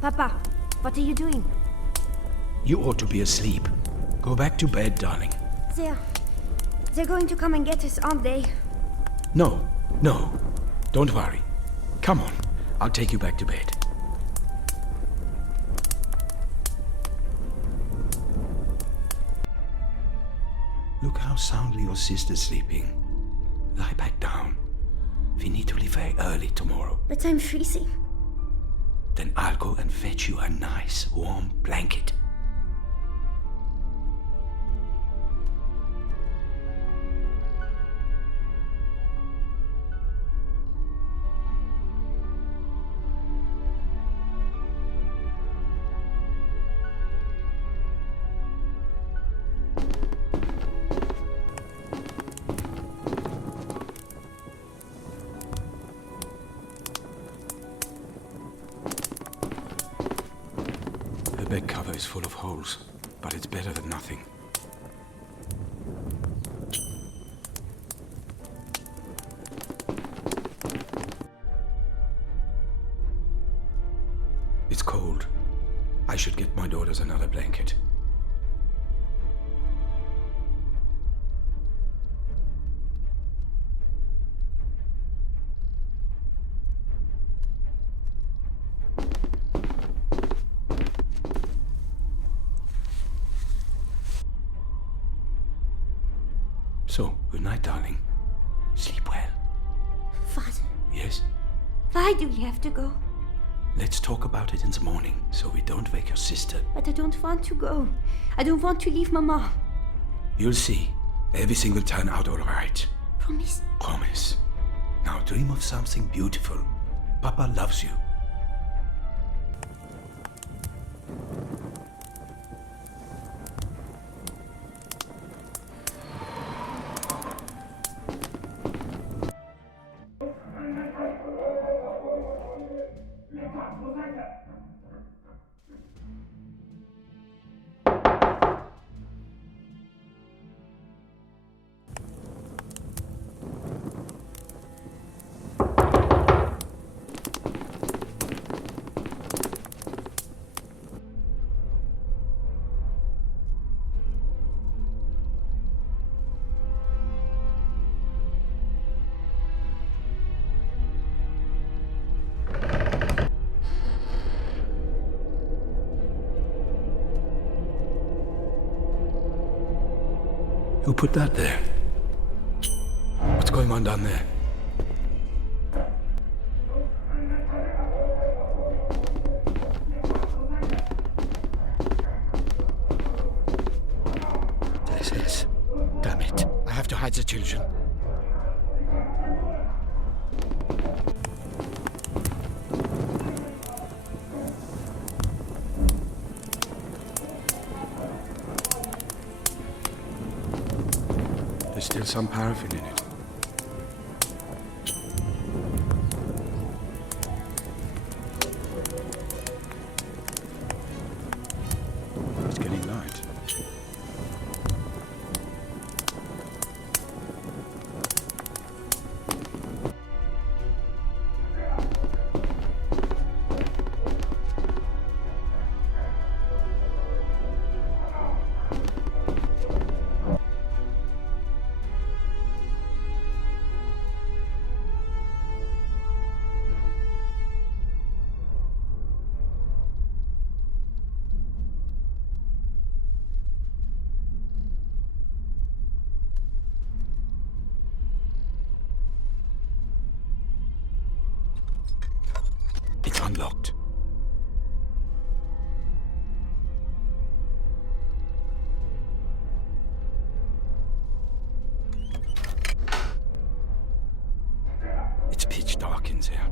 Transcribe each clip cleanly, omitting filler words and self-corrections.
Papa, what are you doing? You ought to be asleep. Go back to bed, darling. They're going to come and get us, aren't they? No. Don't worry. Come on. I'll take you back to bed. Look how soundly your sister's sleeping. Lie back down. We need to leave very early tomorrow. But I'm freezing. Then I'll go and fetch you a nice warm blanket. The bed cover is full of holes, but it's better than nothing. It's cold. I should get my daughters another blanket. So, good night, darling. Sleep well. Father, Yes? why do we have to go? Let's talk about it in the morning, so we don't wake your sister. But I don't want to go. I don't want to leave Mama. You'll see. Everything will turn out all right. Promise? Promise. Now dream of something beautiful. Papa loves you. Who put that there? What's going on down there? This. Damn it. I have to hide the children. There's still some paraffin in it. It's getting light. It's unlocked. It's pitch dark in there.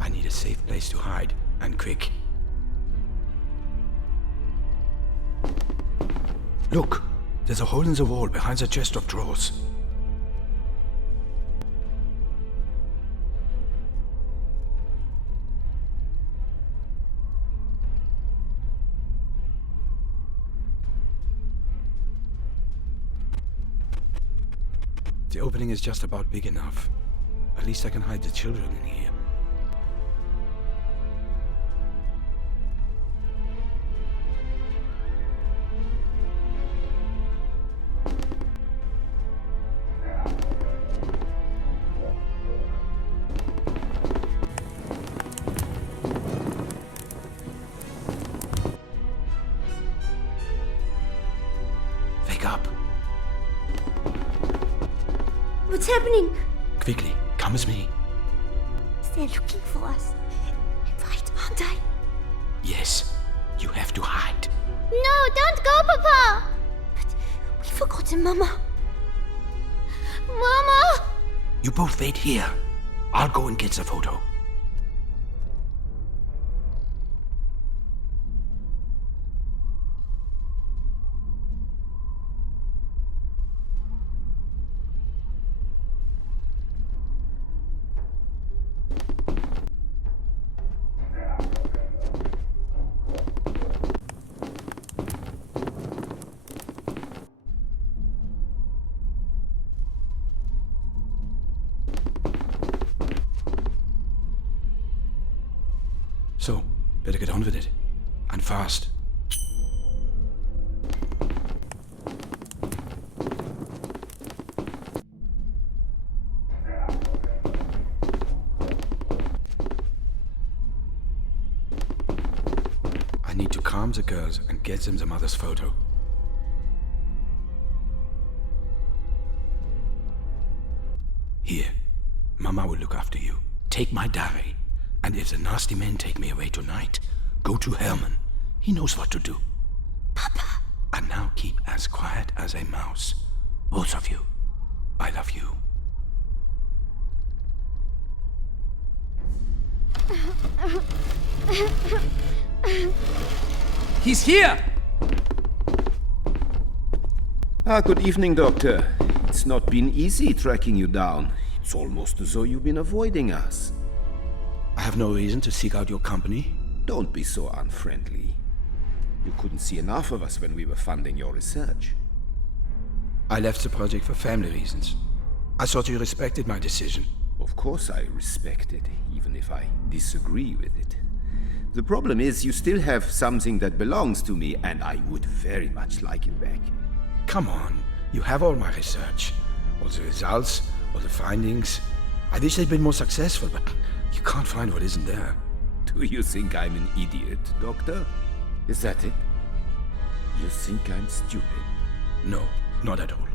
I need a safe place to hide, and quick. Look! There's a hole in the wall behind the chest of drawers. The opening is just about big enough. At least I can hide the children in here. Wake up. What's happening? Quickly, come with me. They're looking for us. I'm right, aren't I? Yes, you have to hide. No, don't go, Papa! But we forgotten Mama. Mama! You both wait here. I'll go and get the photo. So, better get on with it. And fast. I need to calm the girls and get them the mother's photo. Here, Mama will look after you. Take my diary. And if the nasty men take me away tonight, go to Herman. He knows what to do. Papa! And now keep as quiet as a mouse. Both of you. I love you. He's here! Good evening, Doctor. It's not been easy tracking you down. It's almost as though you've been avoiding us. I have no reason to seek out your company. Don't be so unfriendly. You couldn't see enough of us when we were funding your research. I left the project for family reasons. I thought you respected my decision. Of course I respect it, even if I disagree with it. The problem is you still have something that belongs to me, and I would very much like it back. Come on, you have all my research. All the results, all the findings. I wish they'd been more successful, but you can't find what isn't there. Do you think I'm an idiot, Doctor? Is that it? You think I'm stupid? No, not at all.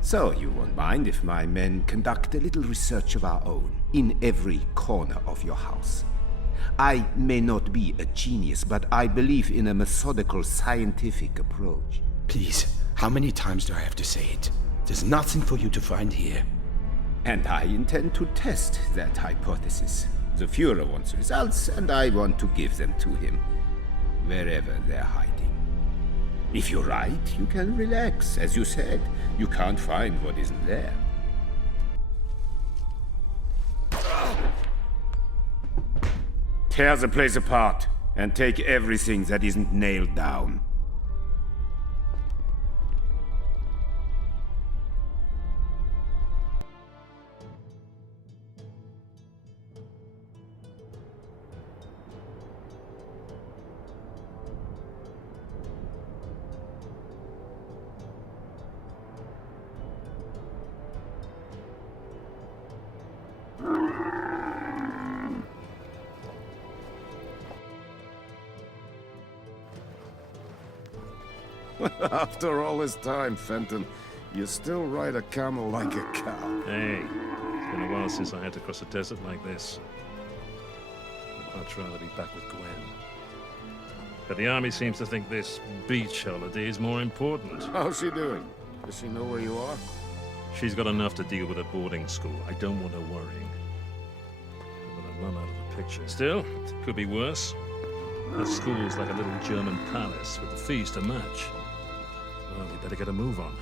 So you won't mind if my men conduct a little research of our own in every corner of your house. I may not be a genius, but I believe in a methodical scientific approach. Please, how many times do I have to say it? There's nothing for you to find here. And I intend to test that hypothesis. The Fuhrer wants results, and I want to give them to him, wherever they're hiding. If you're right, you can relax. As you said, you can't find what isn't there. Tear the place apart, and take everything that isn't nailed down. After all this time, Fenton, you still ride a camel like a cow. Hey, it's been a while since I had to cross a desert like this. I'd much rather be back with Gwen. But the army seems to think this beach holiday is more important. How's she doing? Does she know where you are? She's got enough to deal with at boarding school. I don't want her worrying. With her mum out of the picture. Still, it could be worse. That school's like a little German palace with the fees to match. Well, we better get a move on.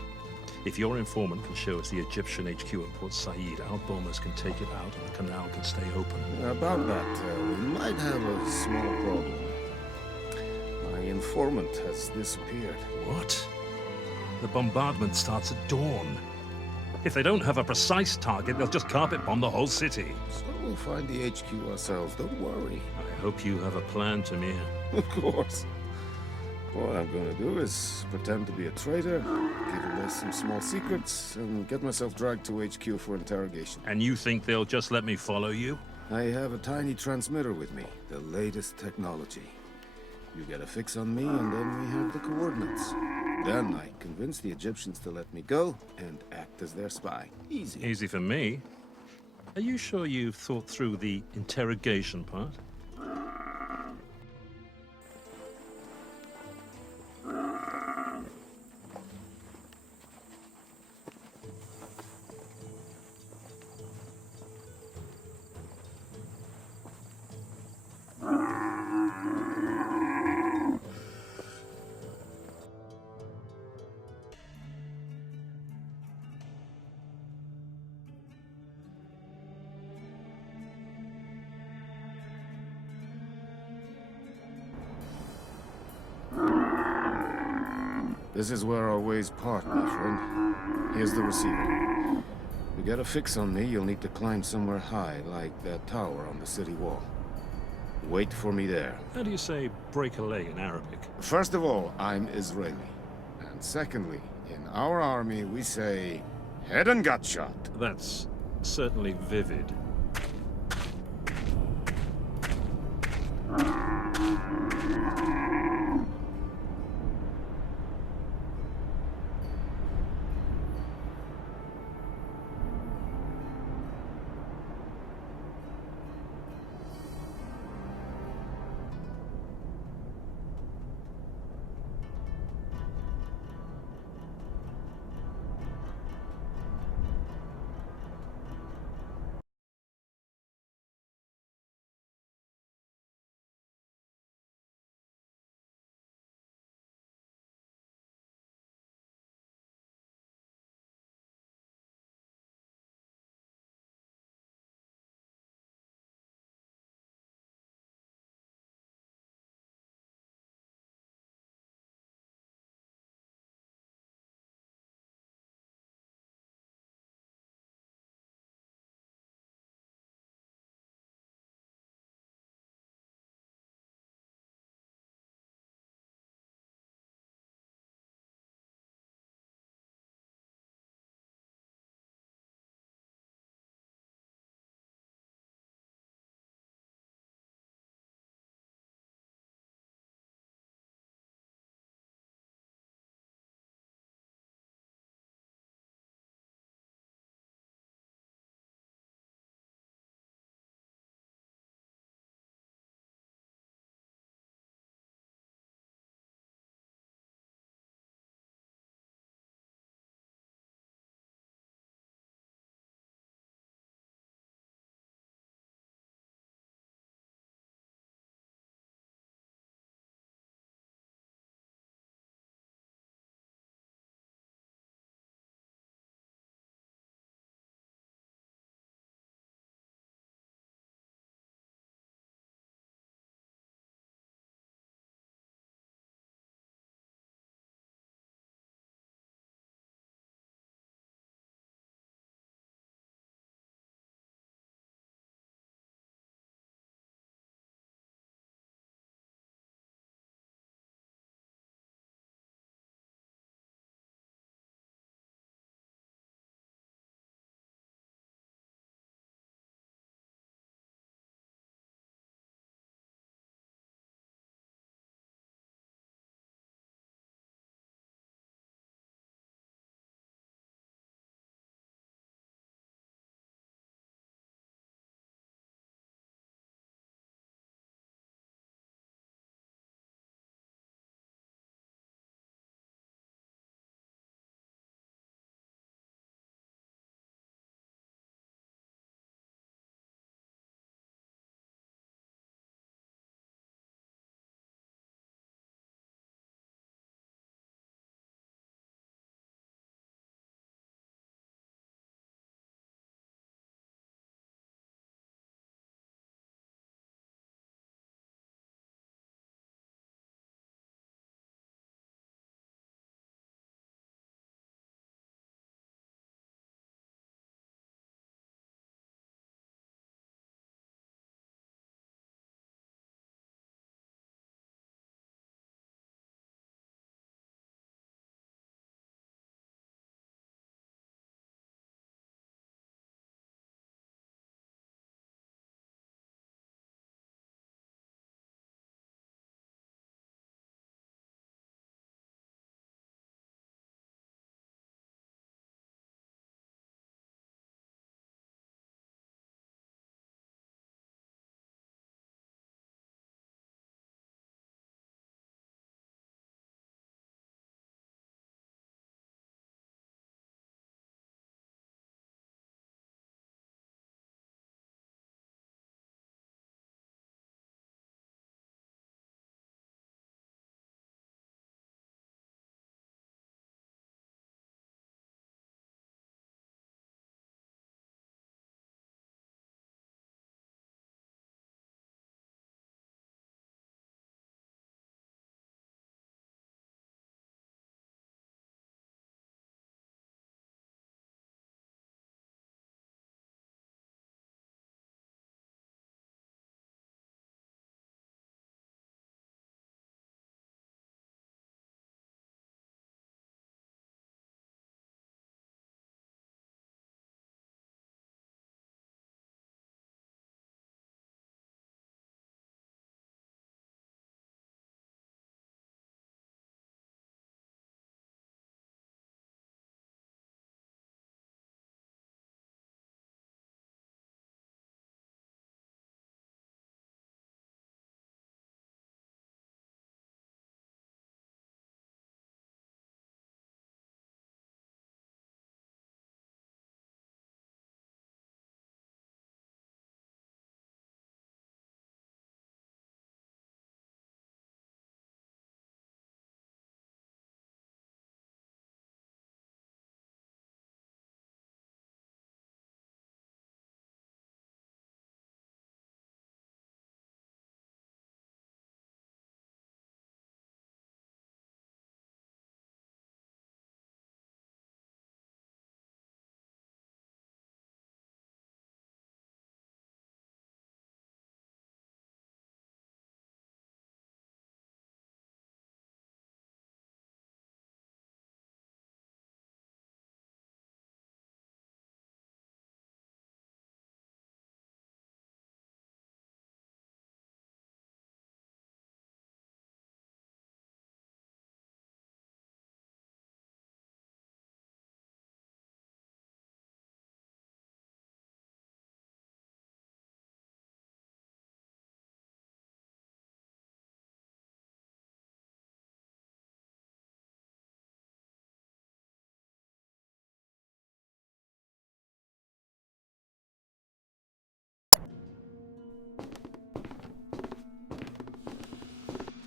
If your informant can show us the Egyptian HQ at Port Said, our bombers can take it out and the canal can stay open. About that, we might have a small problem. My informant has disappeared. What? The bombardment starts at dawn. If they don't have a precise target, they'll just carpet bomb the whole city. So we'll find the HQ ourselves, don't worry. I hope you have a plan, Tamir. Of course. What I'm gonna do is pretend to be a traitor, give away some small secrets, and get myself dragged to HQ for interrogation. And you think they'll just let me follow you? I have a tiny transmitter with me, the latest technology. You get a fix on me, and then we have the coordinates. Then I convince the Egyptians to let me go and act as their spy. Easy. Easy for me. Are you sure you've thought through the interrogation part? This is where our ways part, my friend. Here's the receiver. To get a fix on me, you'll need to climb somewhere high, like that tower on the city wall. Wait for me there. How do you say break a leg in Arabic? First of all, I'm Israeli. And secondly, in our army, we say, head and gut shot. That's certainly vivid.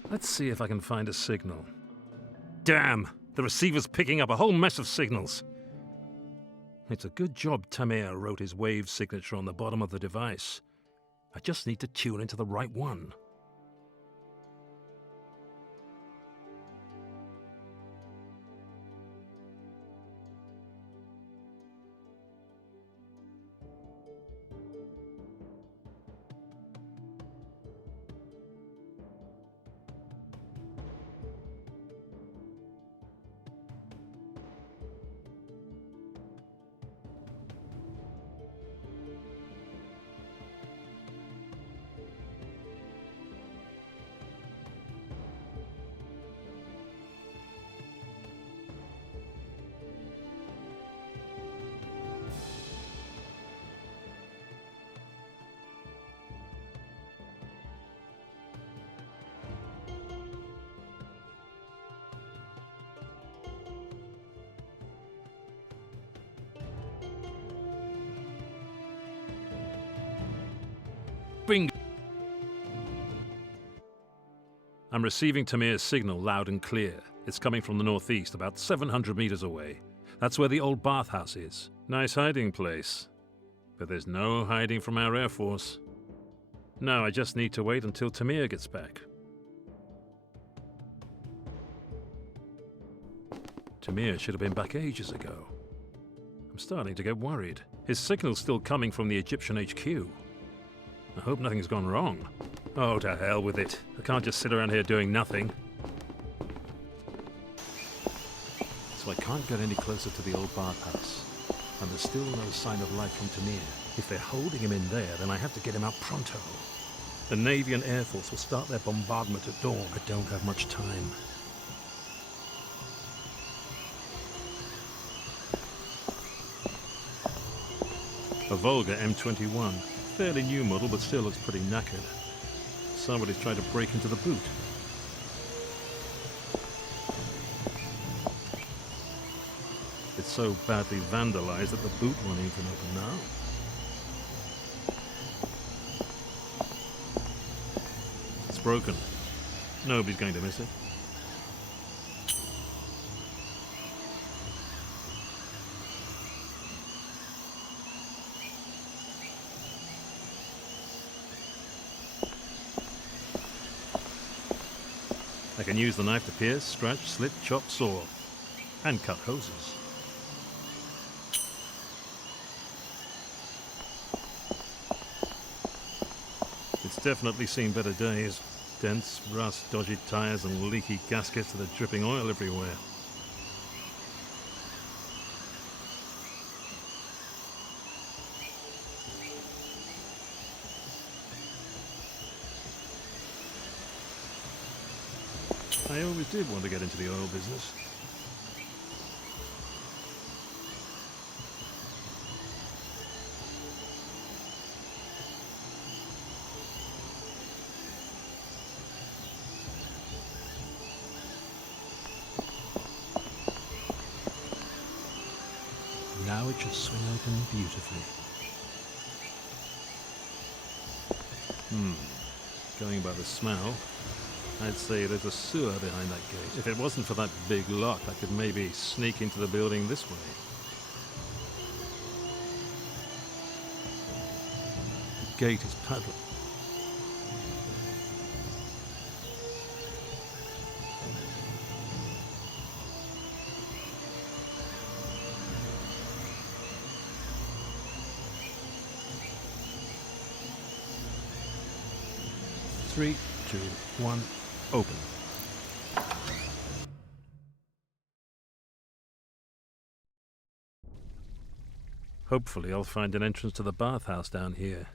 Let's see if I can find a signal. Damn! The receiver's picking up a whole mess of signals. It's a good job Tamir wrote his wave signature on the bottom of the device. I just need to tune into the right one. Bingo! I'm receiving Tamir's signal loud and clear. It's coming from the northeast, about 700 meters away. That's where the old bathhouse is. Nice hiding place. But there's no hiding from our Air Force. No, I just need to wait until Tamir gets back. Tamir should have been back ages ago. I'm starting to get worried. His signal's still coming from the Egyptian HQ. I hope nothing's gone wrong. Oh, to hell with it. I can't just sit around here doing nothing. So I can't get any closer to the old bathhouse. And there's still no sign of life from Tamir. If they're holding him in there, then I have to get him out pronto. The Navy and Air Force will start their bombardment at dawn. I don't have much time. A Volga M21. Fairly new model, but still looks pretty knackered. Somebody's tried to break into the boot. It's so badly vandalized that the boot won't even open now. It's broken. Nobody's going to miss it. I can use the knife to pierce, scratch, slit, chop, saw, and cut hoses. It's definitely seen better days. Dents, rust, dodgy tires, and leaky gaskets that are dripping oil everywhere. I always did want to get into the oil business. Now it should swing open beautifully. Going by the smell, I'd say there's a sewer behind that gate. If it wasn't for that big lock, I could maybe sneak into the building this way. The gate is padlocked. Three, two, one, open. Hopefully I'll find an entrance to the bathhouse down here.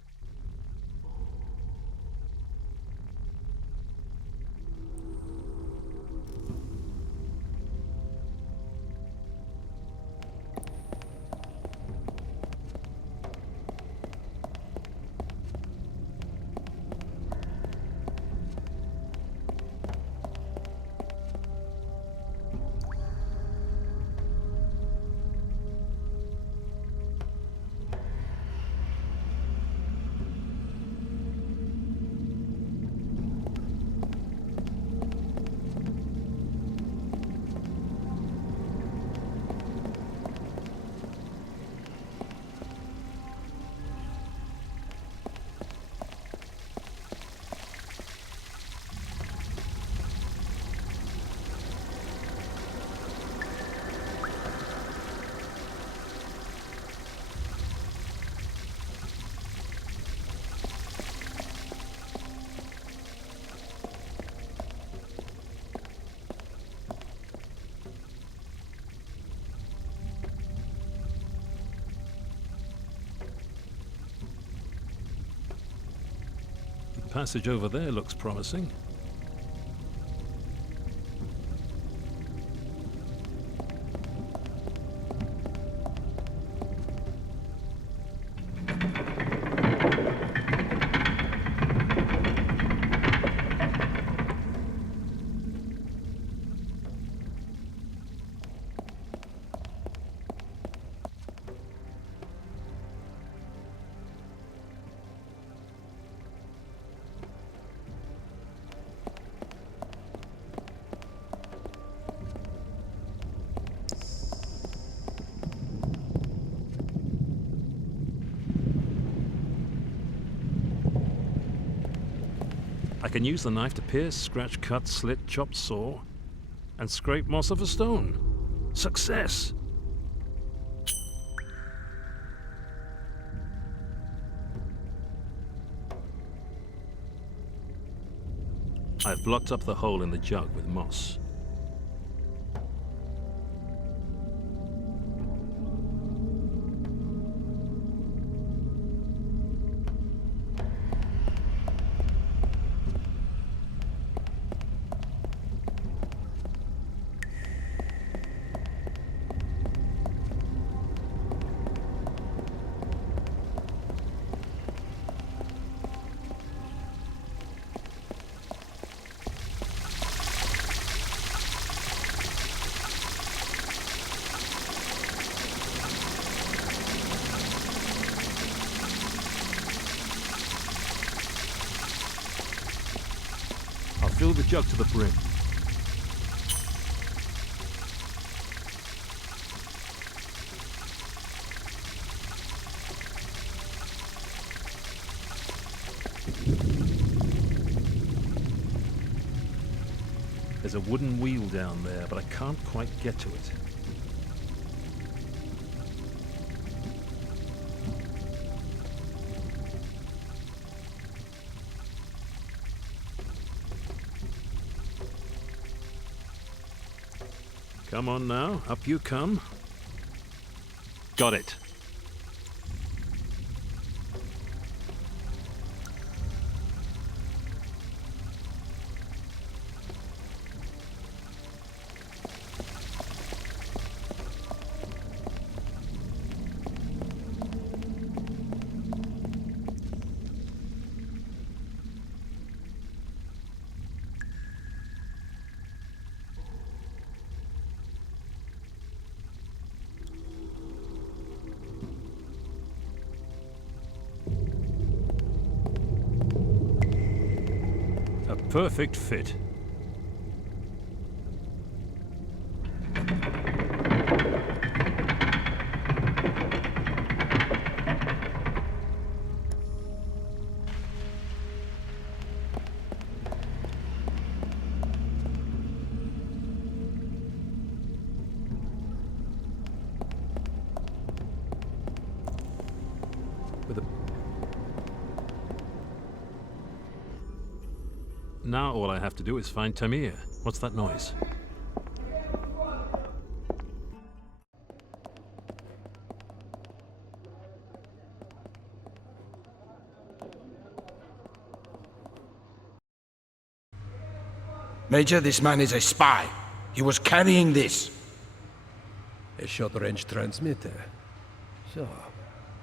passage over there looks promising. I can use the knife to pierce, scratch, cut, slit, chop, saw, and scrape moss off a stone. Success! I've blocked up the hole in the jug with moss. Fill the jug to the brim. There's a wooden wheel down there, but I can't quite get to it. Come on now, up you come. Got it. A perfect fit. With a Now all I have to do is find Tamir. What's that noise? Major, this man is a spy. He was carrying this. A short-range transmitter. So,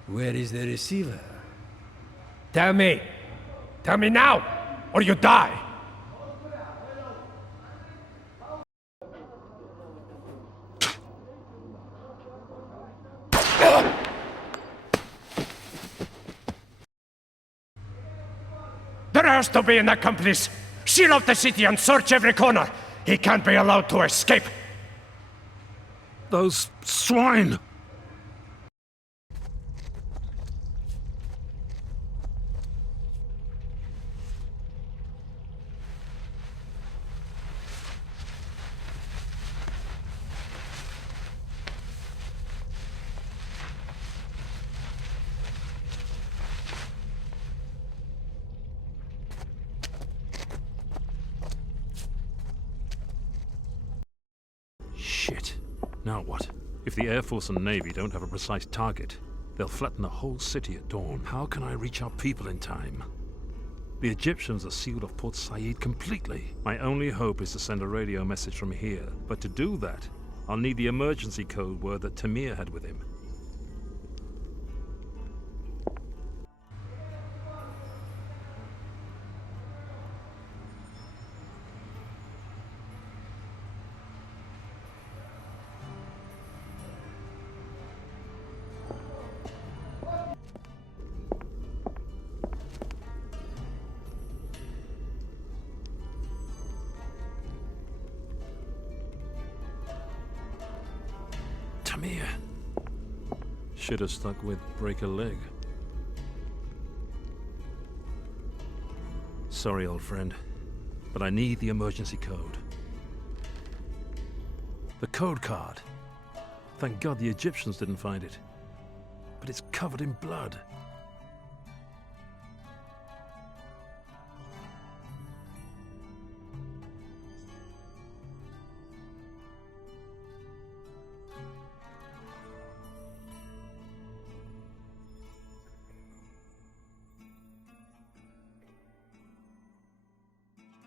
where is the receiver? Tell me! Tell me now, or you die! There has to be an accomplice! Seal off the city and search every corner! He can't be allowed to escape! Those swine! Shit. Now what? If the Air Force and Navy don't have a precise target, they'll flatten the whole city at dawn. How can I reach our people in time? The Egyptians are sealed off Port Said completely. My only hope is to send a radio message from here, but to do that, I'll need the emergency code word that Tamir had with him. Tamir. Should have stuck with break a leg. Sorry, old friend, but I need the emergency code. The code card. Thank God the Egyptians didn't find it. But it's covered in blood.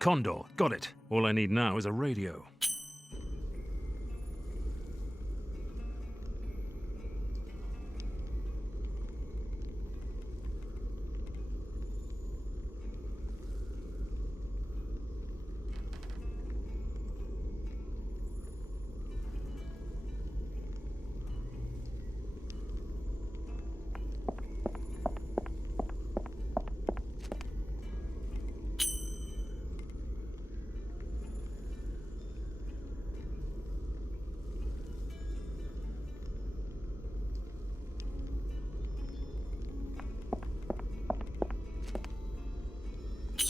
Condor, got it. All I need now is a radio.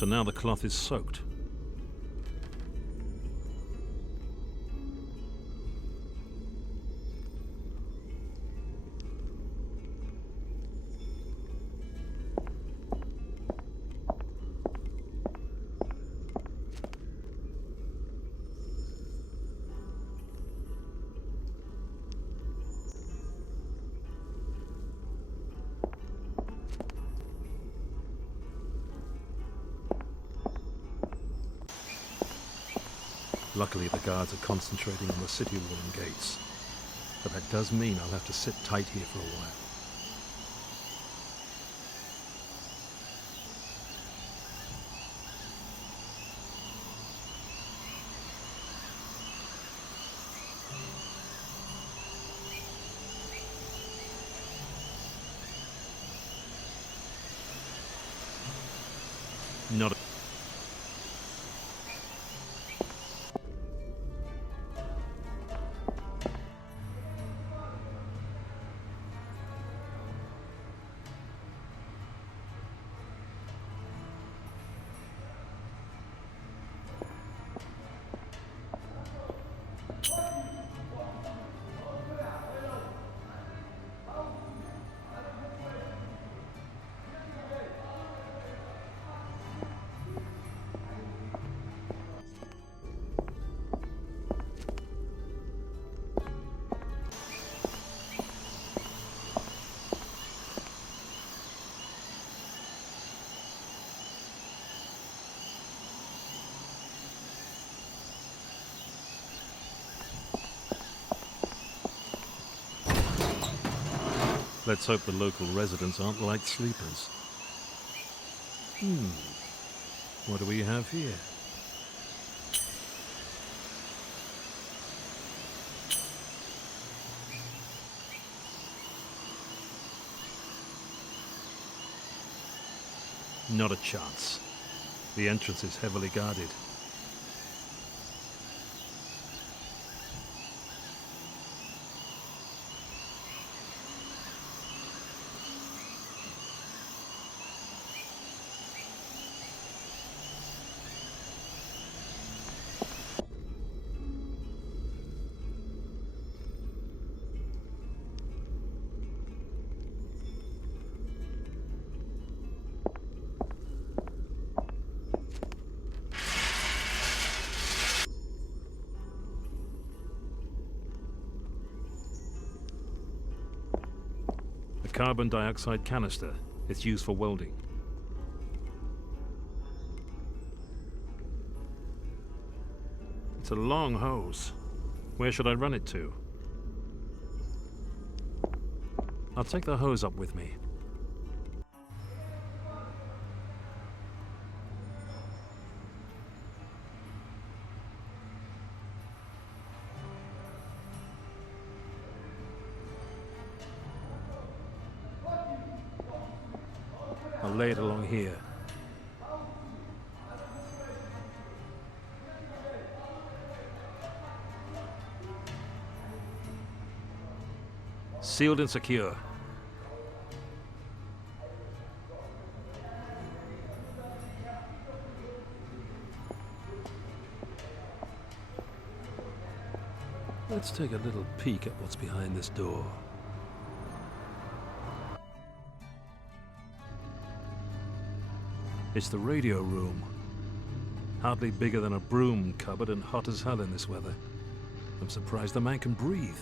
So now the cloth is soaked. Luckily, the guards are concentrating on the city wall and gates. But that does mean I'll have to sit tight here for a while. Not a Let's hope the local residents aren't light sleepers. What do we have here? Not a chance. The entrance is heavily guarded. Carbon dioxide canister. It's used for welding. a long hose. Where should I run it to? I'll take the hose up with me. I'll lay it along here. Sealed and secure. Let's take a little peek at what's behind this door. It's the radio room. Hardly bigger than a broom cupboard and hot as hell in this weather. I'm surprised the man can breathe.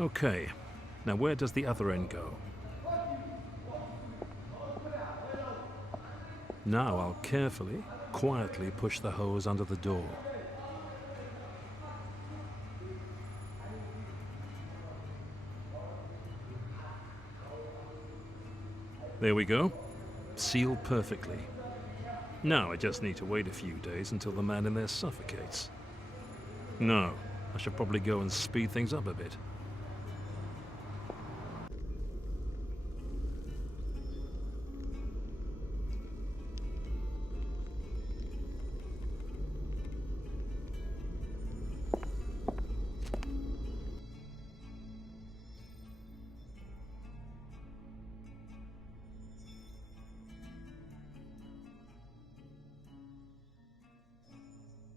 Okay, now where does the other end go? Now I'll carefully, quietly push the hose under the door. There we go. Sealed perfectly. Now I just need to wait a few days until the man in there suffocates. No, I should probably go and speed things up a bit.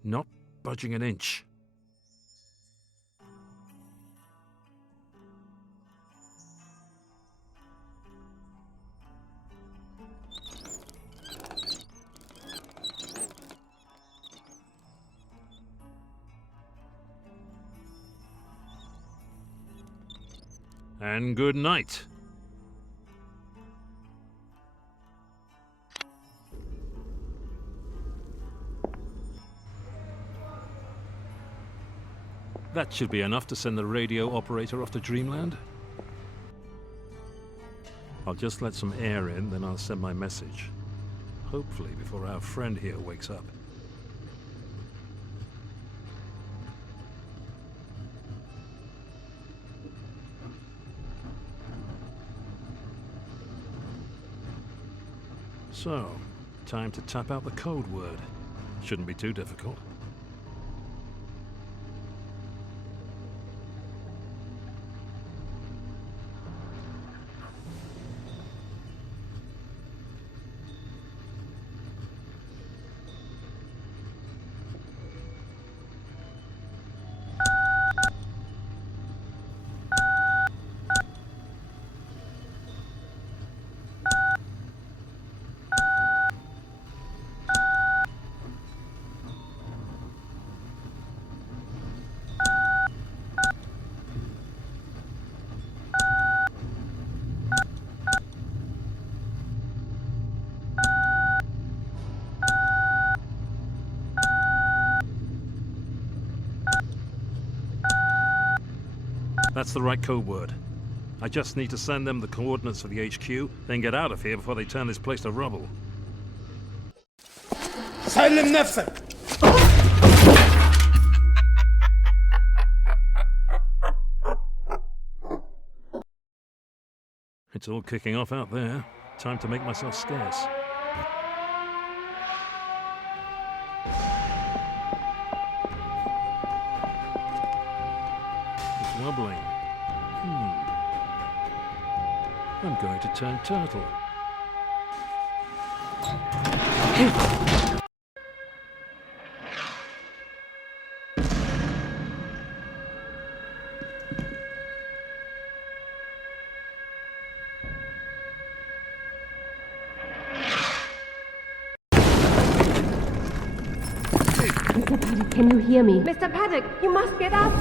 Not budging an inch. And good night. That should be enough to send the radio operator off to Dreamland. I'll just let some air in, then I'll send my message. Hopefully before our friend here wakes up. So, time to tap out the code word. Shouldn't be too difficult. That's the right code word. I just need to send them the coordinates for the HQ, then get out of here before they turn this place to rubble. سلم نفسك. It's all kicking off out there. Time to make myself scarce. It's wobbling. I'm going to turn turtle. Mr. Paddock, can you hear me? Mr. Paddock, you must get up!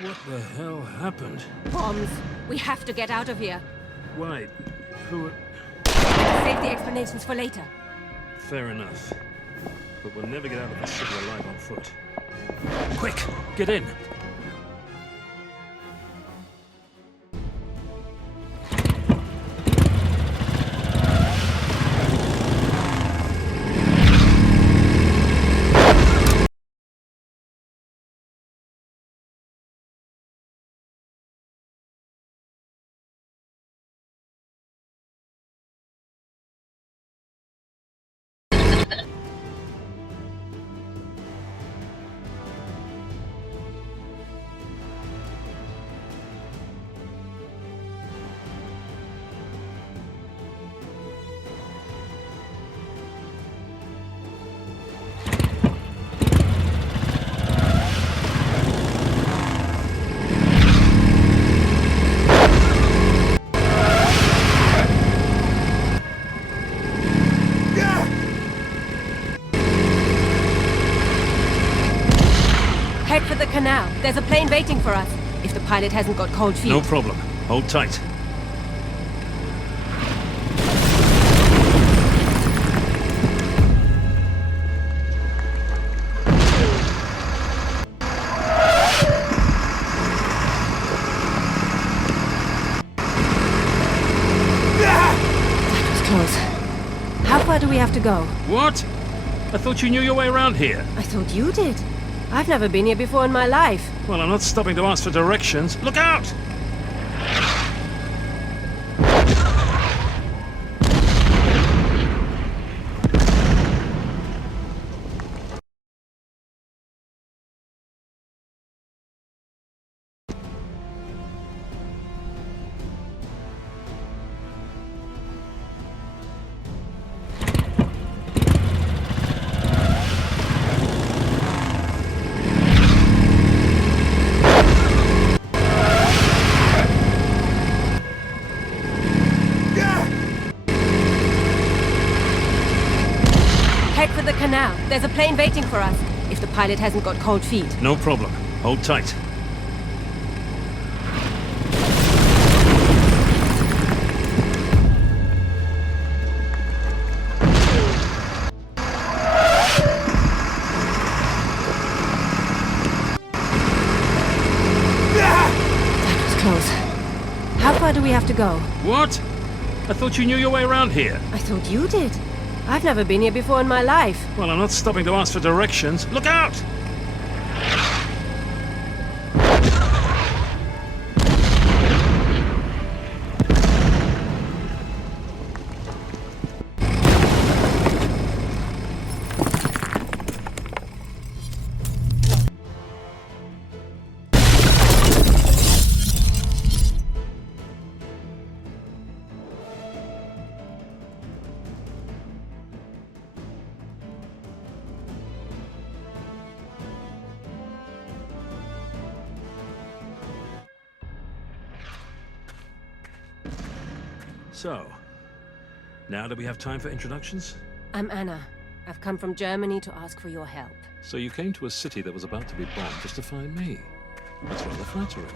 What the hell happened? Bombs. We have to get out of here. Why? Who? Save the explanations for later. Fair enough. But we'll never get out of this city alive on foot. Quick, get in. Head for the canal. There's a plane waiting for us. If the pilot hasn't got cold feet. No problem. Hold tight. That was close. How far do we have to go? What? I thought you knew your way around here. I thought you did. I've never been here before in my life. Well, I'm not stopping to ask for directions. Look out! Head for the canal. There's a plane waiting for us. If the pilot hasn't got cold feet. No problem. Hold tight. That was close. How far do we have to go? What? I thought you knew your way around here. I thought you did. I've never been here before in my life. Well, I'm not stopping to ask for directions. Look out! So, now do we have time for introductions? I'm Anna. I've come from Germany to ask for your help. So you came to a city that was about to be bombed just to find me. That's rather flattering.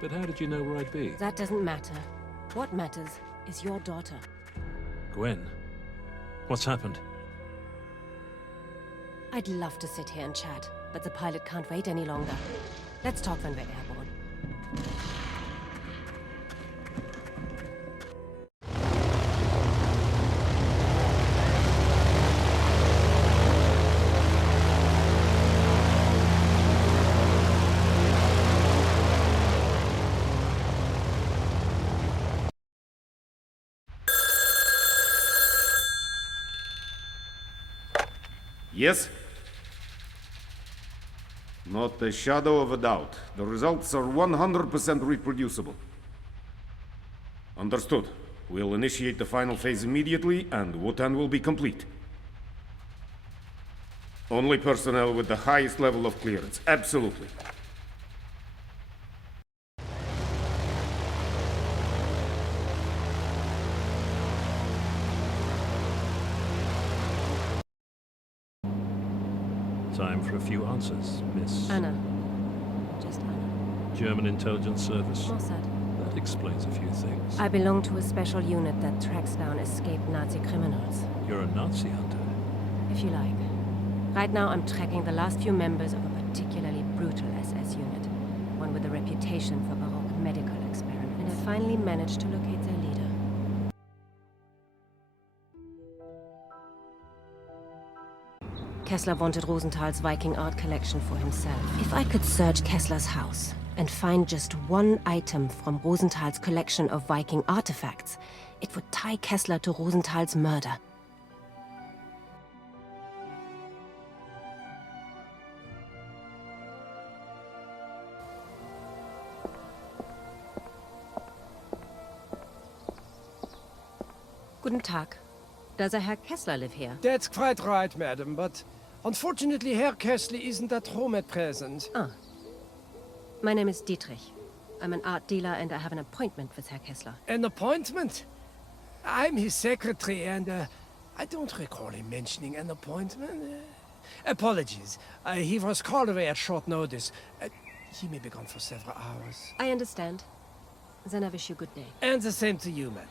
But how did you know where I'd be? That doesn't matter. What matters is your daughter. Gwen, what's happened? I'd love to sit here and chat, but the pilot can't wait any longer. Let's talk when we're airborne. Yes? Not a shadow of a doubt. The results are 100% reproducible. Understood. We'll initiate the final phase immediately, and Wotan will be complete. Only personnel with the highest level of clearance. Absolutely. Time for a few answers, Miss. Anna. Just Anna. German intelligence service? Mossad. That explains a few things. I belong to a special unit that tracks down escaped Nazi criminals, You're a Nazi hunter. if you like. Right now, I'm tracking the last few members of a particularly brutal SS unit, one with a reputation for baroque medical experiments. And I finally managed to locate their leader. Kessler wanted Rosenthal's Viking art collection for himself. If I could search Kessler's house and find just one item from Rosenthal's collection of Viking artifacts, it would tie Kessler to Rosenthal's murder. Guten Tag. Does a Herr Kessler live here? That's quite right, madam, but unfortunately Herr Kessler isn't at home at present. Ah. My name is Dietrich. I'm an art dealer and I have an appointment with Herr Kessler. An appointment? I'm his secretary and I don't recall him mentioning an appointment. Apologies. He was called away at short notice. He may be gone for several hours. I understand. Then I wish you good day. And the same to you, madam.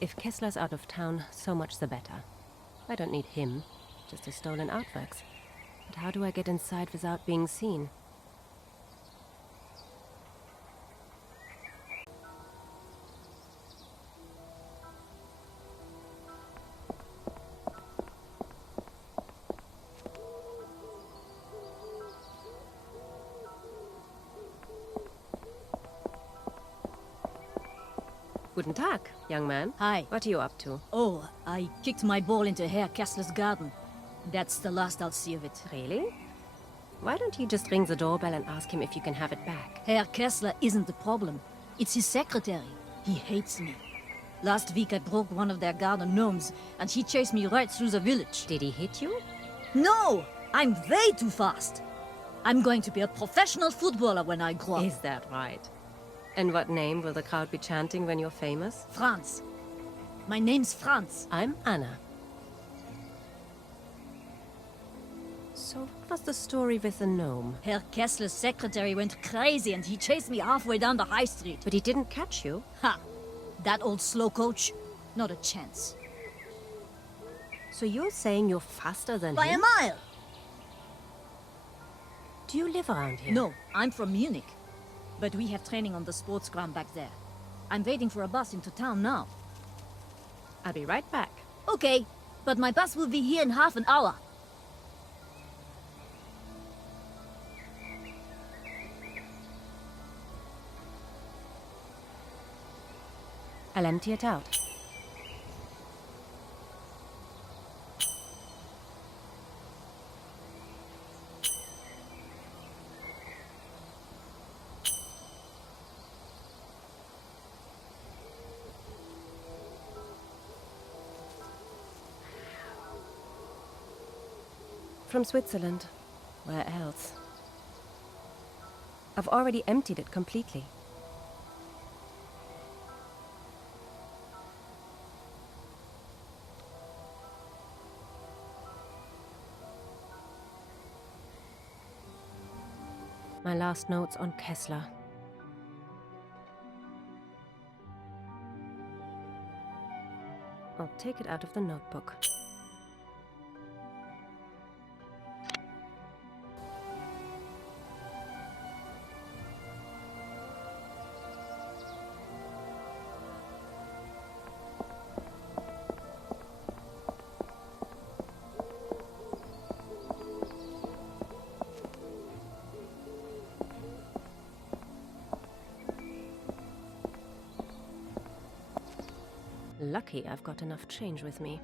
If Kessler's out of town, so much the better. I don't need him, just his stolen artworks. But how do I get inside without being seen? Guten Tag, young man. Hi. What are you up to? Oh, I kicked my ball into Herr Kessler's garden. That's the last I'll see of it. Really? Why don't you just ring the doorbell and ask him if you can have it back? Herr Kessler isn't the problem. It's his secretary. He hates me. Last week I broke one of their garden gnomes, and he chased me right through the village. Did he hit you? No! I'm way too fast! I'm going to be a professional footballer when I grow up. Is that right? And what name will the crowd be chanting when you're famous? Franz. My name's Franz. I'm Anna. So what was the story with the gnome? Herr Kessler's secretary went crazy and he chased me halfway down the high street. But he didn't catch you. Ha! That old slowcoach? Not a chance. So you're saying you're faster than By a him? mile! Do you live around here? No, I'm from Munich. But we have training on the sports ground back there. I'm waiting for a bus into town now. I'll be right back. Okay, but my bus will be here in half an hour. I'll empty it out. From Switzerland. Where else? I've already emptied it completely. My last notes on Kessler. I'll take it out of the notebook. Lucky I've got enough change with me.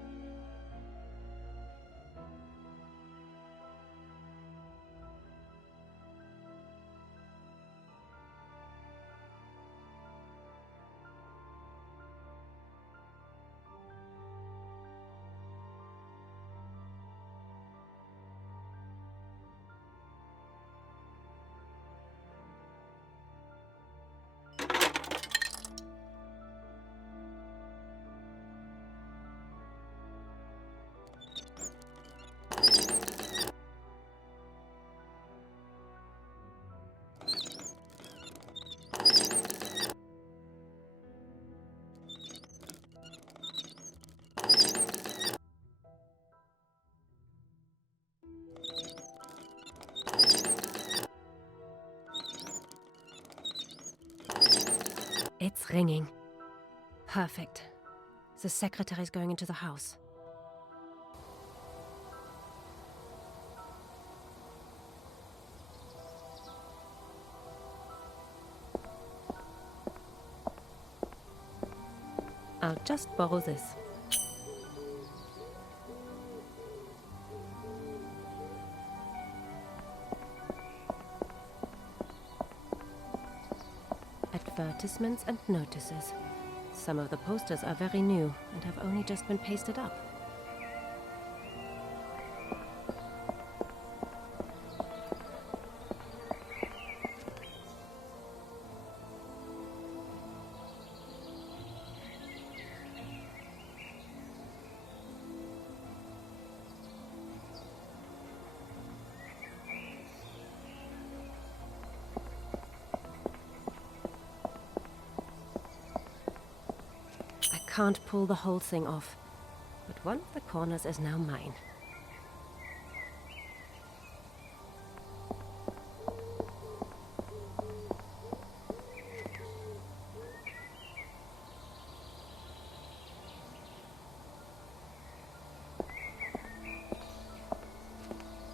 It's ringing. Perfect. The secretary's going into the house. I'll just borrow this. Advertisements and notices. Some of the posters are very new and have only just been pasted up. I can't pull the whole thing off, but one of the corners is now mine.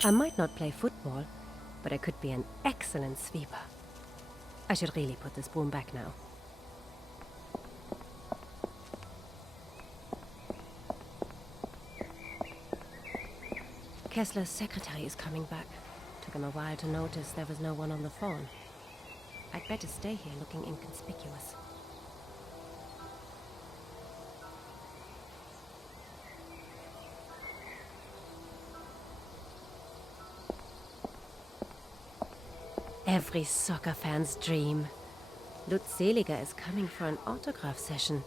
I might not play football, but I could be an excellent sweeper. I should really put this broom back now. Kessler's secretary is coming back. Took him a while to notice there was no one on the phone. I'd better stay here looking inconspicuous. Every soccer fan's dream. Lutz Seliger is coming for an autograph session.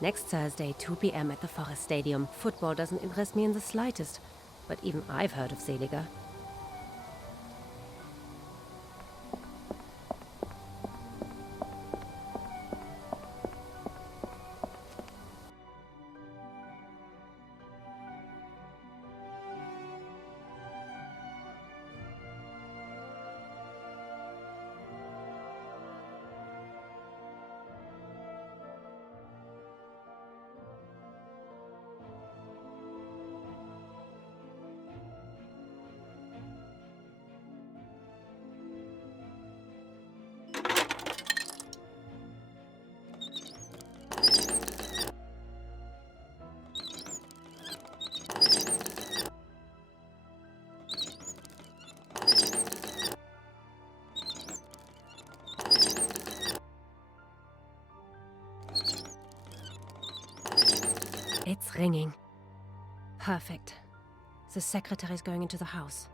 Next Thursday, 2 p.m. at the Forest Stadium. Football doesn't interest me in the slightest, but even I've heard of Seliger. It's ringing. Perfect. The secretary's going into the house.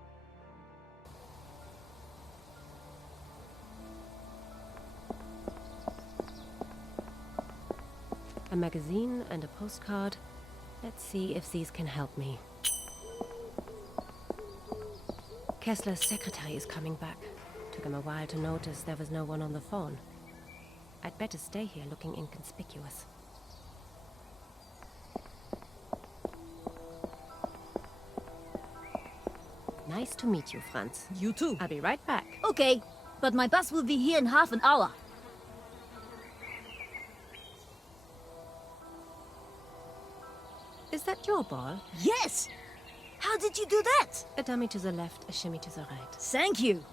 A magazine and a postcard. Let's see if these can help me. Kessler's secretary is coming back. Took him a while to notice there was no one on the phone. I'd better stay here looking inconspicuous. Nice to meet you, Franz. You too. I'll be right back. Okay, but my bus will be here in half an hour. Is that your ball? Yes! How did you do that? A dummy to the left, a shimmy to the right. Thank you.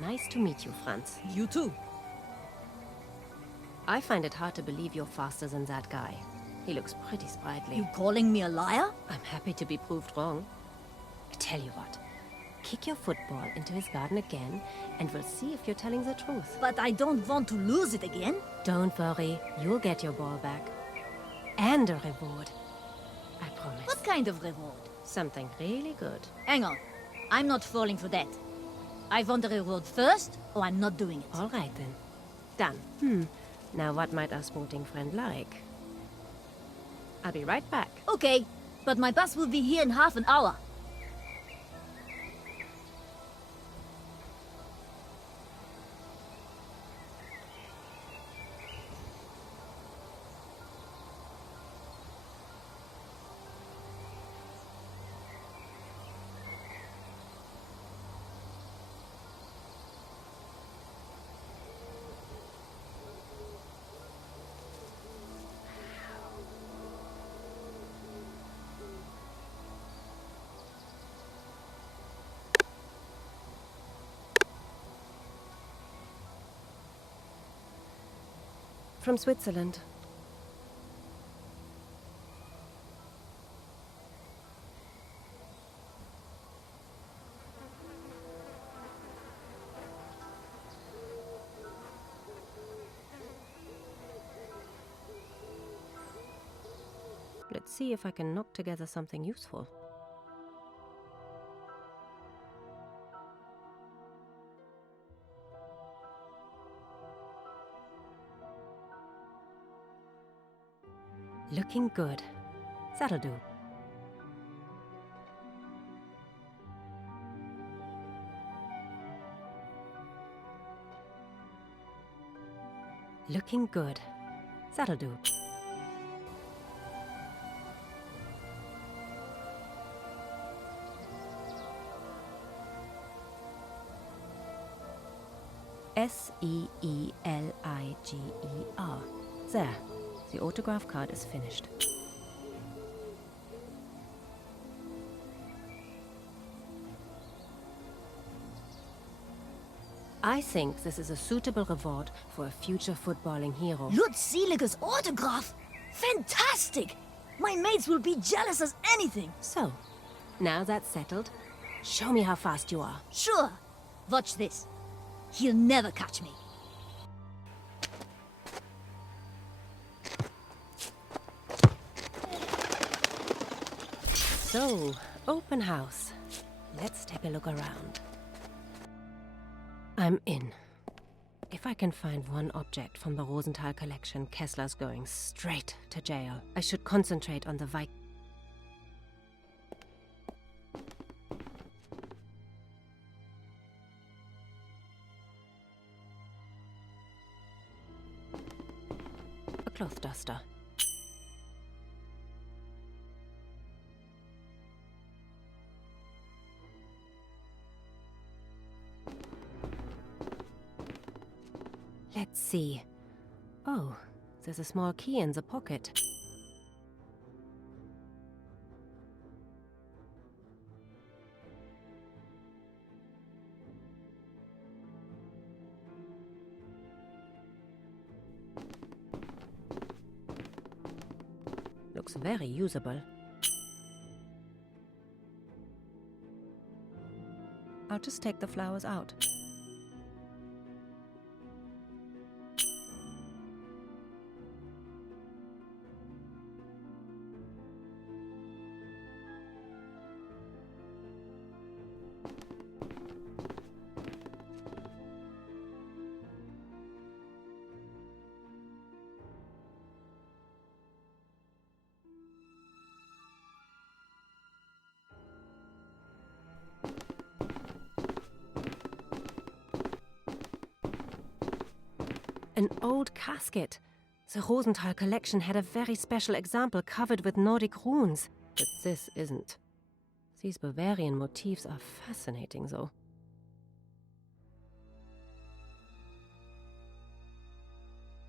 Nice to meet you, Franz. You too. I find it hard to believe you're faster than that guy. He looks pretty sprightly. You calling me a liar? I'm happy to be proved wrong. I tell you what, kick your football into his garden again, and we'll see if you're telling the truth. But I don't want to lose it again. Don't worry, you'll get your ball back. And a reward. I promise. What kind of reward? Something really good. Hang on. I'm not falling for that. I want the reward first, or I'm not doing it. All right then. Done. Now what might our sporting friend like? I'll be right back. Okay, but my bus will be here in half an hour. From Switzerland. Let's see if I can knock together something useful. Looking good. That'll do. Looking good. That'll do. Seeliger. There. The autograph card is finished. I think this is a suitable reward for a future footballing hero. Lutz Seeliger's autograph! Fantastic! My mates will be jealous as anything. So, now that's settled, show me how fast you are. Sure. Watch this. He'll never catch me. So, open house. Let's take a look around. I'm in. If I can find one object from the Rosenthal collection, Kessler's going straight to jail. I should concentrate on the a cloth duster. Let's see. Oh, there's a small key in the pocket. Looks very usable. I'll just take the flowers out. An old casket. The Rosenthal collection had a very special example covered with Nordic runes. But this isn't. These Bavarian motifs are fascinating, though.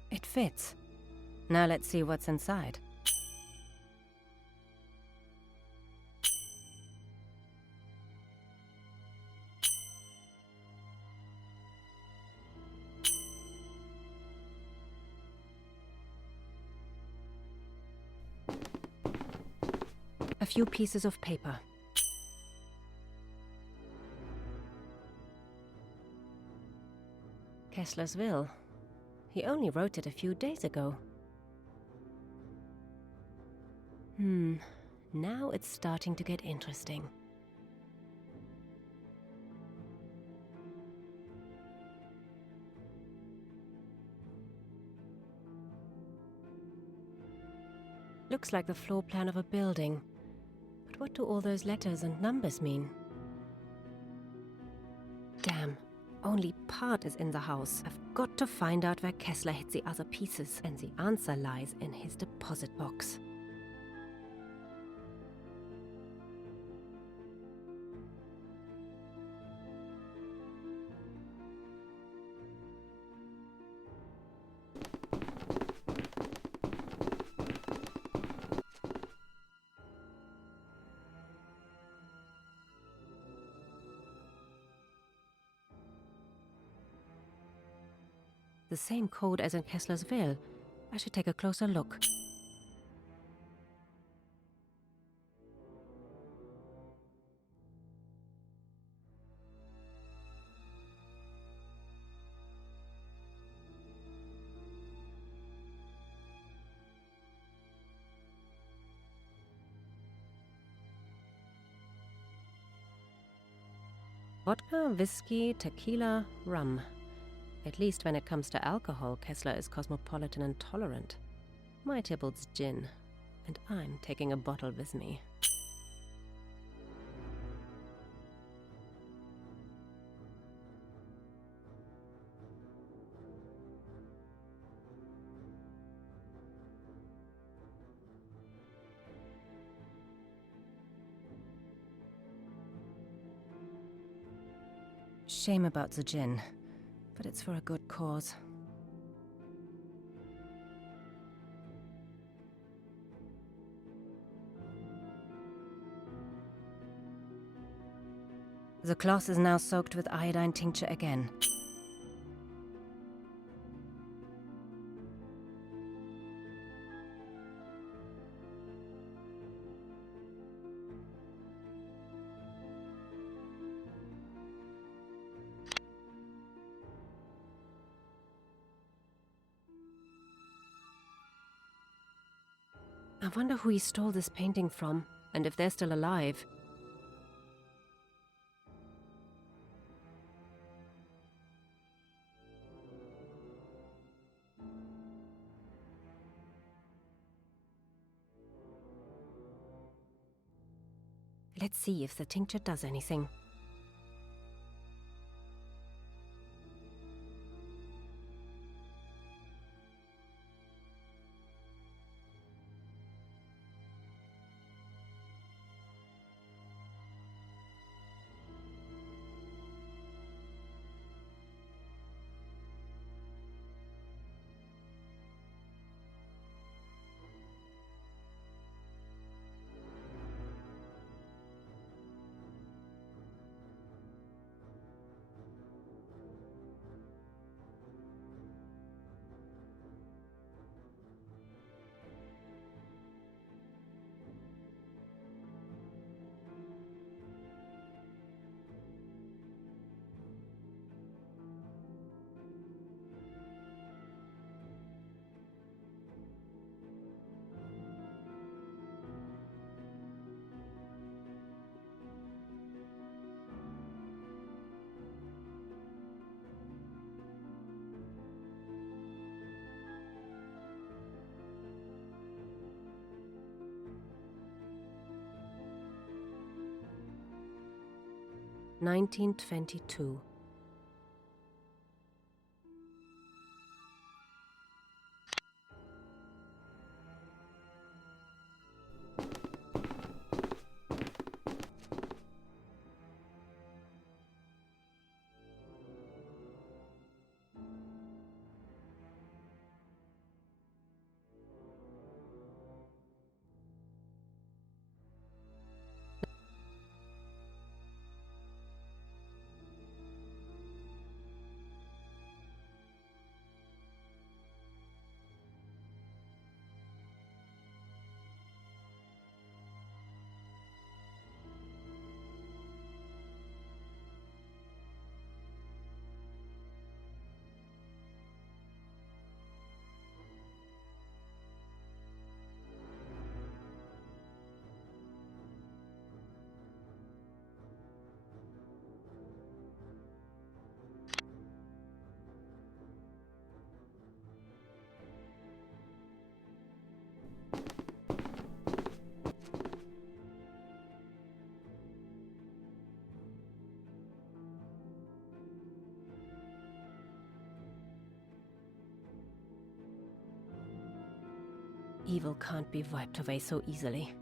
It fits. Now let's see what's inside. A few pieces of paper. Kessler's will. He only wrote it a few days ago. Now it's starting to get interesting. Looks like the floor plan of a building. But what do all those letters and numbers mean? Damn, only part is in the house. I've got to find out where Kessler hid the other pieces, and the answer lies in his deposit box. The same code as in Kessler's will, I should take a closer look. Vodka, whiskey, tequila, rum. At least when it comes to alcohol, Kessler is cosmopolitan and tolerant. My Tybalt's gin, and I'm taking a bottle with me. Shame about the gin, but it's for a good cause. The cloth is now soaked with iodine tincture again. I wonder who he stole this painting from, and if they're still alive. Let's see if the tincture does anything. (1922). Evil can't be wiped away so easily.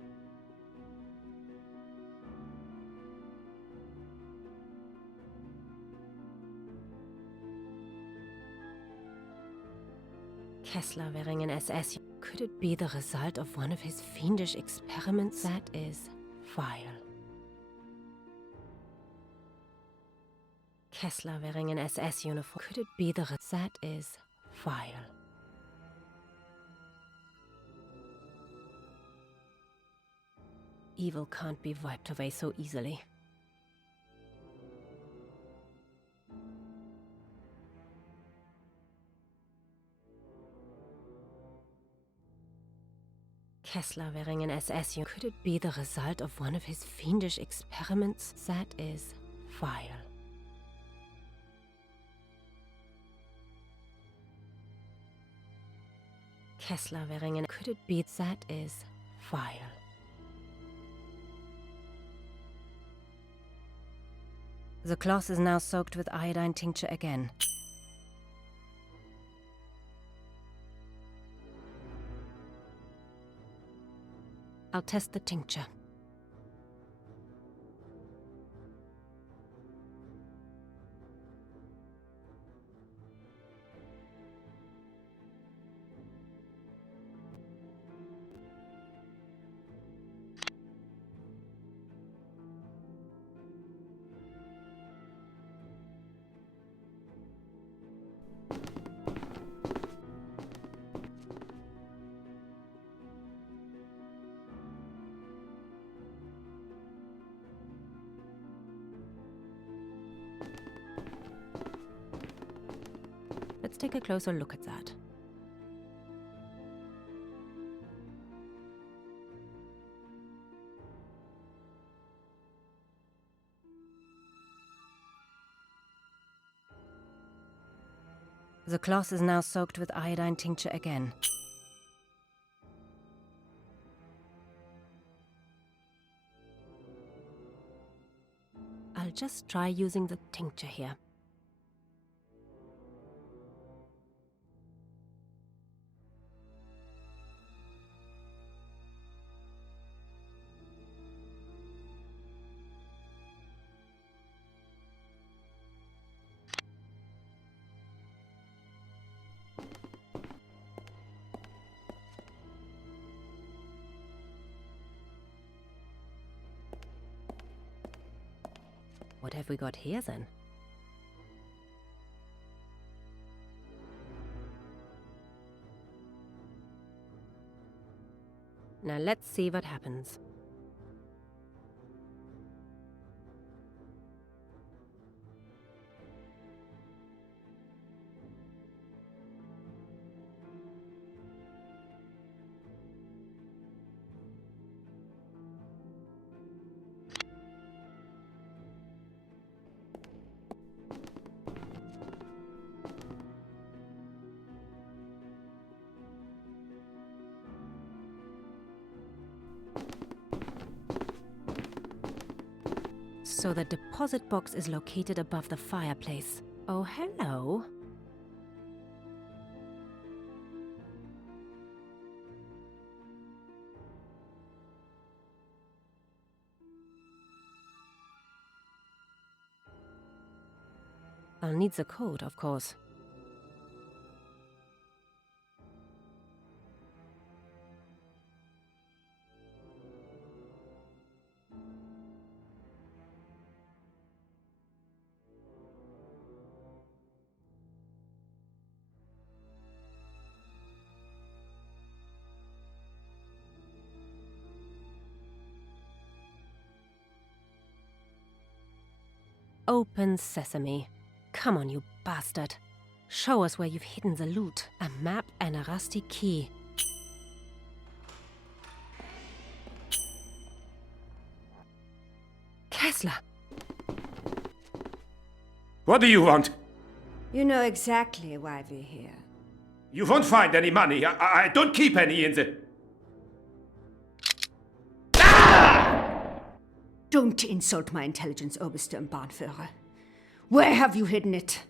Kessler wearing an SS. Could it be the result of one of his fiendish experiments? That is vile. Kessler wearing an SS uniform. Could it be the That is vile. evil can't be wiped away so easily. Kessler wearing an SS uniform. Could it be the result of one of his fiendish experiments? That is vile. Kessler wearing an... Could it be... That is vile. The cloth is now soaked with iodine tincture again. I'll test the tincture. Let's take a closer look at that. The cloth is now soaked with iodine tincture again. I'll just try using the tincture here. What have we got here then? Now let's see what happens. So the deposit box is located above the fireplace. Oh, hello. I'll need the code, of course. Open sesame. Come on, you bastard. Show us where you've hidden the loot. A map and a rusty key. Kessler! What do you want? You know exactly why we're here. You won't find any money. I don't keep any in the... Don't insult my intelligence, Obersturmbannführer. Where have you hidden it?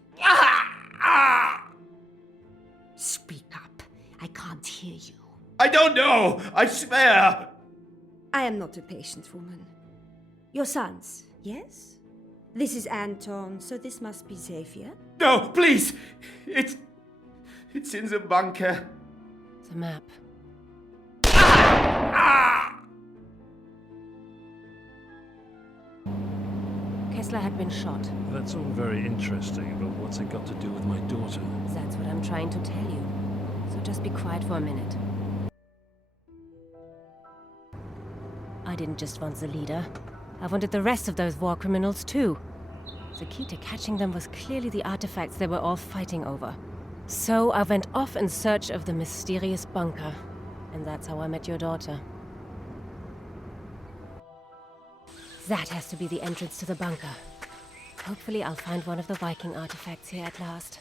Speak up. I can't hear you. I don't know. I swear. I am not a patient woman. Your sons, yes? This is Anton, so this must be Xavier. No, please. It's in the bunker. The map. Kessler had been shot. That's all very interesting, but what's it got to do with my daughter? That's what I'm trying to tell you. So just be quiet for a minute. I didn't just want the leader. I wanted the rest of those war criminals too. The key to catching them was clearly the artifacts they were all fighting over. So I went off in search of the mysterious bunker. And that's how I met your daughter. That has to be the entrance to the bunker. Hopefully I'll find one of the Viking artifacts here at last.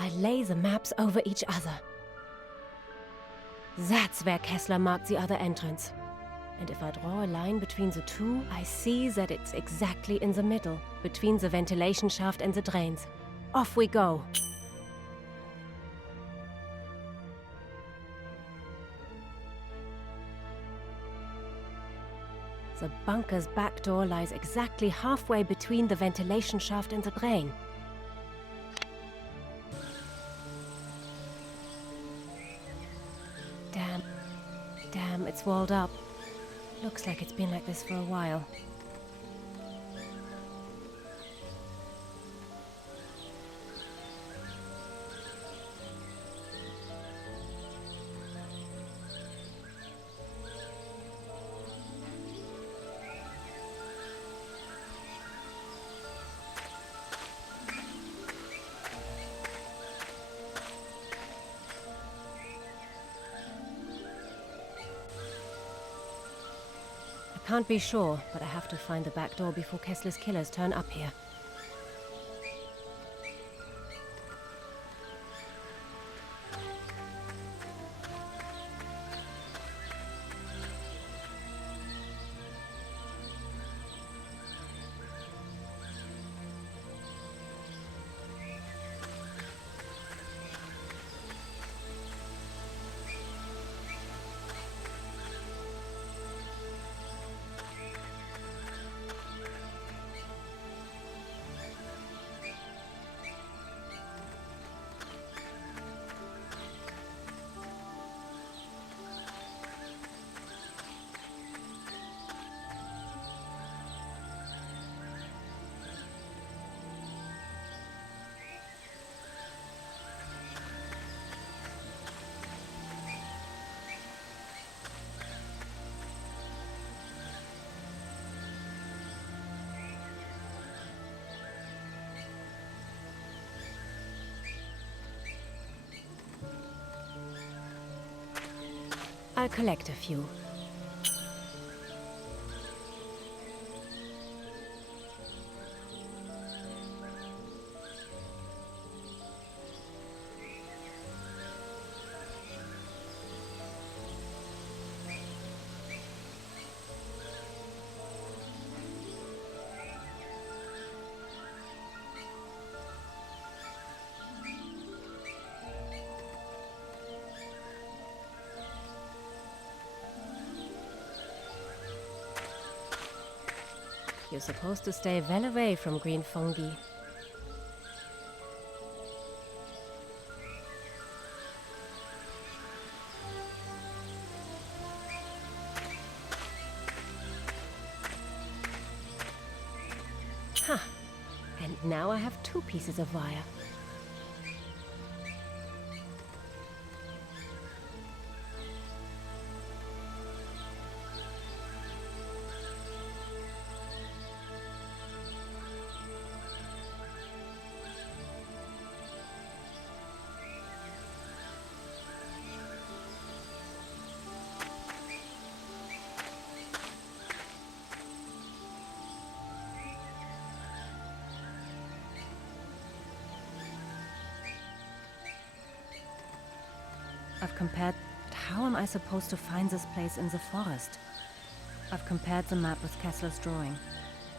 I lay the maps over each other. That's where Kessler marked the other entrance. And if I draw a line between the two, I see that it's exactly in the middle, between the ventilation shaft and the drains. Off we go. The bunker's back door lies exactly halfway between the ventilation shaft and the drain. Damn, it's walled up. Looks like it's been like this for a while. Can't be sure, but I have to find the back door before Kessler's killers turn up here. I'll collect a few. You're supposed to stay well away from green fungi. Ha! And now I have 2 pieces of wire. I've compared, but how am I supposed to find this place in the forest? I've compared the map with Kessler's drawing.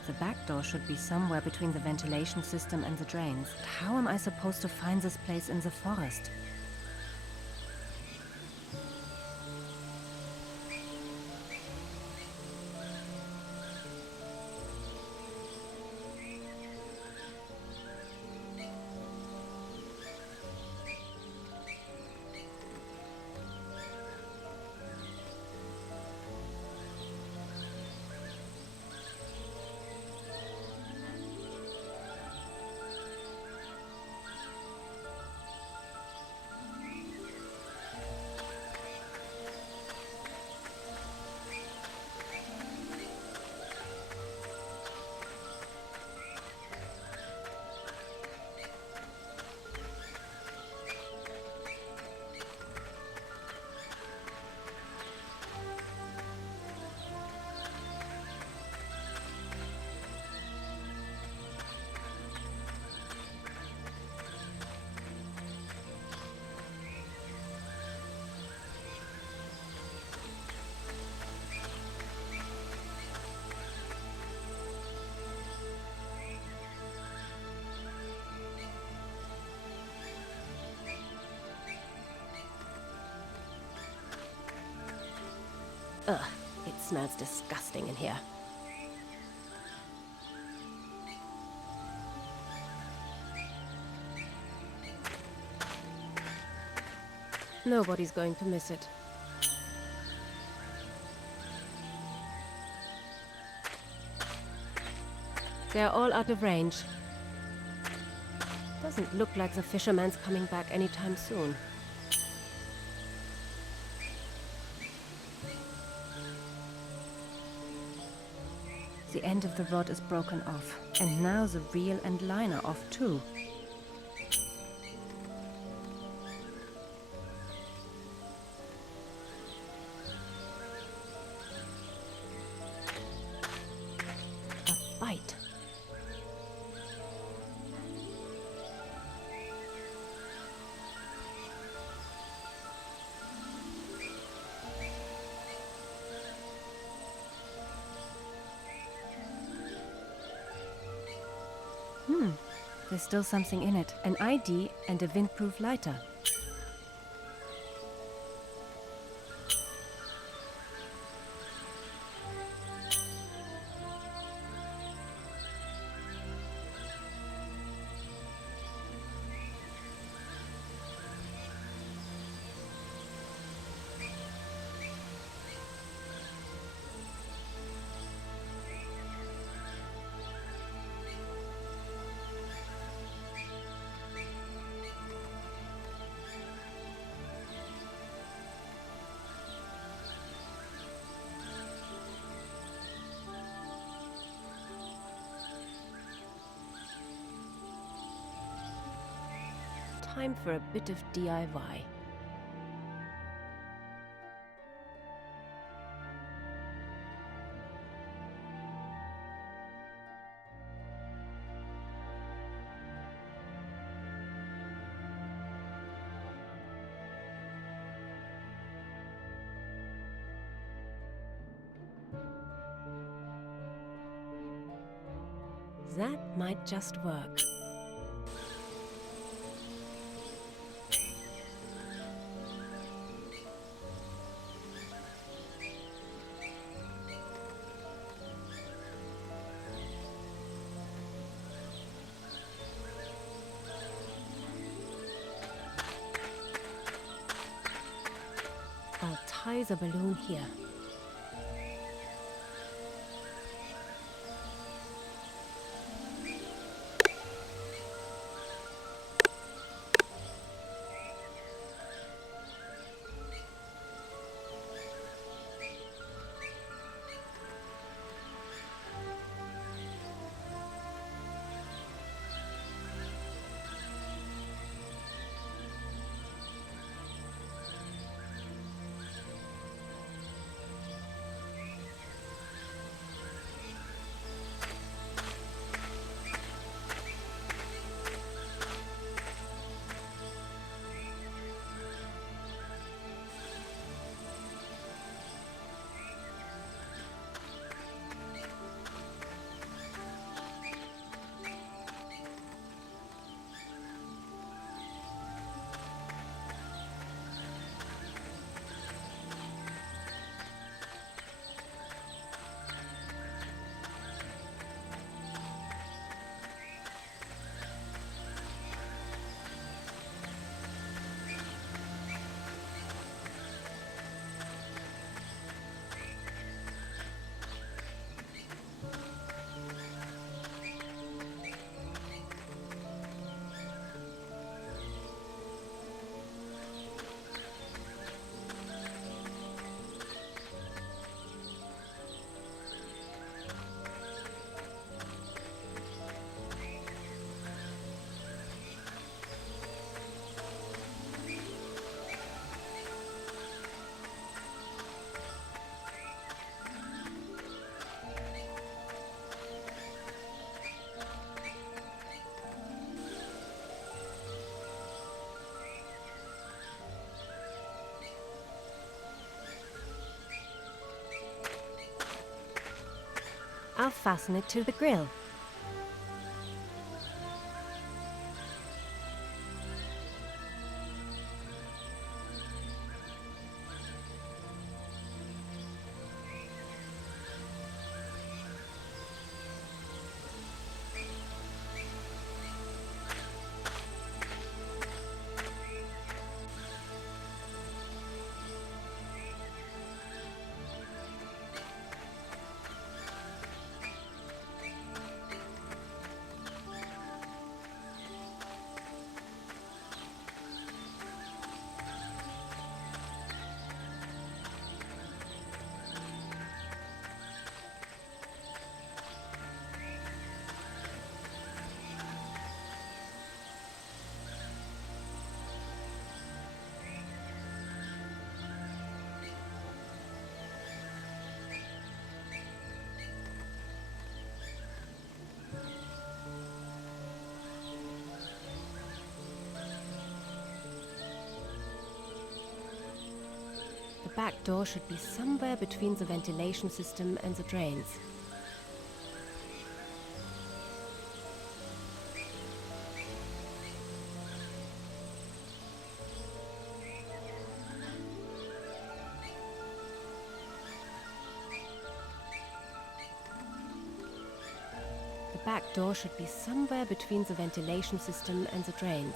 The back door should be somewhere between the ventilation system and the drains. But how am I supposed to find this place in the forest? Ugh, it smells disgusting in here. Nobody's going to miss it. They're all out of range. Doesn't look like the fisherman's coming back anytime soon. The end of the rod is broken off, and now the reel and line are off too. A bite. There's still something in it. An ID and a windproof lighter. Time for a bit of DIY. That might just work. I'll tie the balloon here. I'll fasten it to the grill. The back door should be somewhere between the ventilation system and the drains. The back door should be somewhere between the ventilation system and the drains.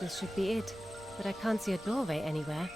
This should be it, but I can't see a doorway anywhere.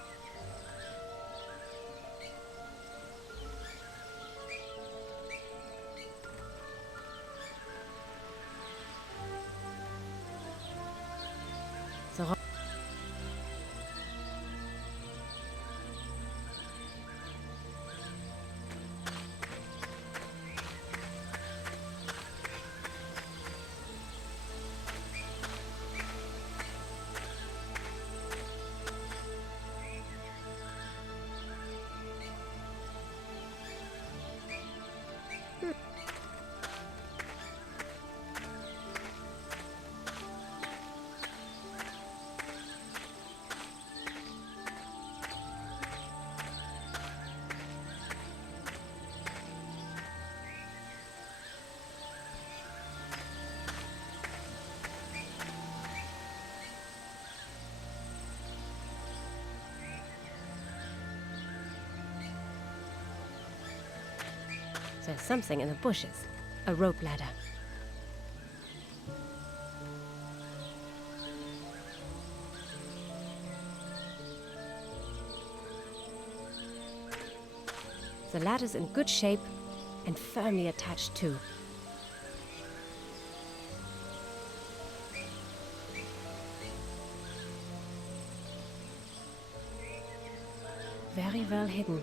There's something in the bushes. A rope ladder. The ladder's in good shape and firmly attached too. Very well hidden.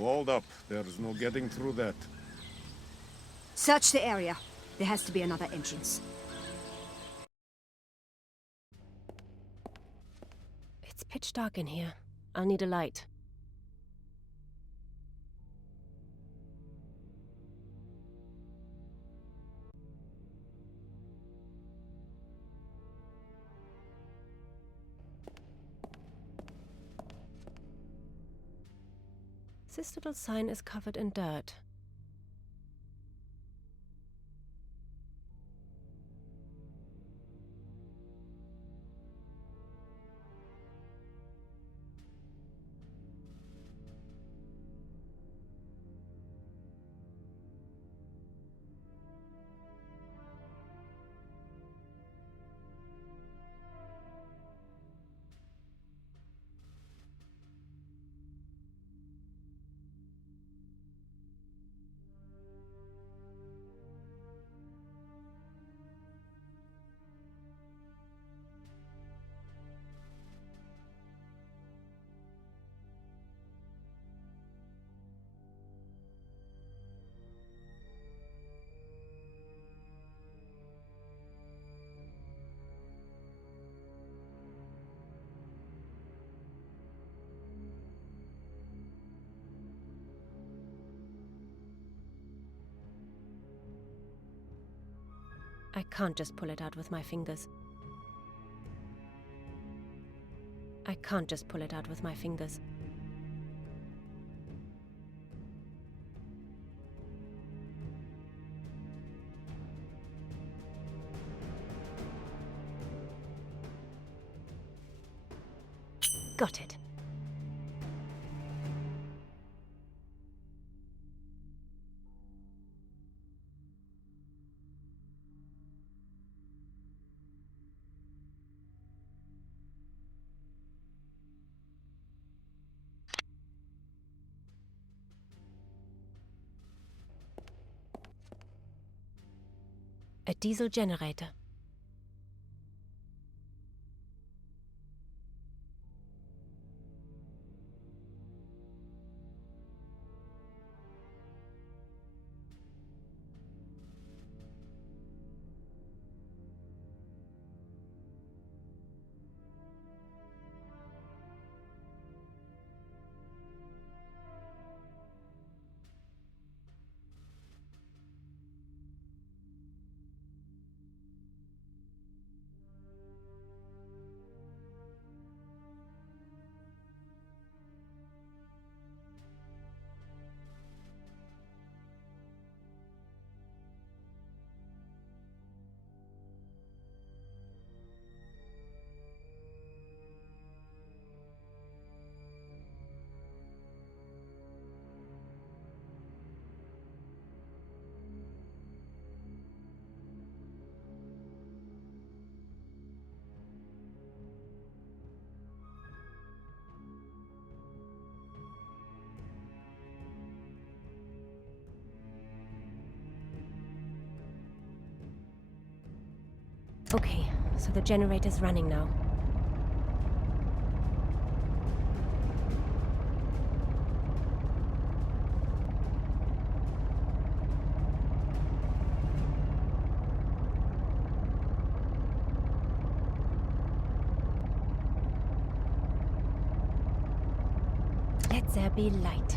Walled up. There's no getting through that. Search the area. There has to be another entrance. It's pitch dark in here. I'll need a light. This little sign is covered in dirt. I can't just pull it out with my fingers. I can't just pull it out with my fingers. Got it. A diesel generator. Okay, so the generator's running now. Let there be light.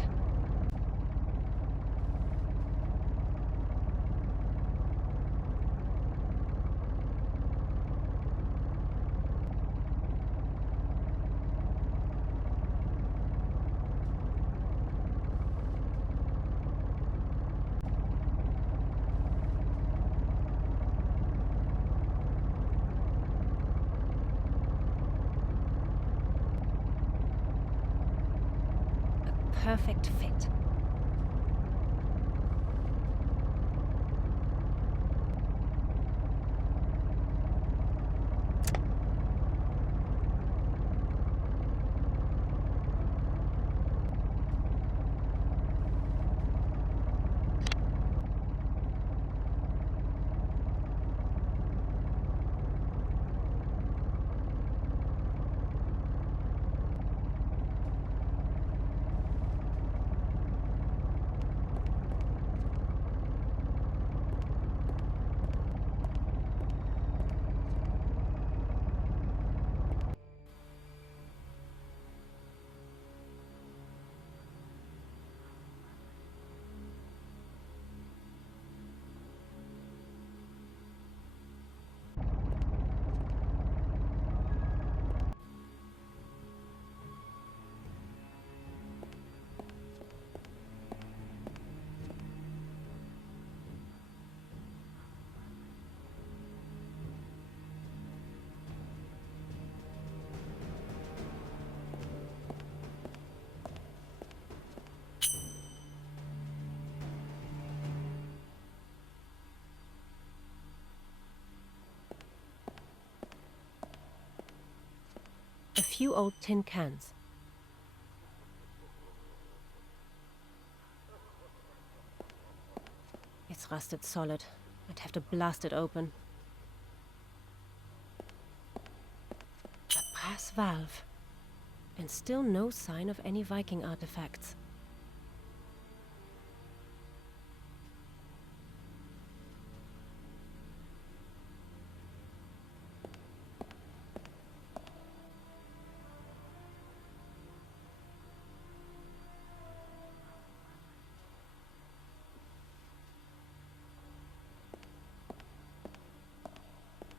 Perfect fit. few old tin cans. It's rusted solid. I'd have to blast it open. A brass valve. And still no sign of any Viking artifacts.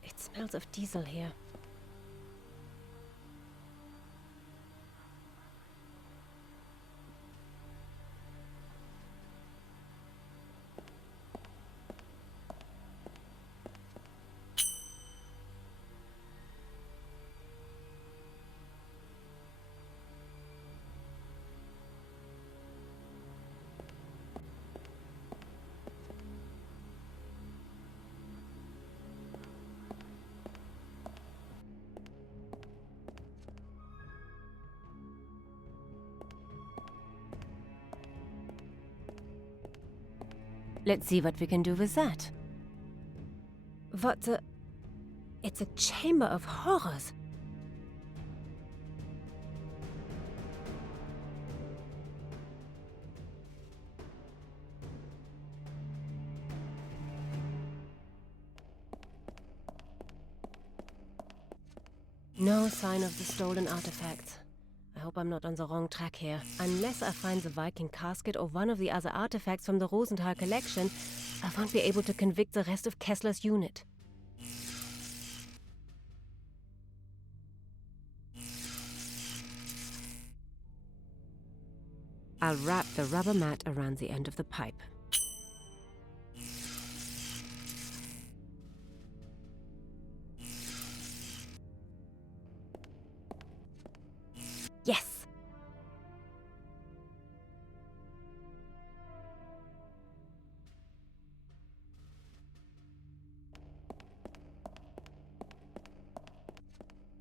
It smells of diesel here. Let's see what we can do with that. What the... It's a chamber of horrors. No sign of the stolen artifacts. I hope I'm not on the wrong track here. Unless I find the Viking casket or one of the other artifacts from the Rosenthal collection, I won't be able to convict the rest of Kessler's unit. I'll wrap the rubber mat around the end of the pipe. Yes!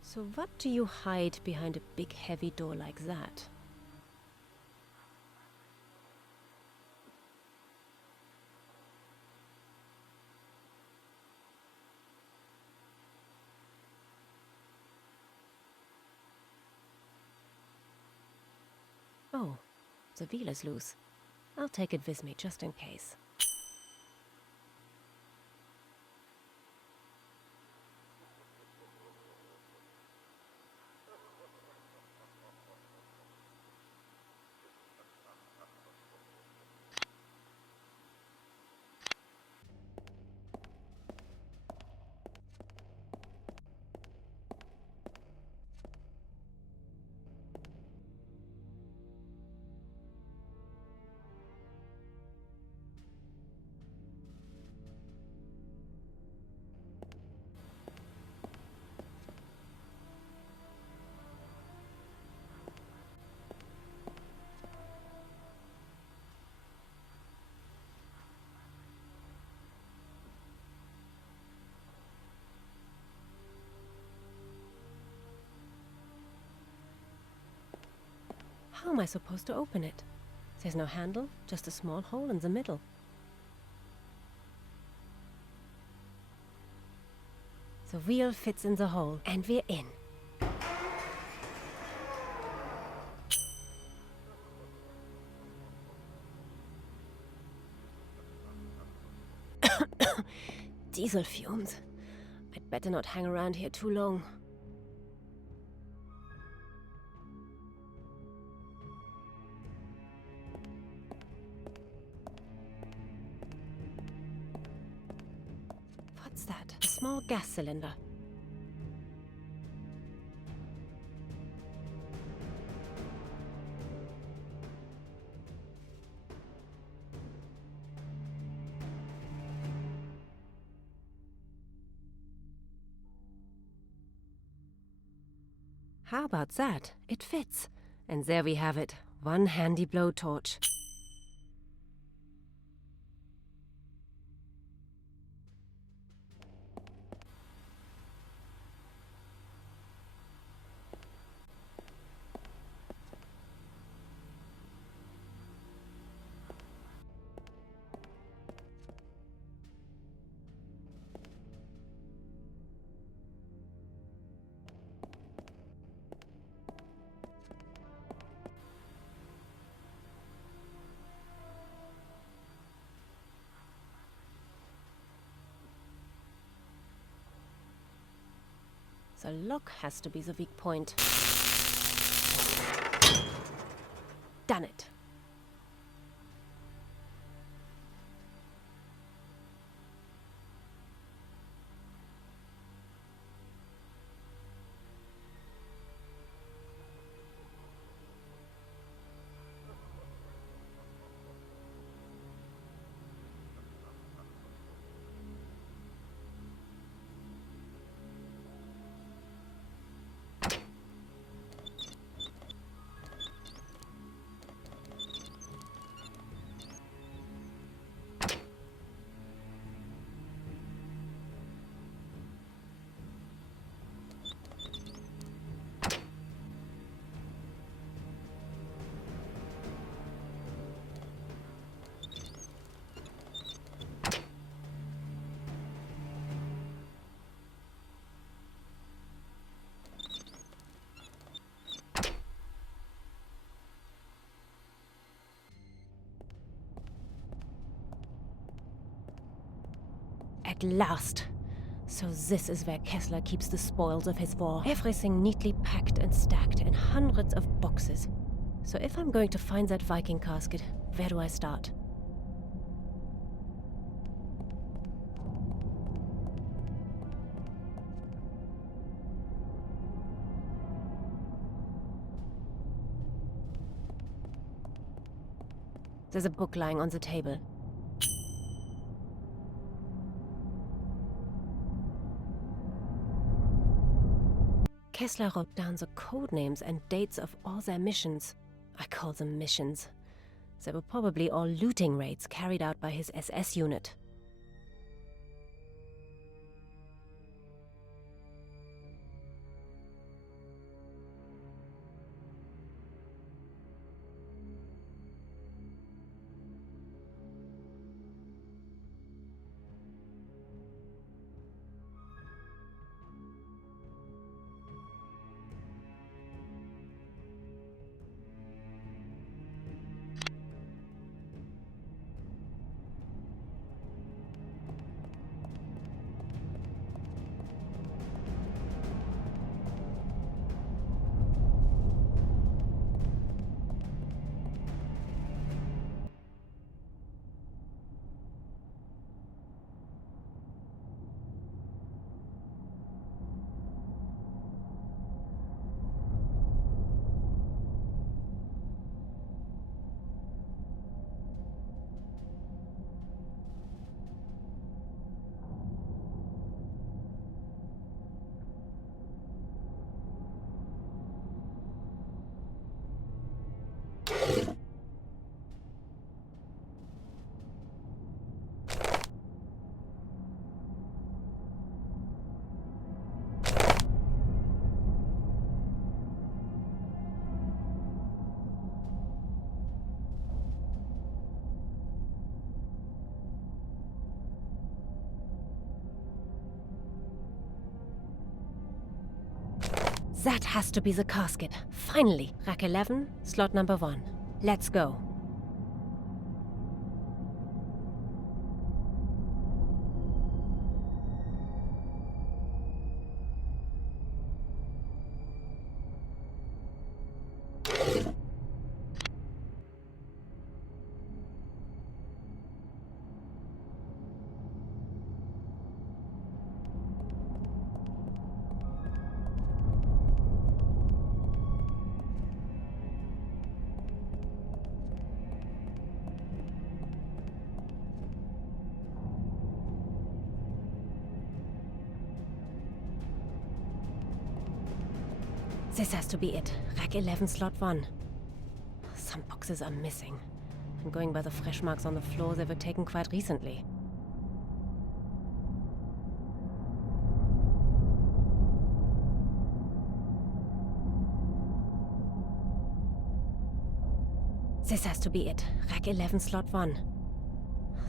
So what do you hide behind a big heavy door like that? Oh, the wheel is loose. I'll take it with me just in case. How am I supposed to open it? There's no handle, just a small hole in the middle. The wheel fits in the hole, and we're in. Diesel fumes. I'd better not hang around here too long. What's that? A small gas cylinder. How about that? It fits. And there we have it. One handy blowtorch. The lock has to be the weak point. Done it. At last. So this is where Kessler keeps the spoils of his war. Everything neatly packed and stacked in hundreds of boxes. So if I'm going to find that Viking casket, where do I start? There's a book lying on the table. Kessler wrote down the code names and dates of all their missions. I call them missions. They were probably all looting raids carried out by his SS unit. That has to be the casket. Finally. Rack 11, slot number 1. Let's go. This has to be it. Rack 11, slot 1. Some boxes are missing. And going by the fresh marks on the floor, they were taken quite recently. This has to be it. Rack 11, slot 1.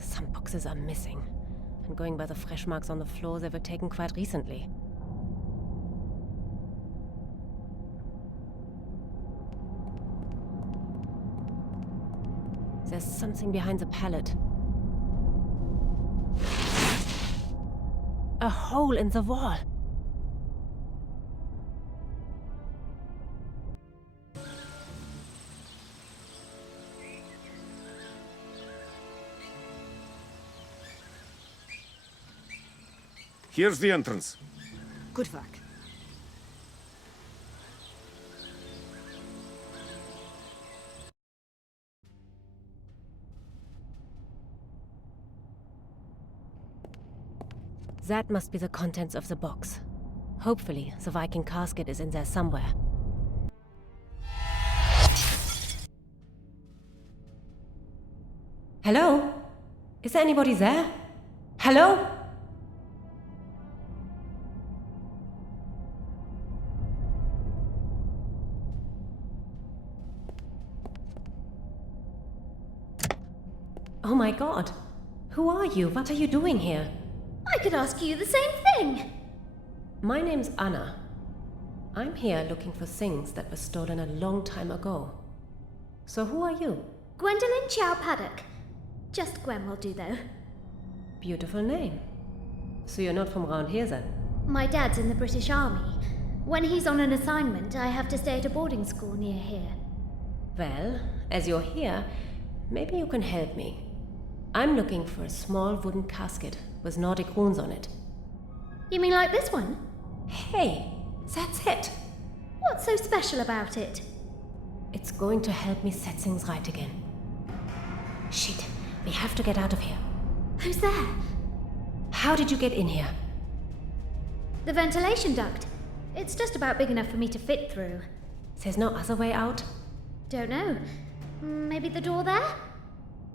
Some boxes are missing. And going by the fresh marks on the floor, they were taken quite recently. There's something behind the pallet. A hole in the wall. Here's the entrance. Good work. That must be the contents of the box. Hopefully, the Viking casket is in there somewhere. Hello? Is there anybody there? Hello? Oh my god. Who are you? What are you doing here? I could ask you the same thing. My name's Anna. I'm here looking for things that were stolen a long time ago. So who are you? Gwendolyn Chow Paddock. Just Gwen will do, though. Beautiful name. So you're not from around here then? My dad's in the British Army. When he's on an assignment, I have to stay at a boarding school near here. Well, as you're here, maybe you can help me. I'm looking for a small wooden casket with Nordic runes on it. You mean like this one? Hey, that's it. What's so special about it? It's going to help me set things right again. Shit, we have to get out of here. Who's there? How did you get in here? The ventilation duct. It's just about big enough for me to fit through. There's no other way out? Don't know. Maybe the door there?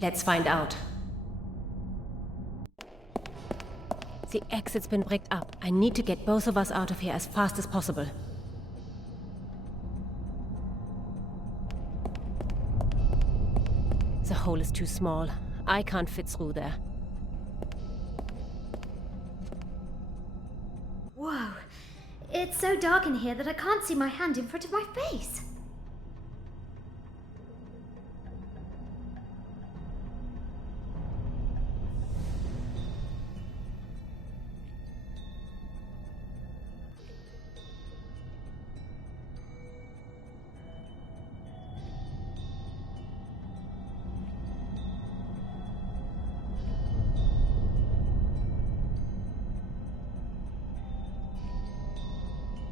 Let's find out. The exit's been bricked up. I need to get both of us out of here as fast as possible. The hole is too small. I can't fit through there. Whoa. It's so dark in here that I can't see my hand in front of my face.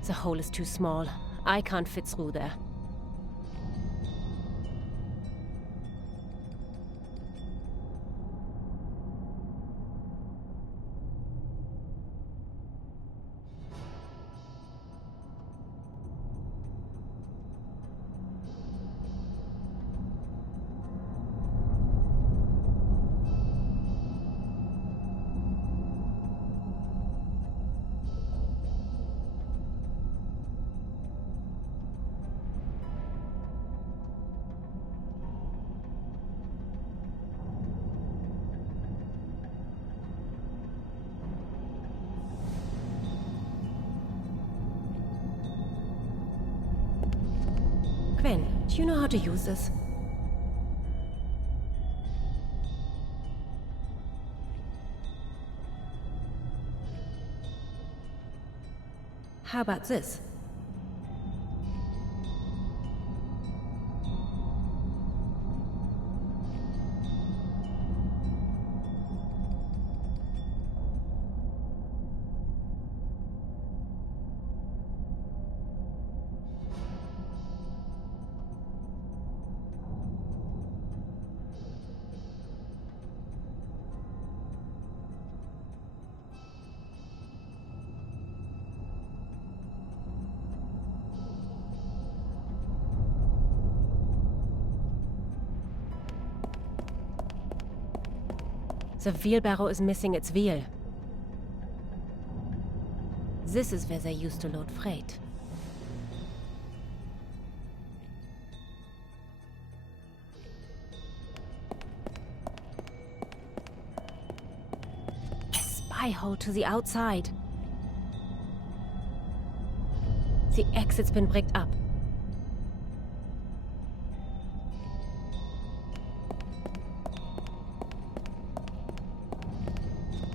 The hole is too small. I can't fit through there. Gwen, do you know how to use this? How about this? The wheelbarrow is missing its wheel. This is where they used to load freight. A spy hole to the outside. The exit's been bricked up.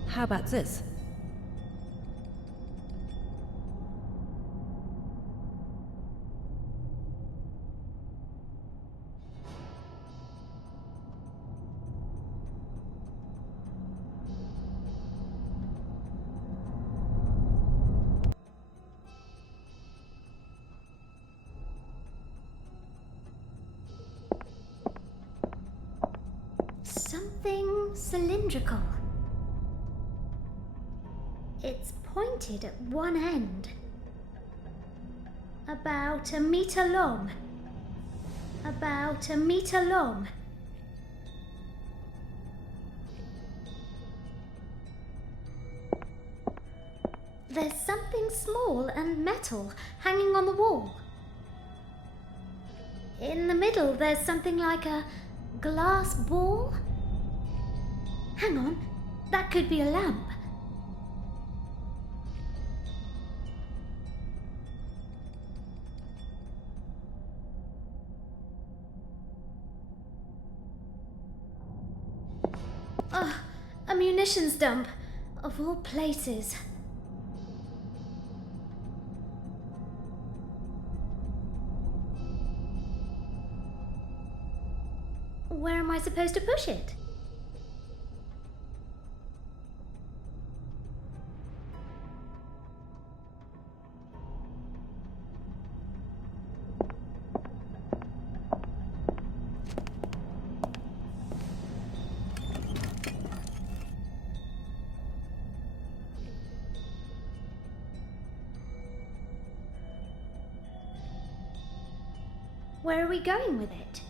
How about this? something cylindrical. It's pointed at one end. About a meter long. About a meter long. There's something small and metal hanging on the wall. In the middle, there's something like a glass ball. Hang on, that could be a lamp. Ah, a munitions dump, of all places. Where am I supposed to push it? Where are we going with it?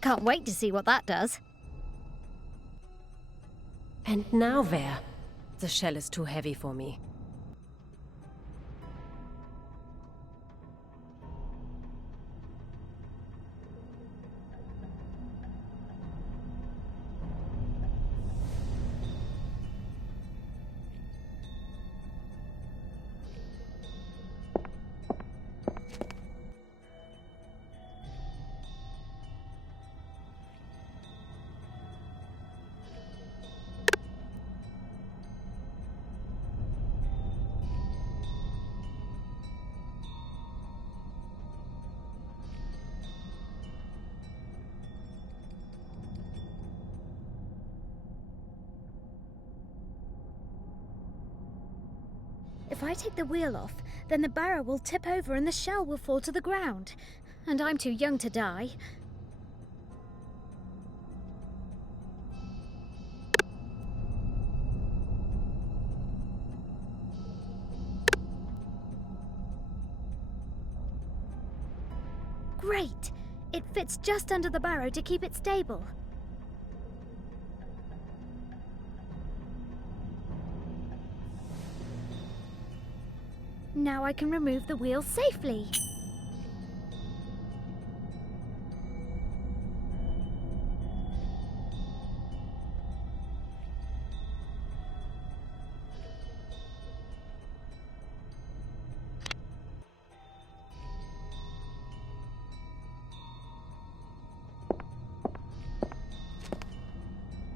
Can't wait to see what that does. And now where? The shell is too heavy for me. If I take the wheel off, then the barrow will tip over and the shell will fall to the ground. And I'm too young to die. Great! It fits just under the barrow to keep it stable. Now I can remove the wheel safely.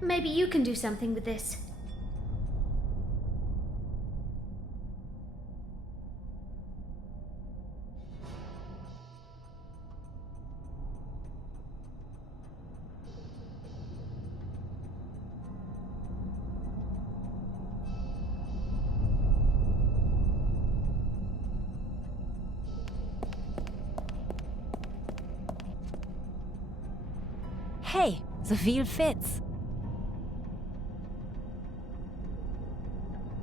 Maybe you can do something with this. Hey, the wheel fits.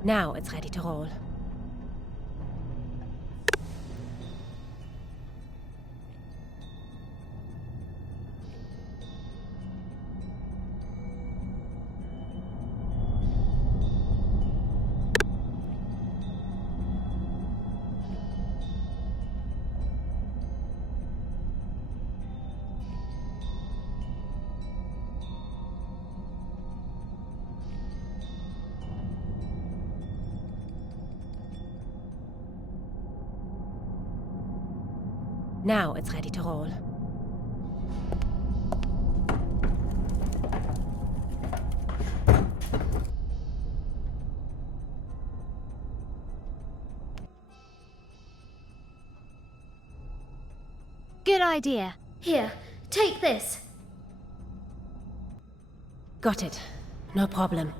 Now it's ready to roll. Now it's ready to roll. Good idea. Here, take this. Got it. No problem.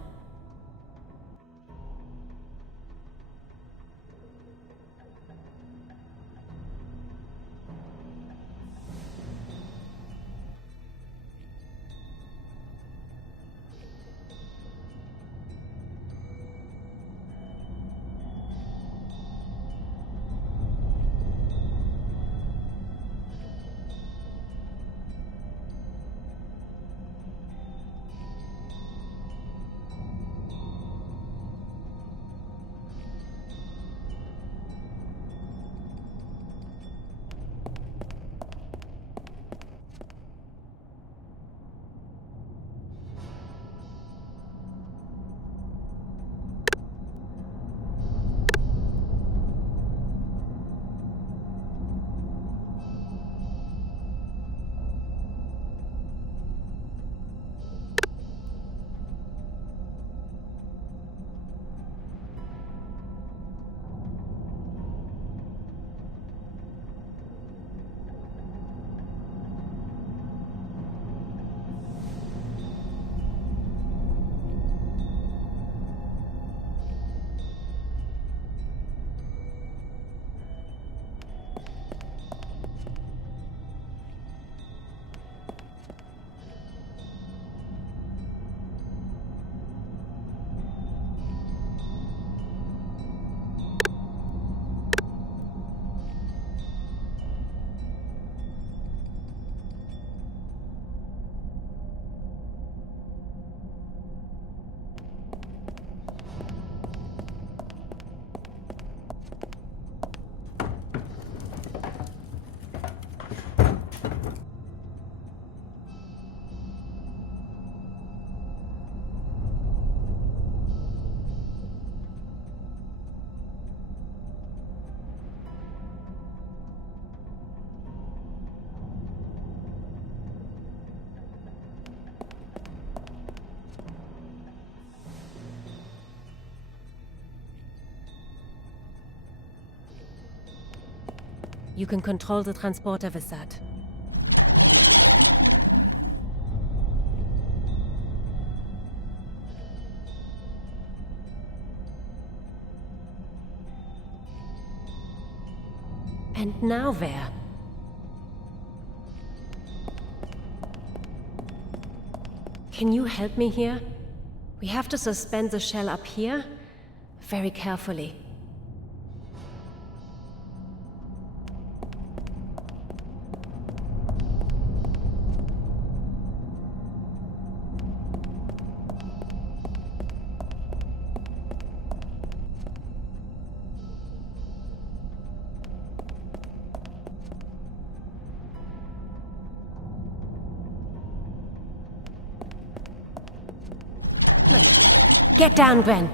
You can control the transporter with that. And now where? Can you help me here? We have to suspend the shell up here, very carefully. Get down, Gwen.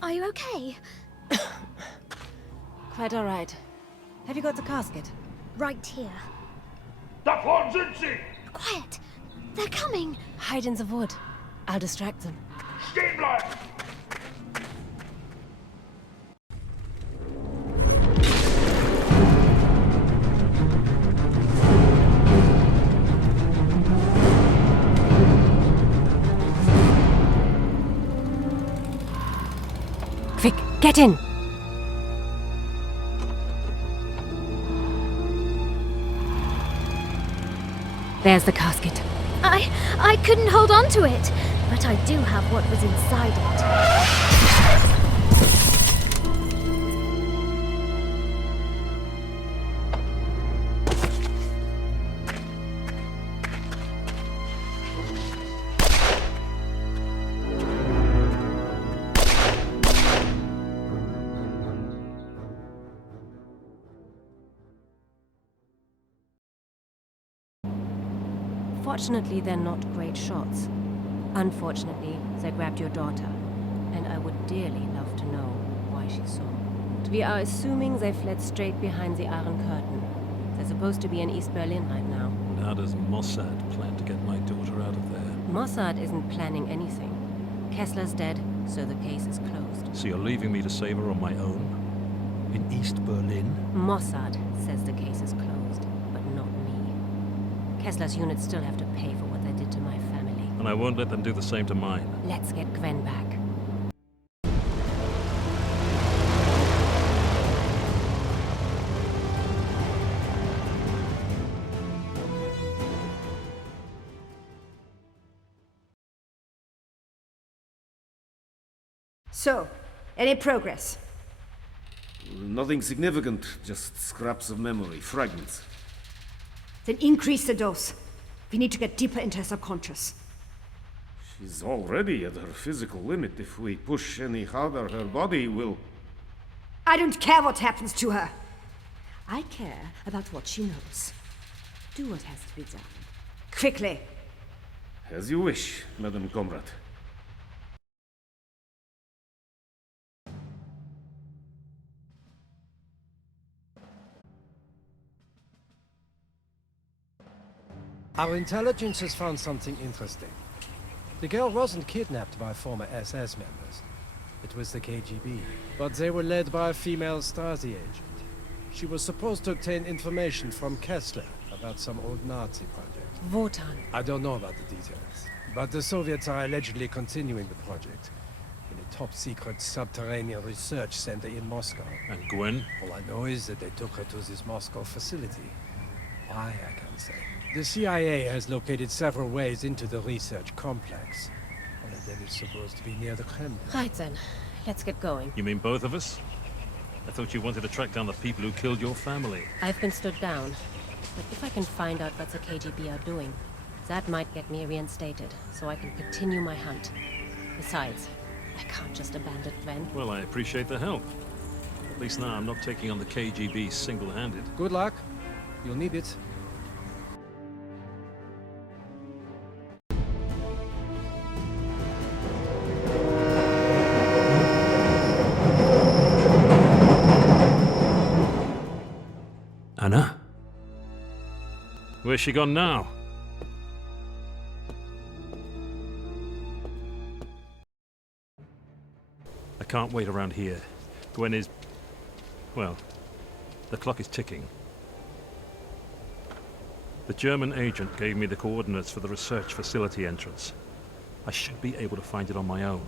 Are you okay? Quite all right. Have you got the casket? Right here. Davon sind sie! Quiet! They're coming! Hide in the wood. I'll distract them. Stehen bleiben! Quick, get in! There's the casket. I couldn't hold on to it, but I do have what was inside Fortunately, they're not great shots. Unfortunately, they grabbed your daughter, and I would dearly love to know why she's so. correct. We are assuming they fled straight behind the Iron Curtain. They're supposed to be in East Berlin right now. And how does Mossad plan to get my daughter out of there? Mossad isn't planning anything. Kessler's dead, so the case is closed. So you're leaving me to save her on my own? In East Berlin? Mossad says the case is closed, but not me. Kessler's units still have to pay for what they did to my family. And I won't let them do the same to mine. Let's get Gwen back. So, any progress? Nothing significant, just scraps of memory, fragments. Then increase the dose. We need to get deeper into her subconscious. She's already at her physical limit. If we push any harder, her body will... I don't care what happens to her. I care about what she knows. Do what has to be done. Quickly. As you wish, Madame Comrade. Our intelligence has found something interesting. The girl wasn't kidnapped by former SS members. It was the KGB. But they were led by a female Stasi agent. She was supposed to obtain information from Kessler about some old Nazi project. Wotan. I don't know about the details. But the Soviets are allegedly continuing the project in a top-secret subterranean research center in Moscow. And Gwen? All I know is that they took her to this Moscow facility. Why, I can't say. The CIA has located several ways into the research complex. One of them is supposed to be near the Kremlin. Right then. Let's get going. You mean both of us? I thought you wanted to track down the people who killed your family. I've been stood down. But if I can find out what the KGB are doing, that might get me reinstated, so I can continue my hunt. Besides, I can't just abandon Gwen. Well, I appreciate the help. At least now I'm not taking on the KGB single-handed. Good luck. You'll need it. Anna? Where's she gone now? I can't wait around here. Gwen is... well, the clock is ticking. The German agent gave me the coordinates for the research facility entrance. I should be able to find it on my own.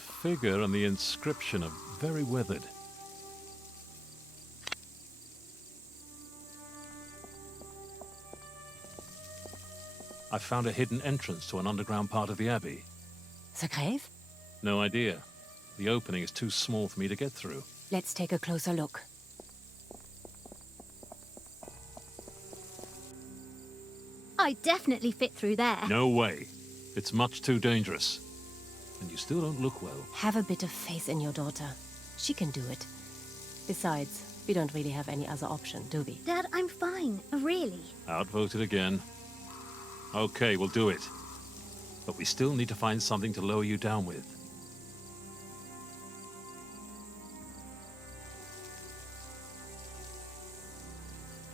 figure and the inscription are very weathered. I found a hidden entrance to an underground part of the Abbey. The grave? No idea. The opening is too small for me to get through. Let's take a closer look. I definitely fit through there. No way. It's much too dangerous. And you still don't look well. Have a bit of faith in your daughter. She can do it. Besides, we don't really have any other option, do we? Dad, I'm fine. Really. Outvoted again. Okay, we'll do it. But we still need to find something to lower you down with.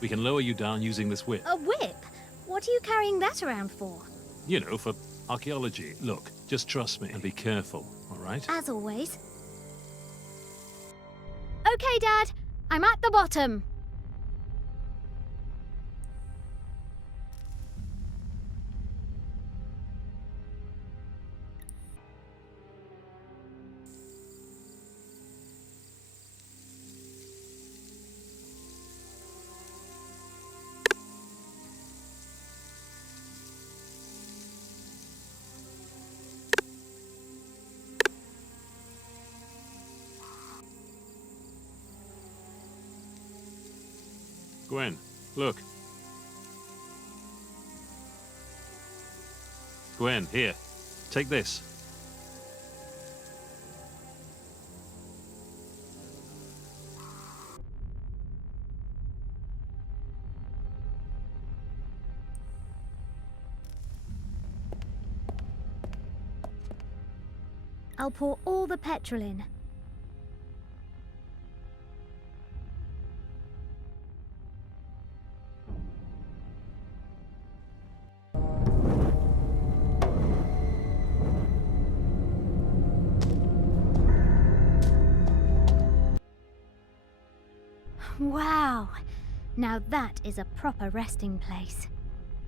We can lower you down using this whip. A whip? What are you carrying that around for? You know, for archaeology. Look, just trust me and be careful, all right? As always. Okay, Dad. I'm at the bottom. Gwen, look. Gwen, here. Take this. I'll pour all the petrol in. Wow! Now that is a proper resting place.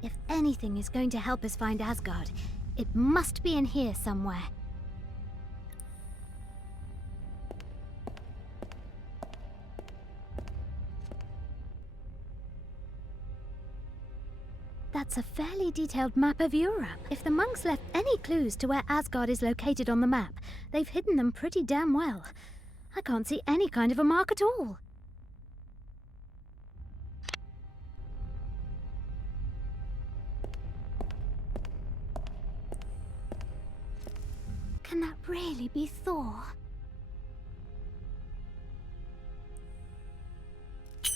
If anything is going to help us find Asgard, it must be in here somewhere. That's a fairly detailed map of Europe. If the monks left any clues to where Asgard is located on the map, they've hidden them pretty damn well. I can't see any kind of a mark at all. Can that really be Thor?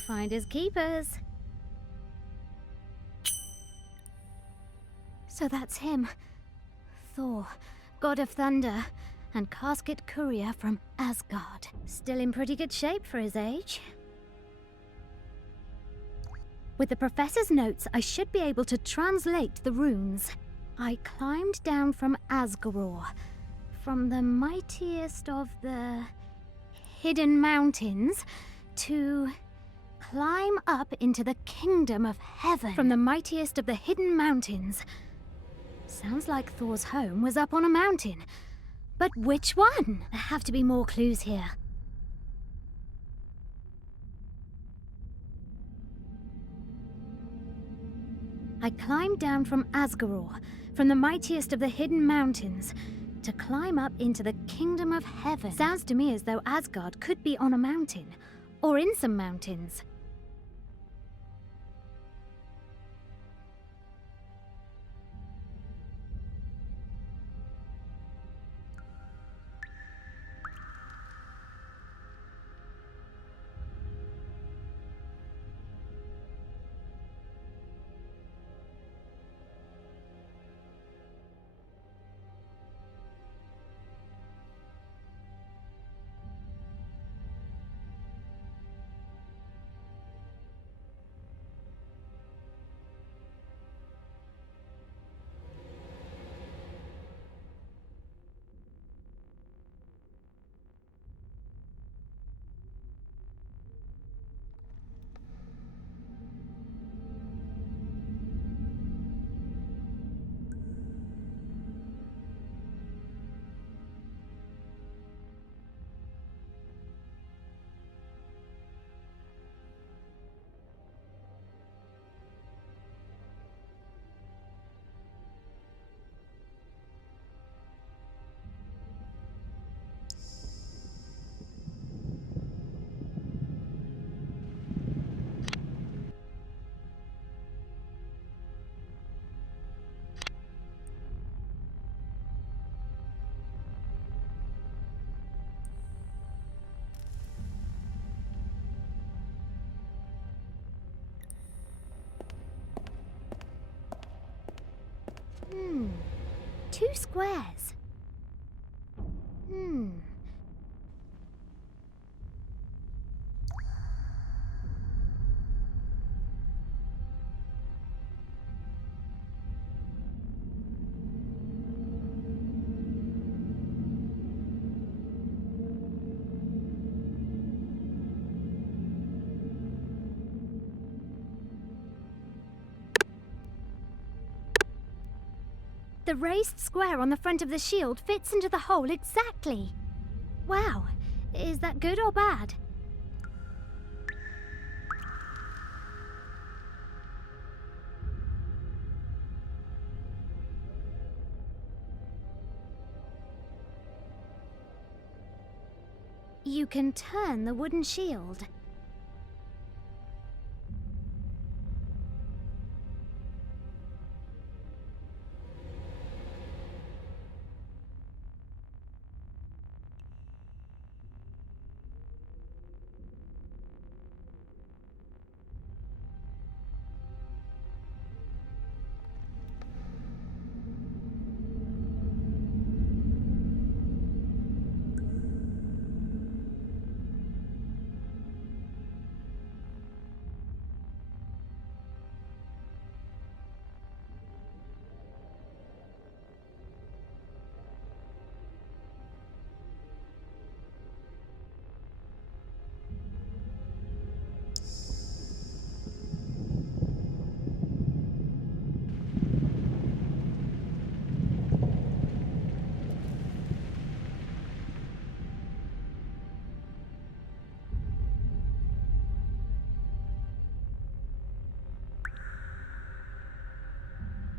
Finders keepers. So that's him. Thor, god of thunder, and casket courier from Asgard. Still in pretty good shape for his age. With the professor's notes, I should be able to translate the runes. I climbed down from Asgaror, from the mightiest of the hidden mountains, to climb up into the kingdom of heaven. From the mightiest of the hidden mountains. Sounds like Thor's home was up on a mountain. But which one? There have to be more clues here. I climbed down from Asgaror, from the mightiest of the hidden mountains, to climb up into the kingdom of heaven. Sounds to me as though Asgard could be on a mountain, or in some mountains. 2 squares. The raised square on the front of the shield fits into the hole exactly. Wow, is that good or bad? You can turn the wooden shield.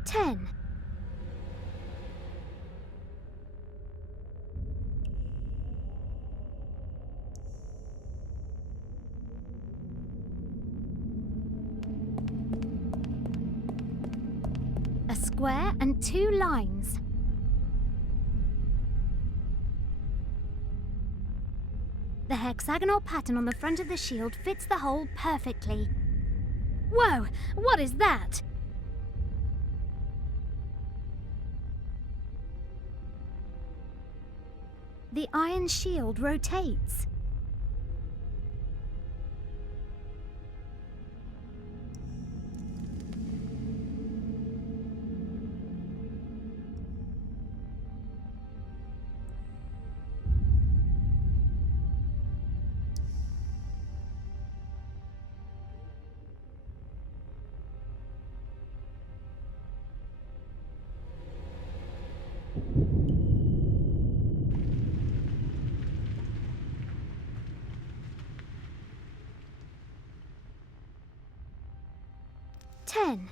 Ten. A square and 2 lines. The hexagonal pattern on the front of the shield fits the hole perfectly. Whoa! What is that? The iron shield rotates. Ten.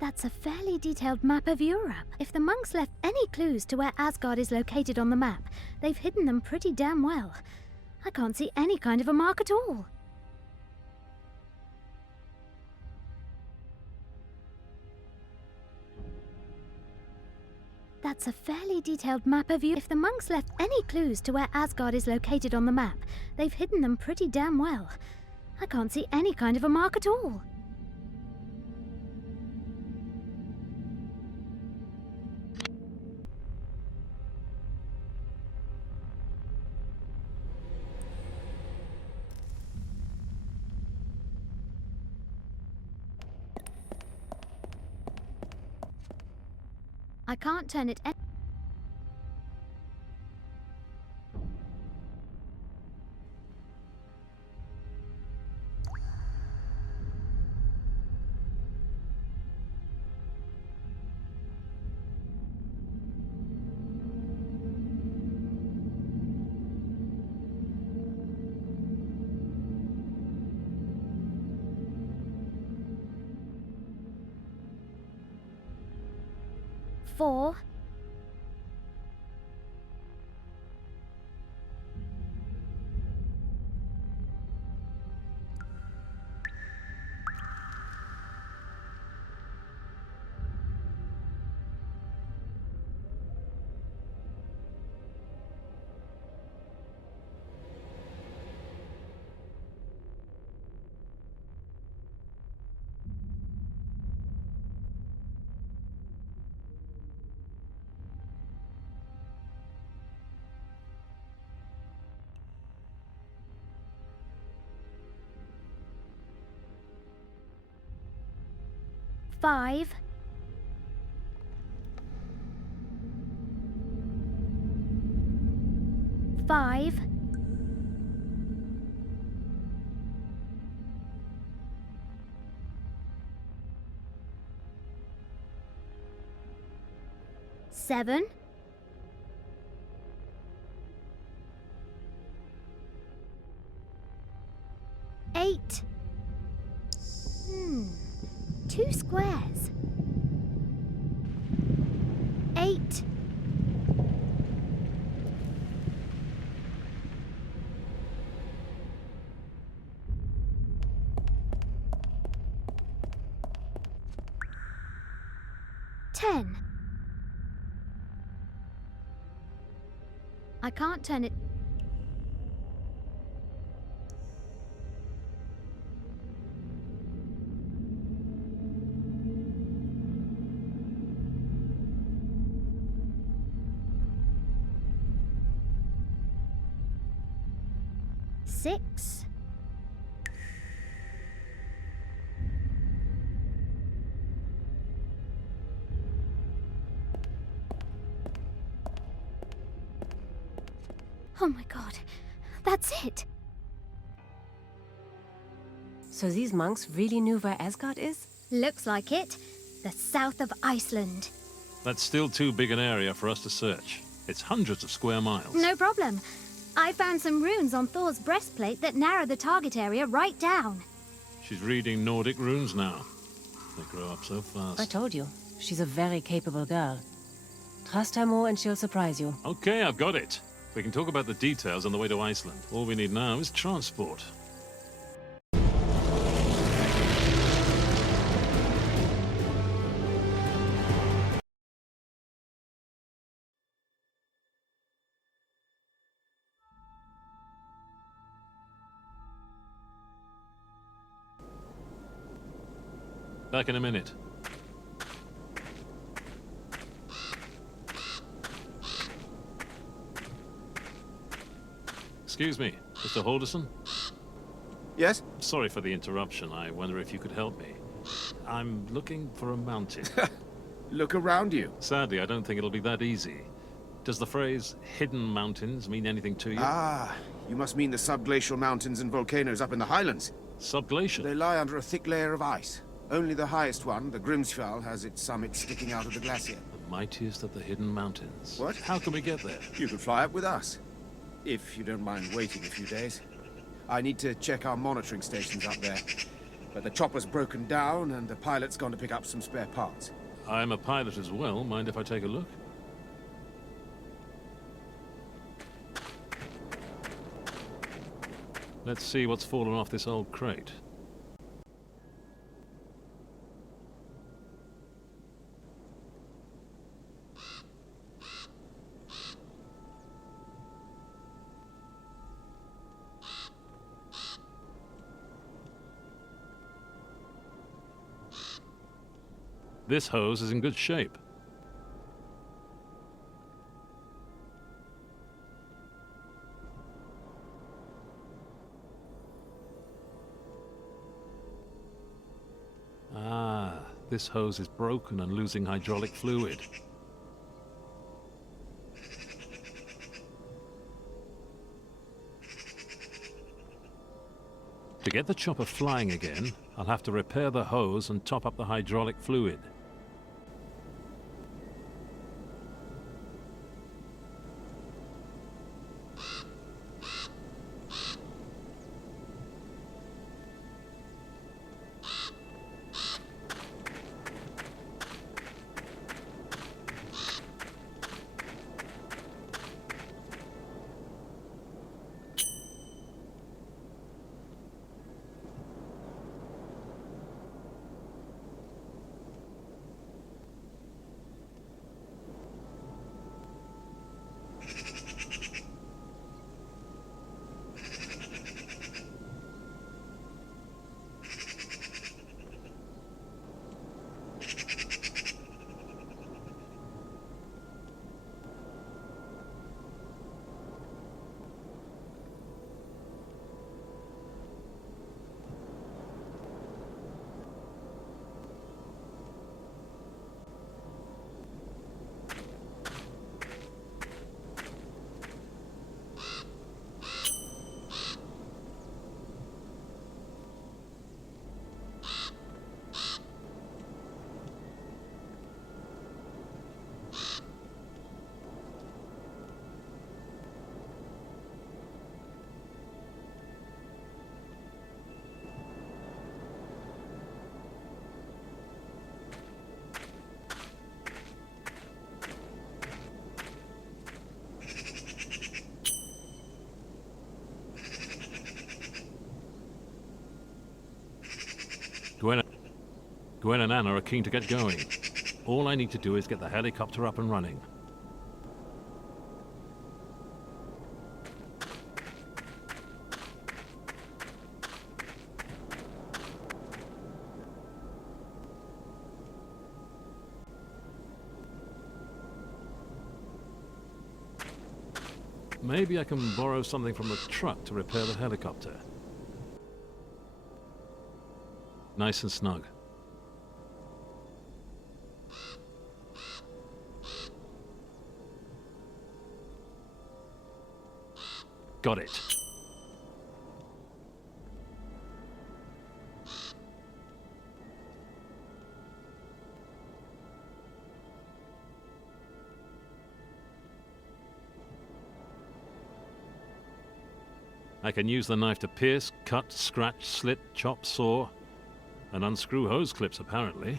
That's a fairly detailed map of Europe. If the monks left any clues to where Asgard is located on the map, they've hidden them pretty damn well. I can't see any kind of a mark at all. That's a fairly detailed map of Europe. If the monks left any clues to where Asgard is located on the map, they've hidden them pretty damn well. I can't see any kind of a mark at all. I can't turn it. Four. 5. 5. 7. 8. 2 squares. 8. 10. I can't turn it. Six. Oh my god, that's it. So these monks really knew where Asgard is? Looks like it. The south of Iceland. That's still too big an area for us to search. It's hundreds of square miles. No problem. I found some runes on Thor's breastplate that narrow the target area right down. She's reading Nordic runes now. They grow up so fast. I told you, she's a very capable girl. Trust her more and she'll surprise you. Okay, I've got it. We can talk about the details on the way to Iceland. All we need now is transport. Back in a minute. Excuse me, Mr. Halderson? Yes? Sorry for the interruption. I wonder if you could help me. I'm looking for a mountain. Look around you. Sadly, I don't think it'll be that easy. Does the phrase hidden mountains mean anything to you? Ah, you must mean the subglacial mountains and volcanoes up in the highlands. Subglacial? They lie under a thick layer of ice. Only the highest one, the Grimsfjall, has its summit sticking out of the glacier. The mightiest of the hidden mountains. What? How can we get there? You could fly up with us. If you don't mind waiting a few days. I need to check our monitoring stations up there. But the chopper's broken down and the pilot's gone to pick up some spare parts. I'm a pilot as well. Mind if I take a look? Let's see what's fallen off this old crate. This hose is in good shape. Ah, this hose is broken and losing hydraulic fluid. To get the chopper flying again, I'll have to repair the hose and top up the hydraulic fluid. Gwen and Anna are keen to get going. All I need to do is get the helicopter up and running. Maybe I can borrow something from the truck to repair the helicopter. Nice and snug. Got it. I can use the knife to pierce, cut, scratch, slit, chop, saw, and unscrew hose clips, apparently.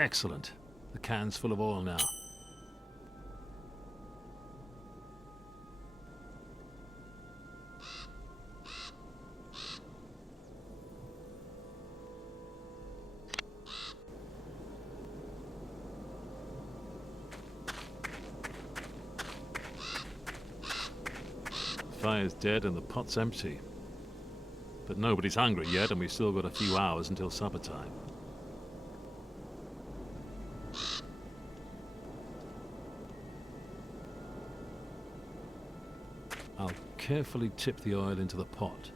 Excellent. The can's full of oil now. The fire's dead and the pot's empty. But nobody's hungry yet, and we've still got a few hours until supper time. I'll carefully tip the oil into the pot.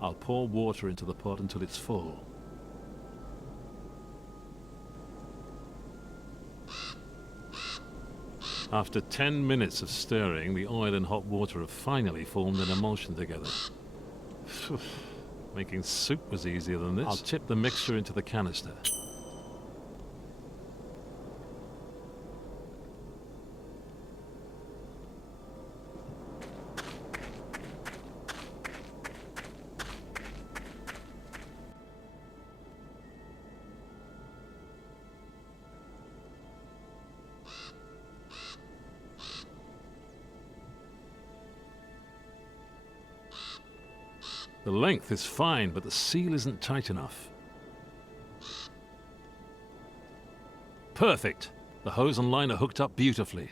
I'll pour water into the pot until it's full. After 10 minutes of stirring, the oil and hot water have finally formed an emulsion together. Making soup was easier than this. I'll tip the mixture into the canister. The length is fine, but the seal isn't tight enough. Perfect! The hose and line are hooked up beautifully.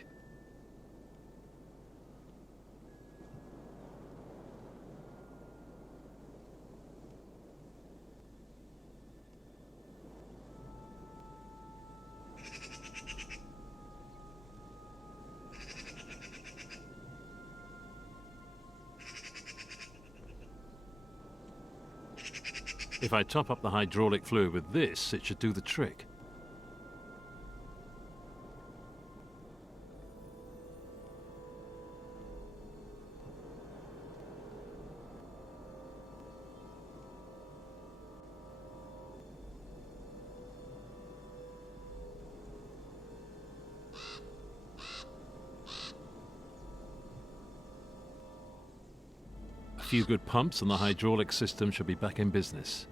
If I top up the hydraulic fluid with this, it should do the trick. A few good pumps and the hydraulic system should be back in business.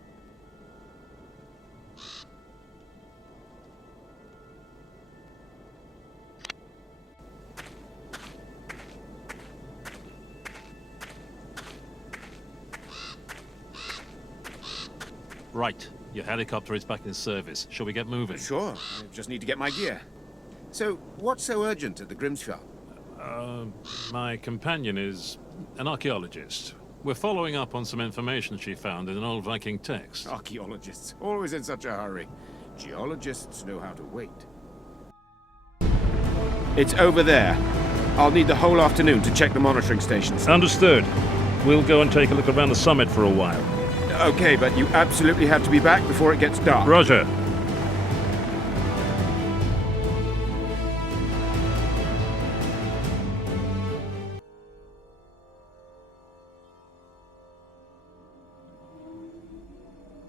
Right, your helicopter is back in service. Shall we get moving? Sure, I just need to get my gear. So, what's so urgent at the Grimm's shop? My companion is an archaeologist. We're following up on some information she found in an old Viking text. Archaeologists, always in such a hurry. Geologists know how to wait. It's over there. I'll need the whole afternoon to check the monitoring stations. Understood. We'll go and take a look around the summit for a while. Okay, but you absolutely have to be back before it gets dark. Roger.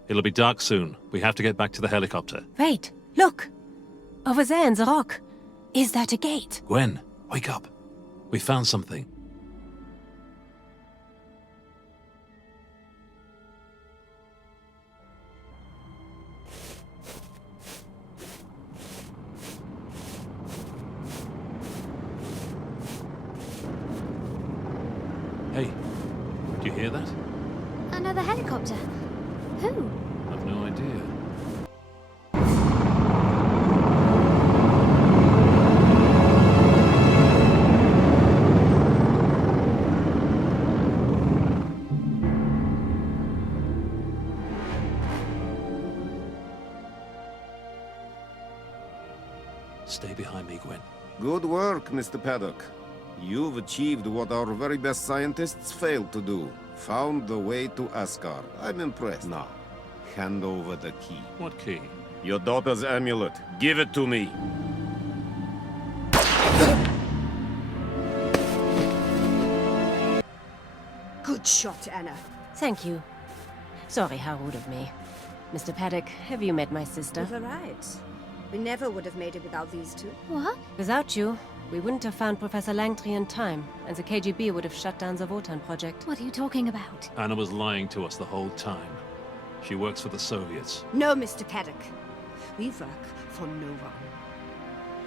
It'll be dark soon. We have to get back to the helicopter. Wait, look! Over there in the rock. Is that a gate? Gwen, wake up. We found something. Hey, do you hear that? Another helicopter. Who? I've no idea. Stay behind me, Gwen. Good work, Mr. Paddock. You've achieved what our very best scientists failed to do. Found the way to Asgard. I'm impressed. Now, hand over the key. What key? Your daughter's amulet. Give it to me. Good shot, Anna. Thank you. Sorry, how rude of me. Mr. Paddock, have you met my sister? You're right. We never would have made it without these two. What? Without you, we wouldn't have found Professor Langtry in time, and the KGB would have shut down the Wotan project. What are you talking about? Anna was lying to us the whole time. She works for the Soviets. No, Mr. Paddock. We work for no one.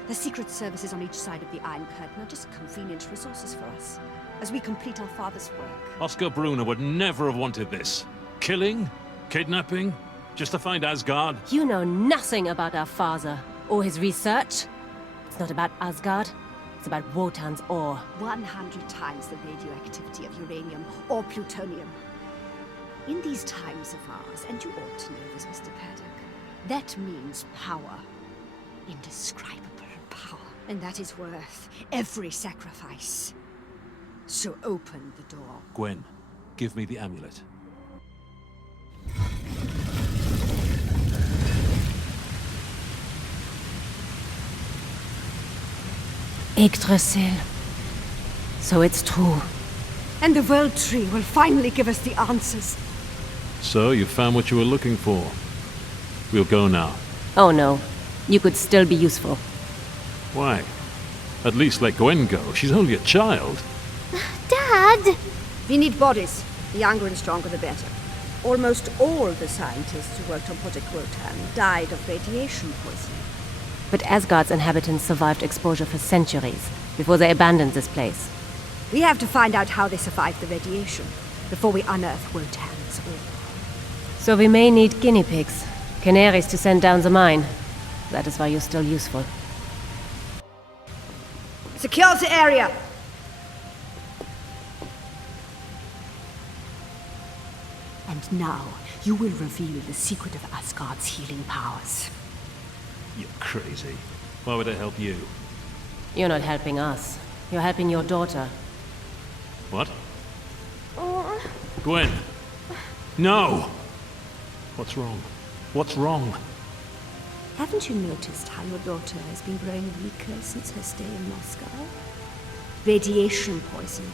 The secret services on each side of the Iron Curtain are just convenient resources for us, as we complete our father's work. Oscar Brunner would never have wanted this. Killing? Kidnapping? Just to find Asgard? You know nothing about our father, or his research. It's not about Asgard. It's about Wotan's ore. 100 times the radioactivity of uranium or plutonium. In these times of ours, and you ought to know this, Mr. Paddock, that means power. Indescribable power. And that is worth every sacrifice. So open the door. Gwen, give me the amulet. Yggdrasil. So it's true. And the World Tree will finally give us the answers. So, you found what you were looking for. We'll go now. Oh no. You could still be useful. Why? At least let Gwen go. She's only a child. Dad! We need bodies. The younger and stronger, the better. Almost all the scientists who worked on Project Wotan died of radiation poisoning. But Asgard's inhabitants survived exposure for centuries, before they abandoned this place. We have to find out how they survived the radiation, before we unearth Wotan's ore. So we may need guinea pigs, canaries to send down the mine. That is why you're still useful. Secure the area! And now, you will reveal the secret of Asgard's healing powers. You're crazy. Why would I help you? You're not helping us. You're helping your daughter. What? Gwen! No! What's wrong? What's wrong? Haven't you noticed how your daughter has been growing weaker since her stay in Moscow? Radiation poisoning.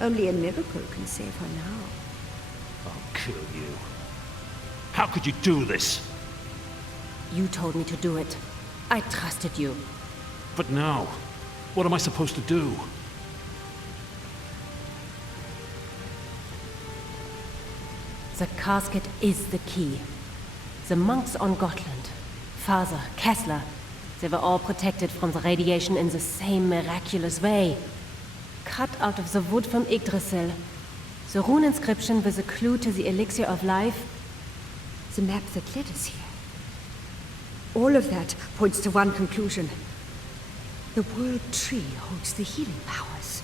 Only a miracle can save her now. I'll kill you. How could you do this? You told me to do it. I trusted you. But now, what am I supposed to do? The casket is the key. The monks on Gotland, Father, Kessler, they were all protected from the radiation in the same miraculous way. Cut out of the wood from Yggdrasil. The rune inscription was a clue to the elixir of life. The map that led us here. All of that points to one conclusion. The World Tree holds the healing powers.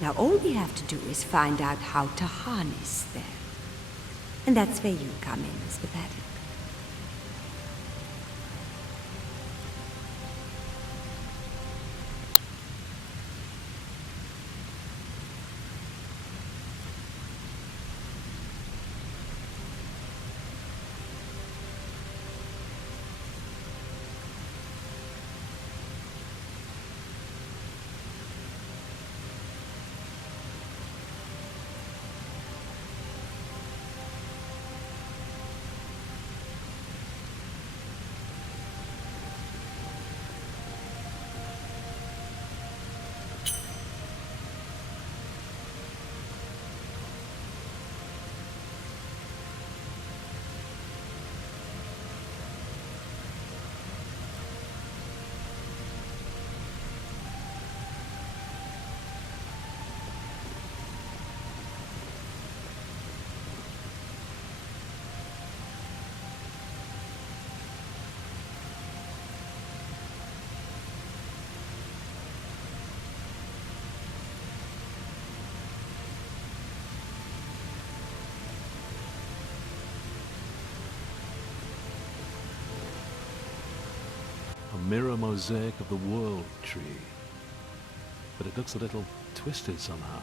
Now all we have to do is find out how to harness them. And that's where you come in, Mr. Paddock. mirror mosaic of the World Tree. But it looks a little twisted somehow.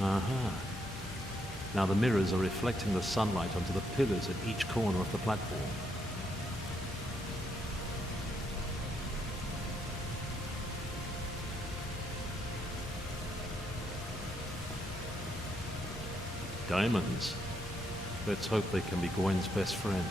Aha. Now the mirrors are reflecting the sunlight onto the pillars at each corner of the platform. Diamonds. Let's hope they can be Gwen's best friend.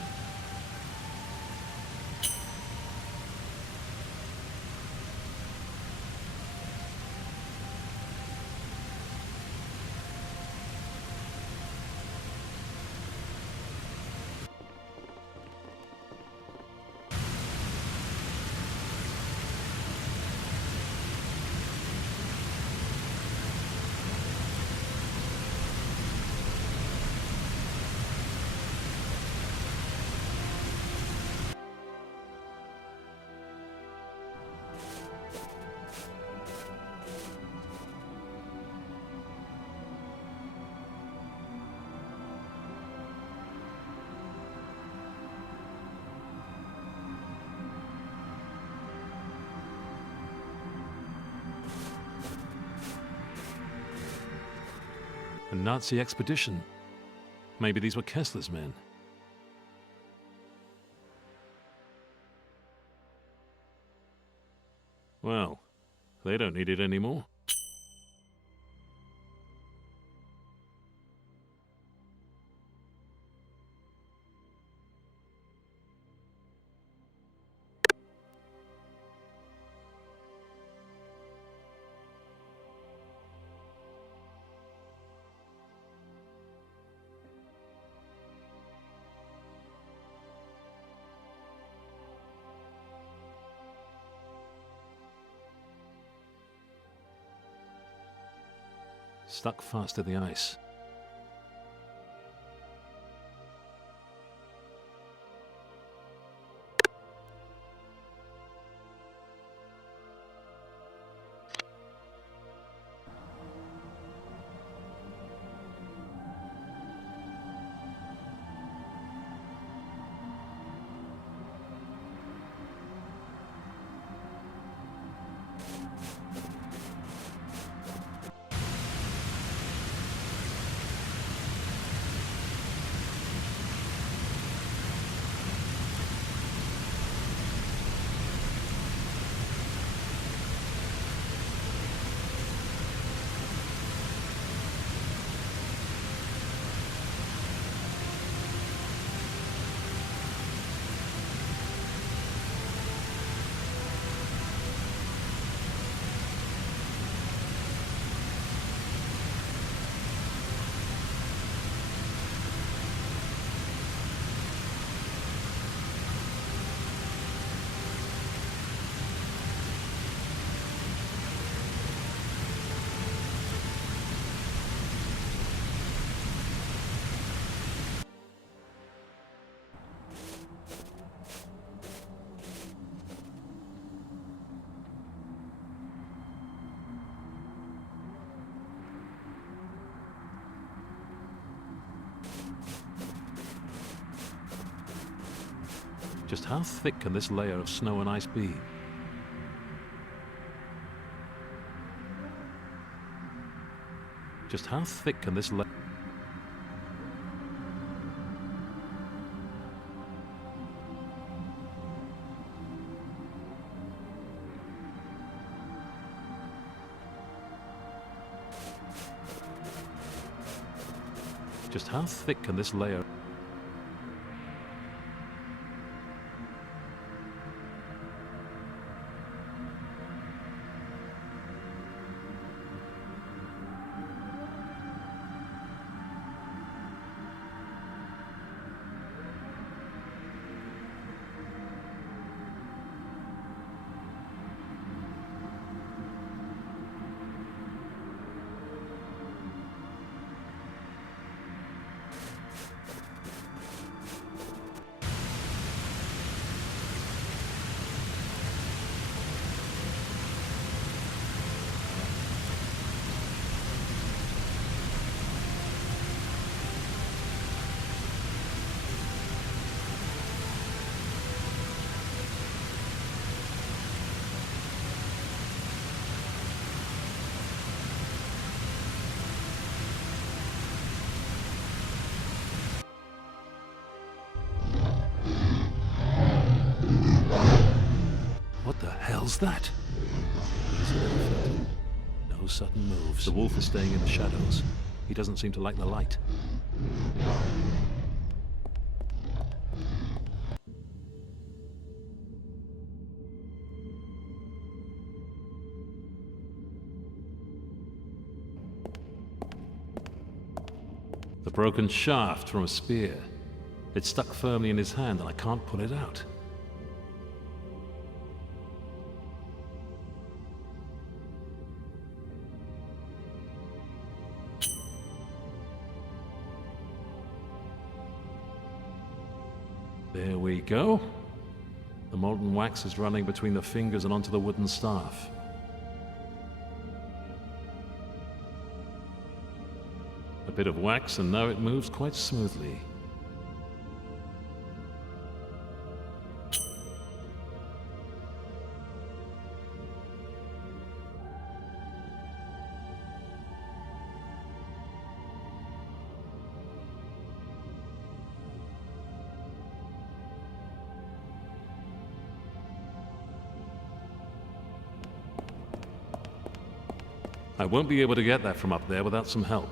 A Nazi expedition. Maybe these were Kessler's men. Well, they don't need it anymore. Stuck fast in the ice. Just how thick can this layer of snow and ice be? Just how thick can this layer... Just how thick can this layer... What the hell's that? No sudden moves. The wolf is staying in the shadows. He doesn't seem to like the light. The broken shaft from a spear. It's stuck firmly in his hand and I can't pull it out. There we go. The molten wax is running between the fingers and onto the wooden staff. A bit of wax and now it moves quite smoothly. I won't be able to get that from up there without some help.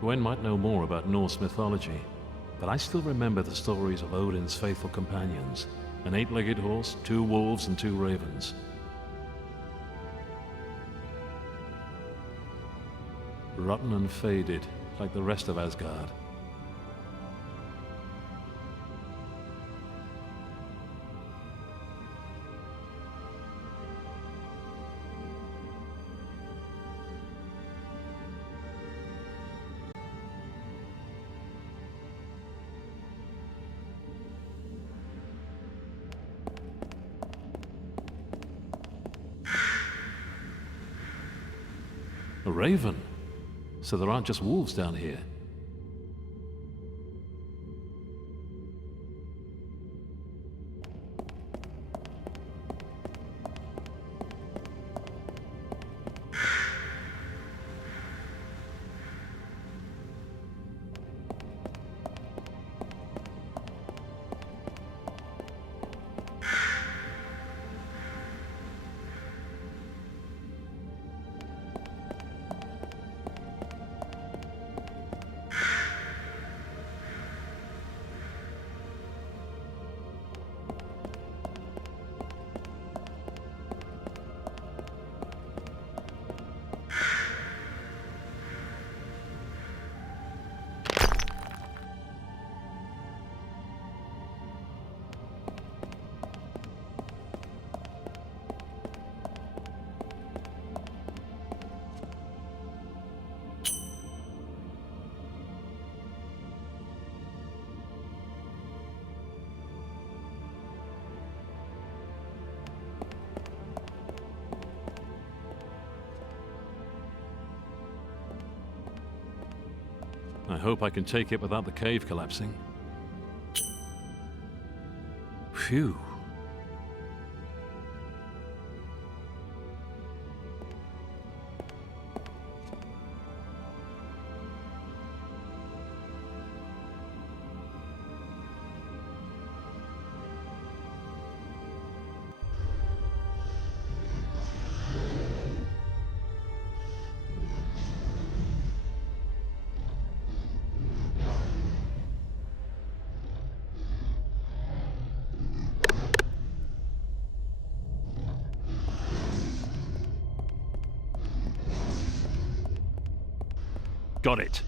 Gwen might know more about Norse mythology, but I still remember the stories of Odin's faithful companions, an 8-legged horse, 2 wolves, and 2 ravens. Rotten and faded, like the rest of Asgard. A raven? So there aren't just wolves down here. I hope I can take it without the cave collapsing. Phew. Got it.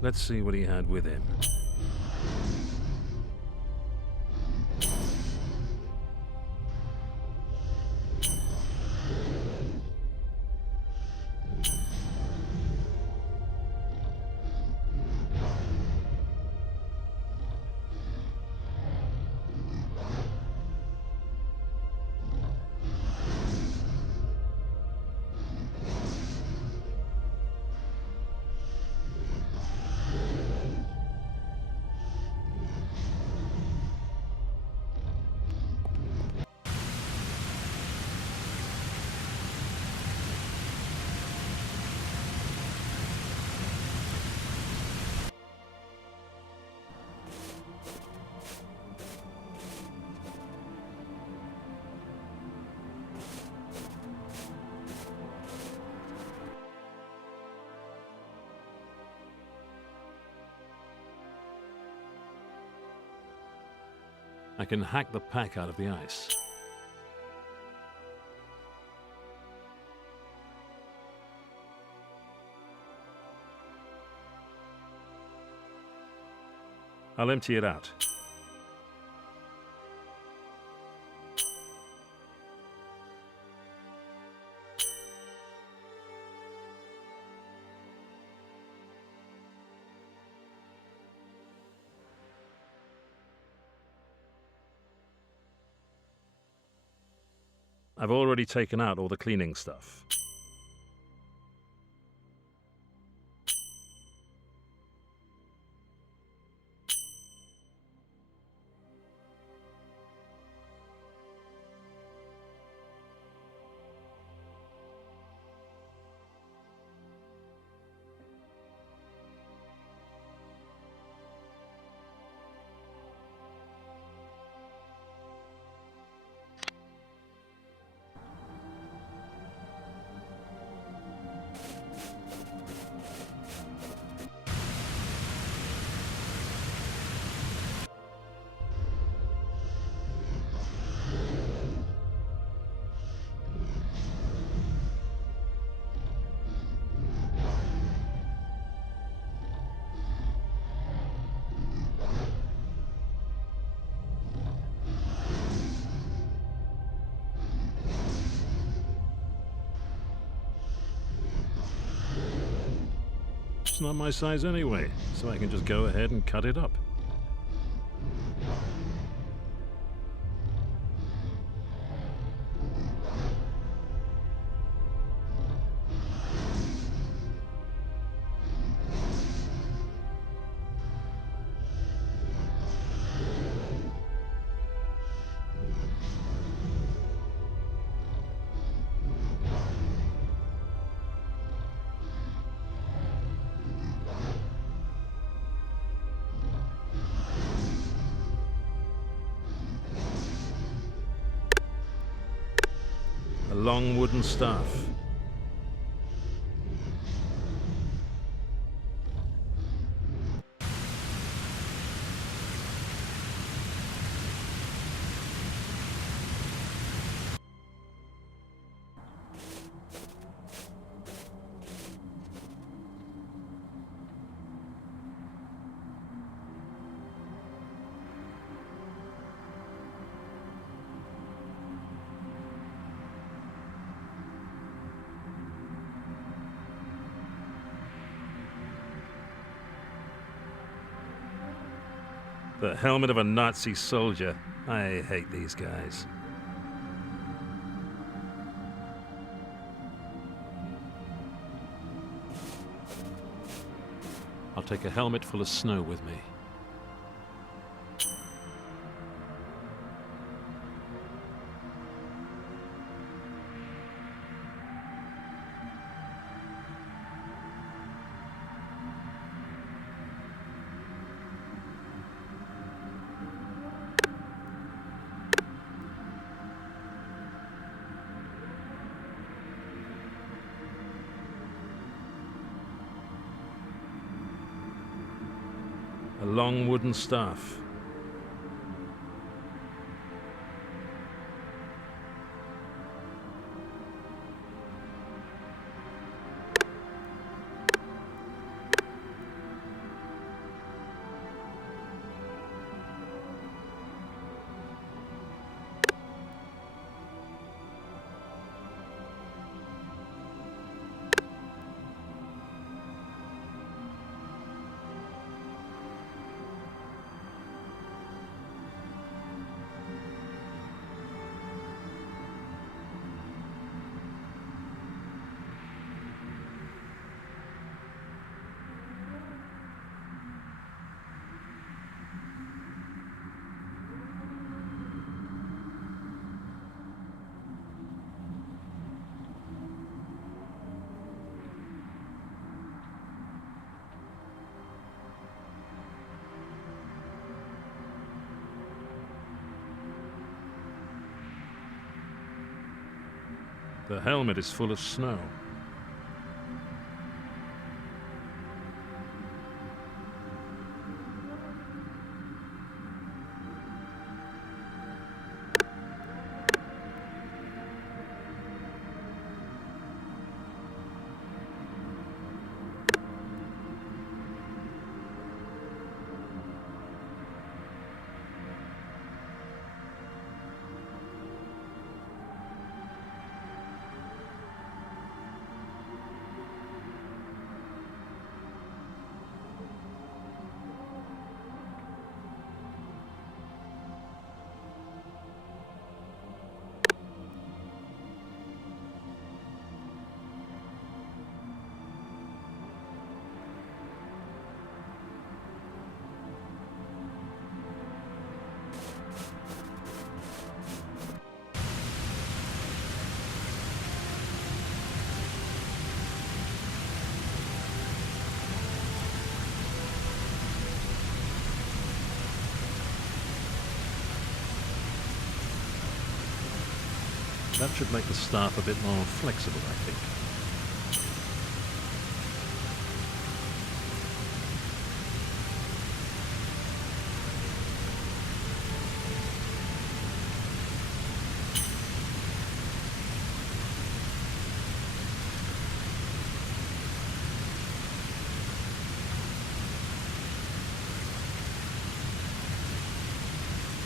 Let's see what he had with him. I can hack the pack out of the ice. I'll empty it out. I've already taken out all the cleaning stuff. It's not my size anyway, so I can just go ahead and cut it up. A long wooden staff. The helmet of a Nazi soldier. I hate these guys. I'll take a helmet full of snow with me. A long wooden staff. The helmet is full of snow. That should make the staff a bit more flexible, I think.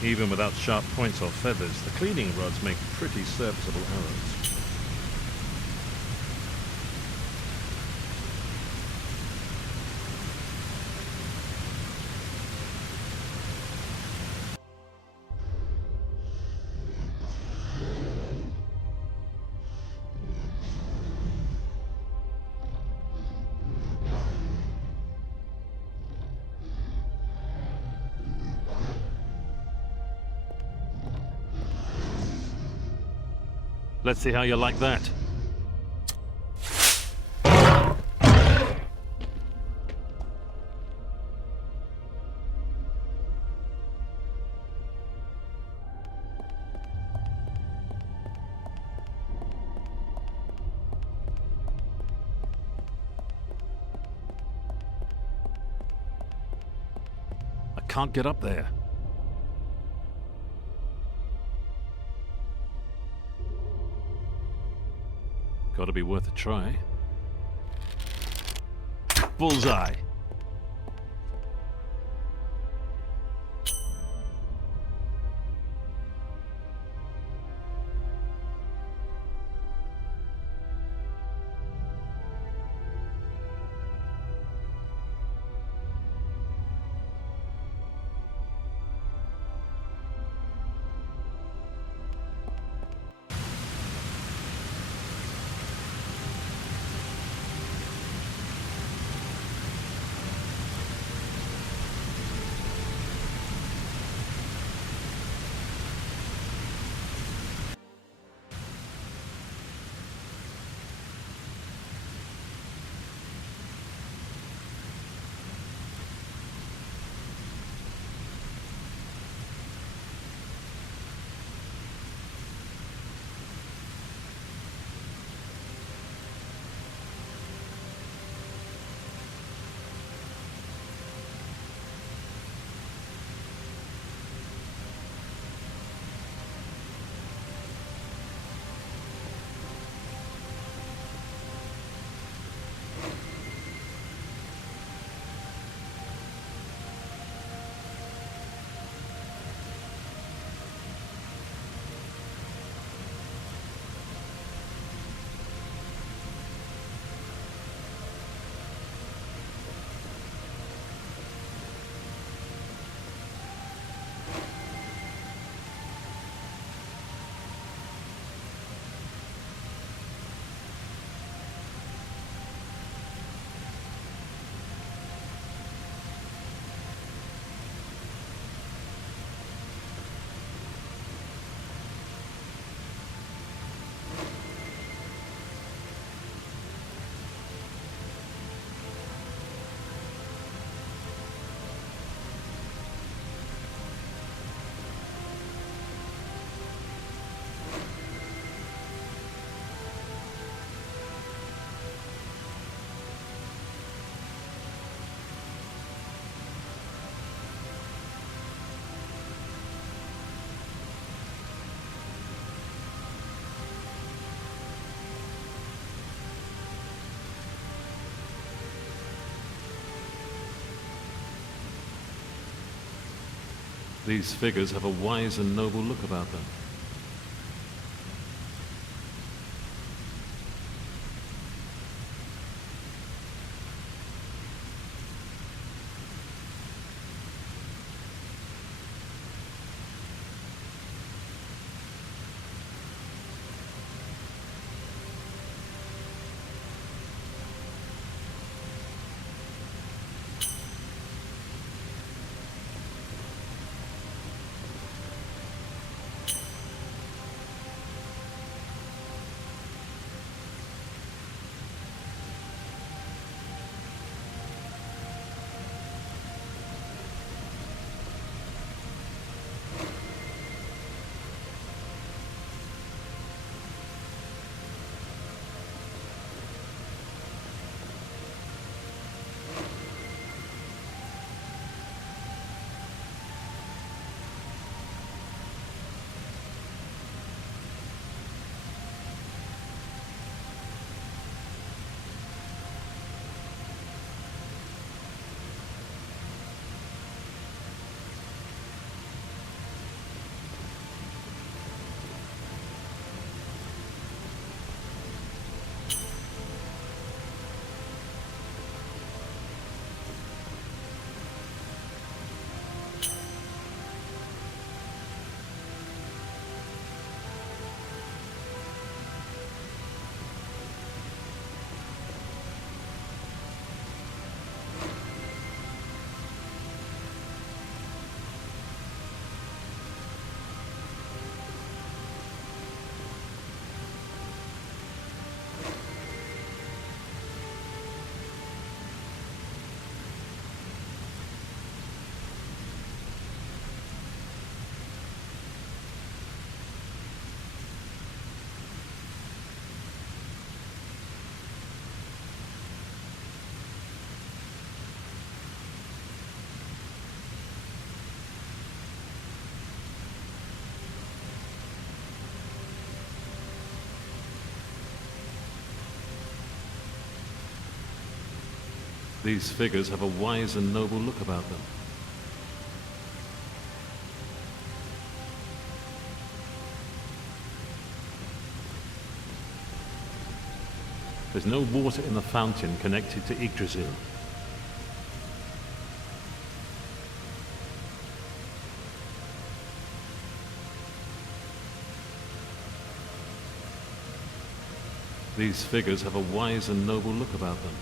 Even without sharp points or feathers, the cleaning rods make pretty serviceable arrows. Let's see how you like that. I can't get up there. Gotta be worth a try. Bullseye! These figures have a wise and noble look about them. These figures have a wise and noble look about them. There's no water in the fountain connected to Yggdrasil. These figures have a wise and noble look about them.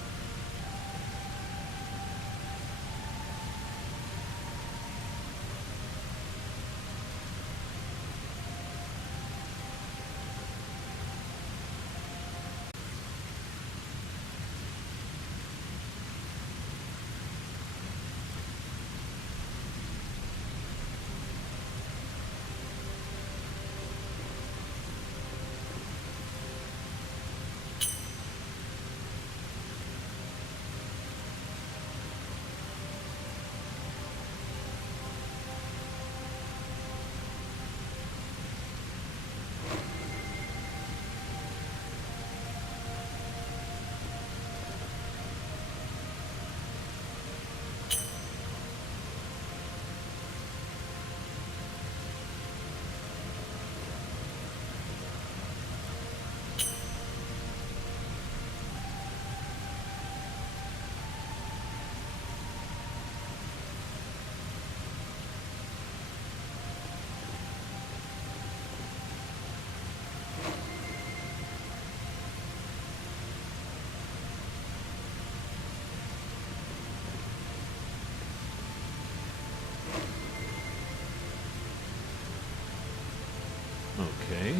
Okay,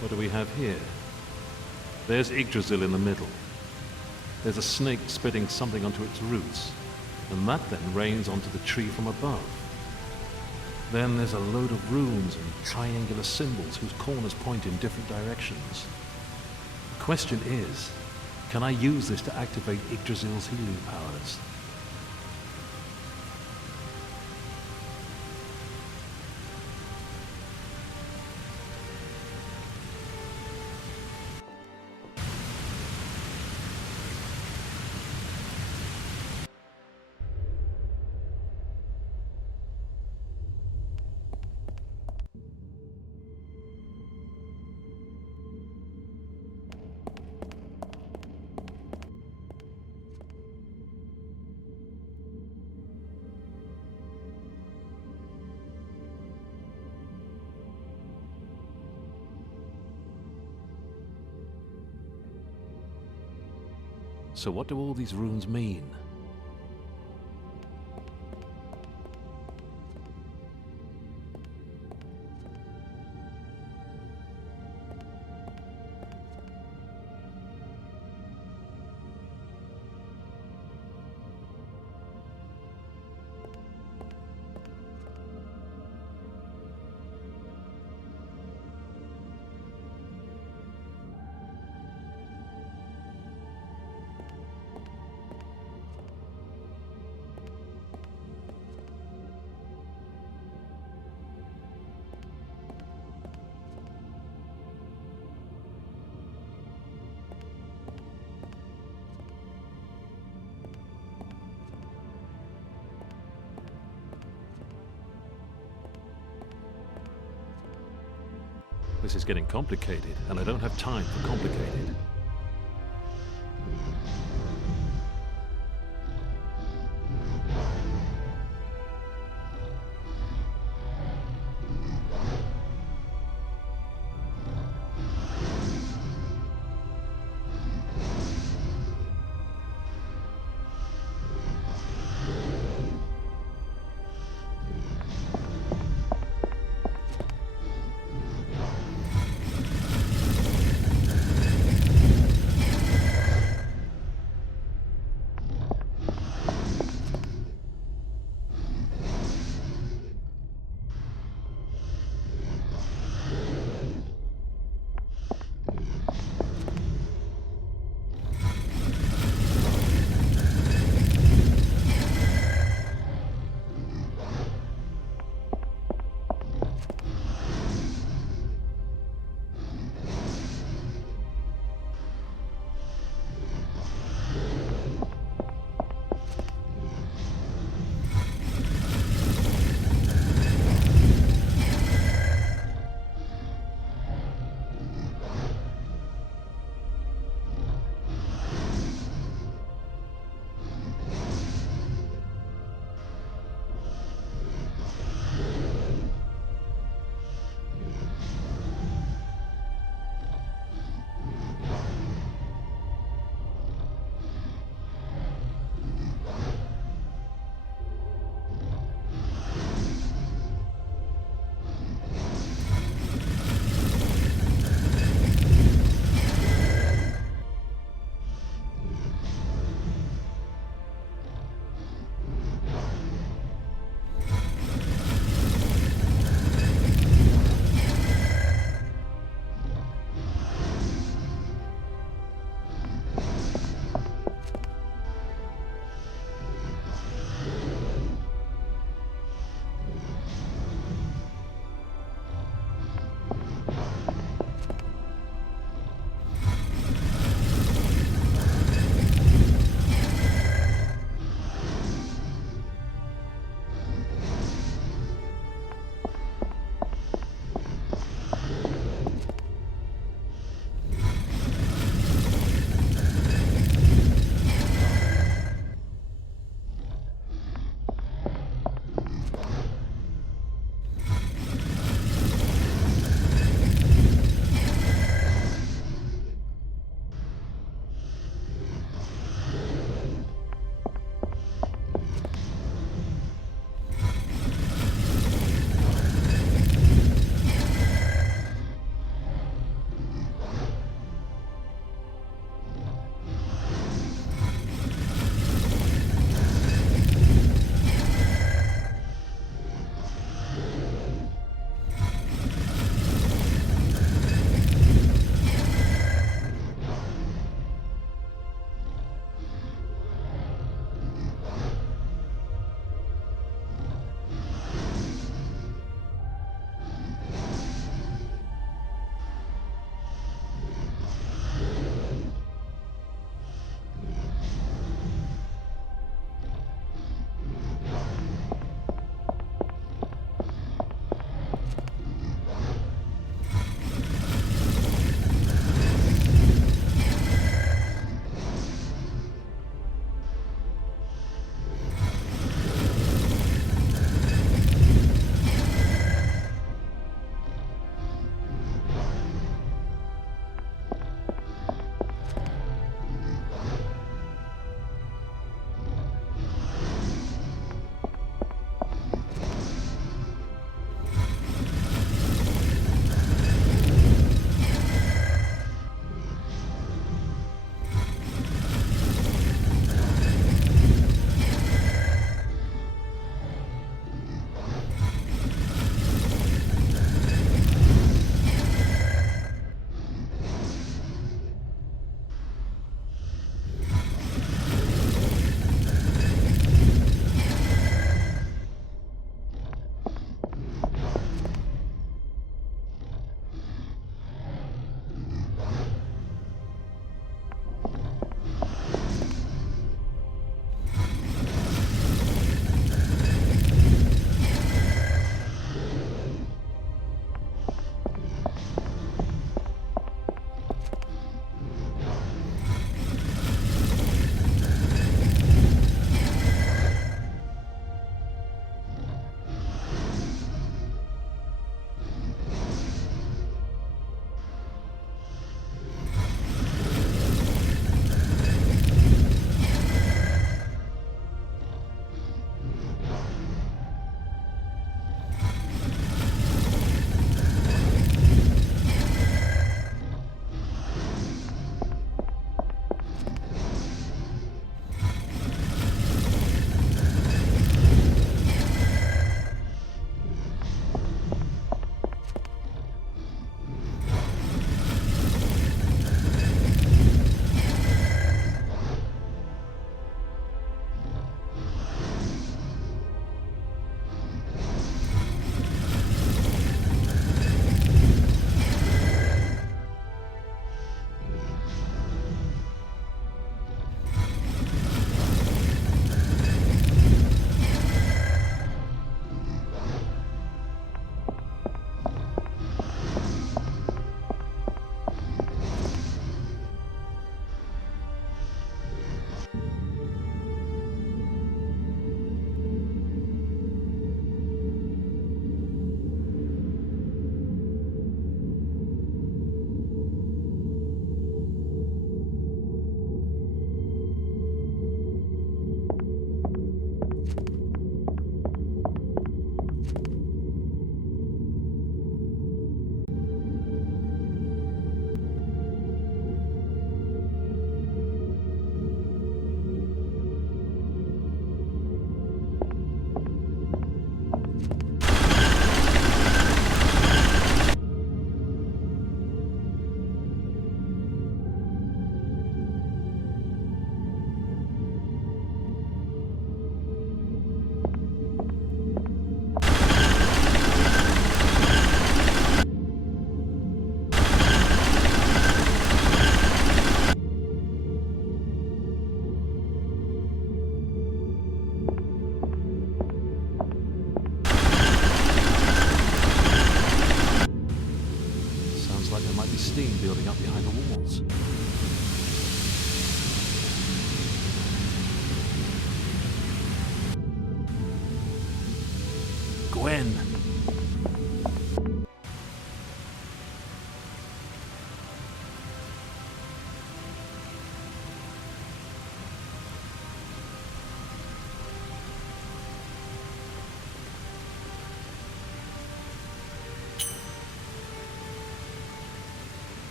what do we have here? There's Yggdrasil in the middle. There's a snake spitting something onto its roots, and that then rains onto the tree from above. Then there's a load of runes and triangular symbols whose corners point in different directions. The question is, can I use this to activate Yggdrasil's healing powers? So what do all these runes mean? This is getting complicated, and I don't have time for complicated.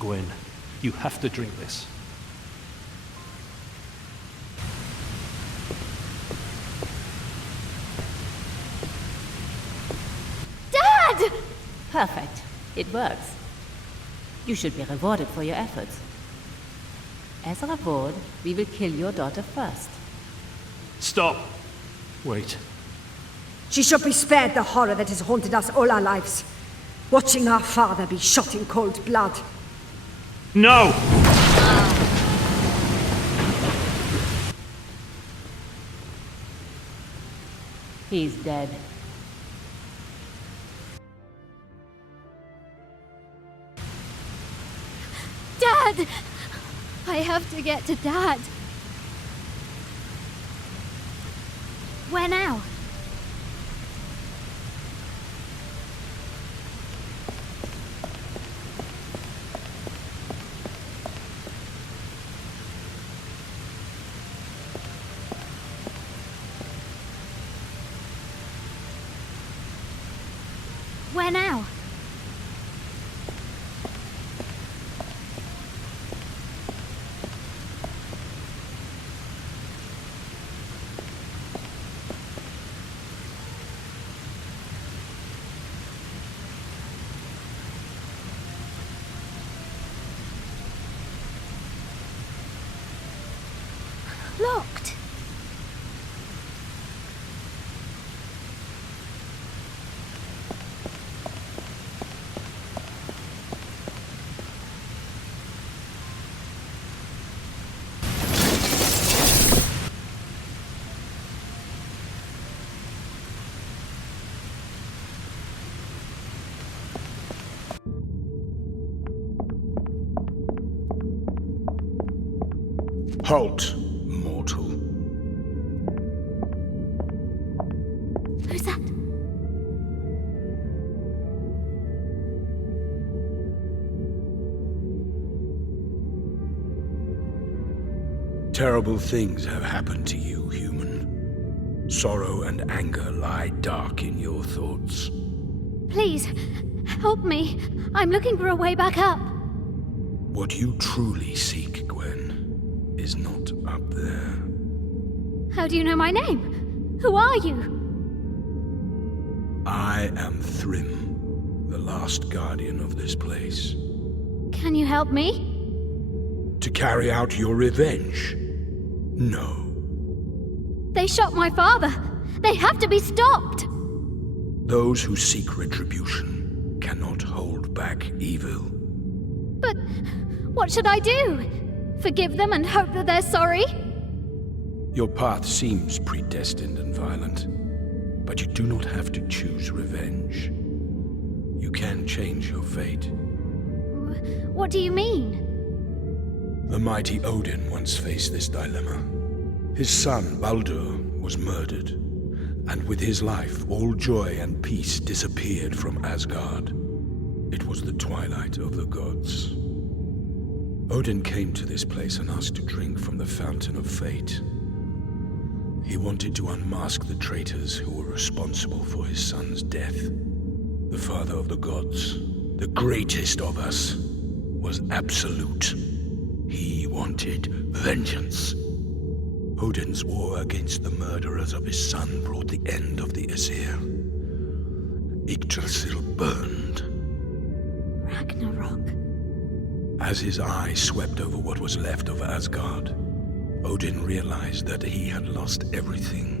Gwen, you have to drink this. Dad! Perfect. It works. You should be rewarded for your efforts. As a reward, we will kill your daughter first. Stop! Wait. She should be spared the horror that has haunted us all our lives. Watching our father be shot in cold blood. No! He's dead. Dad! I have to get to Dad. Where now? Where now? Locked. Halt, mortal. Who's that? Terrible things have happened to you, human. Sorrow and anger lie dark in your thoughts. Please, help me. I'm looking for a way back up. What you truly seek, Gwen, is not up there. How do you know my name? Who are you? I am Thrym, the last guardian of this place. Can you help me? To carry out your revenge? No. They shot my father. They have to be stopped. Those who seek retribution cannot hold back evil. But what should I do? Forgive them and hope that they're sorry? Your path seems predestined and violent, but you do not have to choose revenge. You can change your fate. What do you mean? The mighty Odin once faced this dilemma. His son, Baldur, was murdered, and with his life, all joy and peace disappeared from Asgard. It was the twilight of the gods. Odin came to this place and asked to drink from the Fountain of Fate. He wanted to unmask the traitors who were responsible for his son's death. The father of the gods, the greatest of us, was absolute. He wanted vengeance. Odin's war against the murderers of his son brought the end of the Aesir. Yggdrasil burned. Ragnarok. As his eye swept over what was left of Asgard, Odin realized that he had lost everything.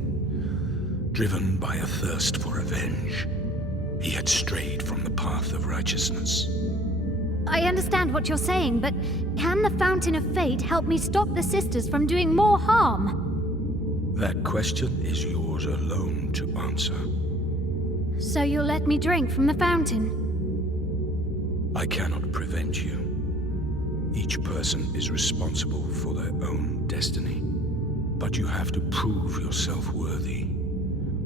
Driven by a thirst for revenge, he had strayed from the path of righteousness. I understand what you're saying, but can the Fountain of Fate help me stop the sisters from doing more harm? That question is yours alone to answer. So you'll let me drink from the fountain? I cannot prevent you. Each person is responsible for their own destiny. But you have to prove yourself worthy.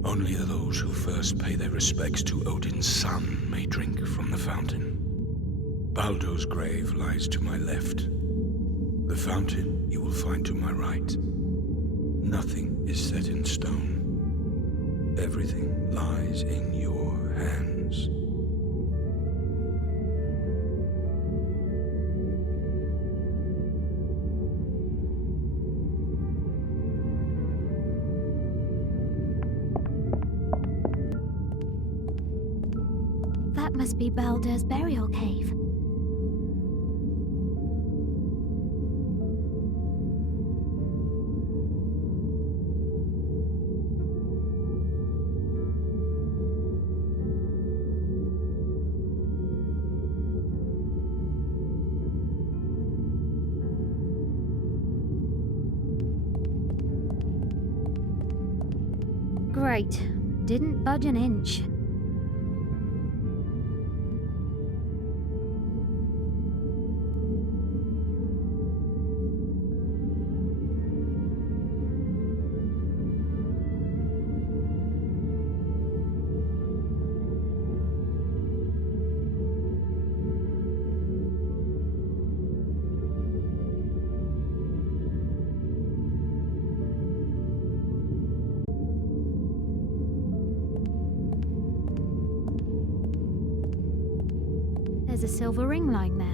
Only those who first pay their respects to Odin's son may drink from the fountain. Baldur's grave lies to my left. The fountain you will find to my right. Nothing is set in stone. Everything lies in your hands. must be Baldur's burial cave. Great. Didn't budge an inch. There's a silver ring lying there.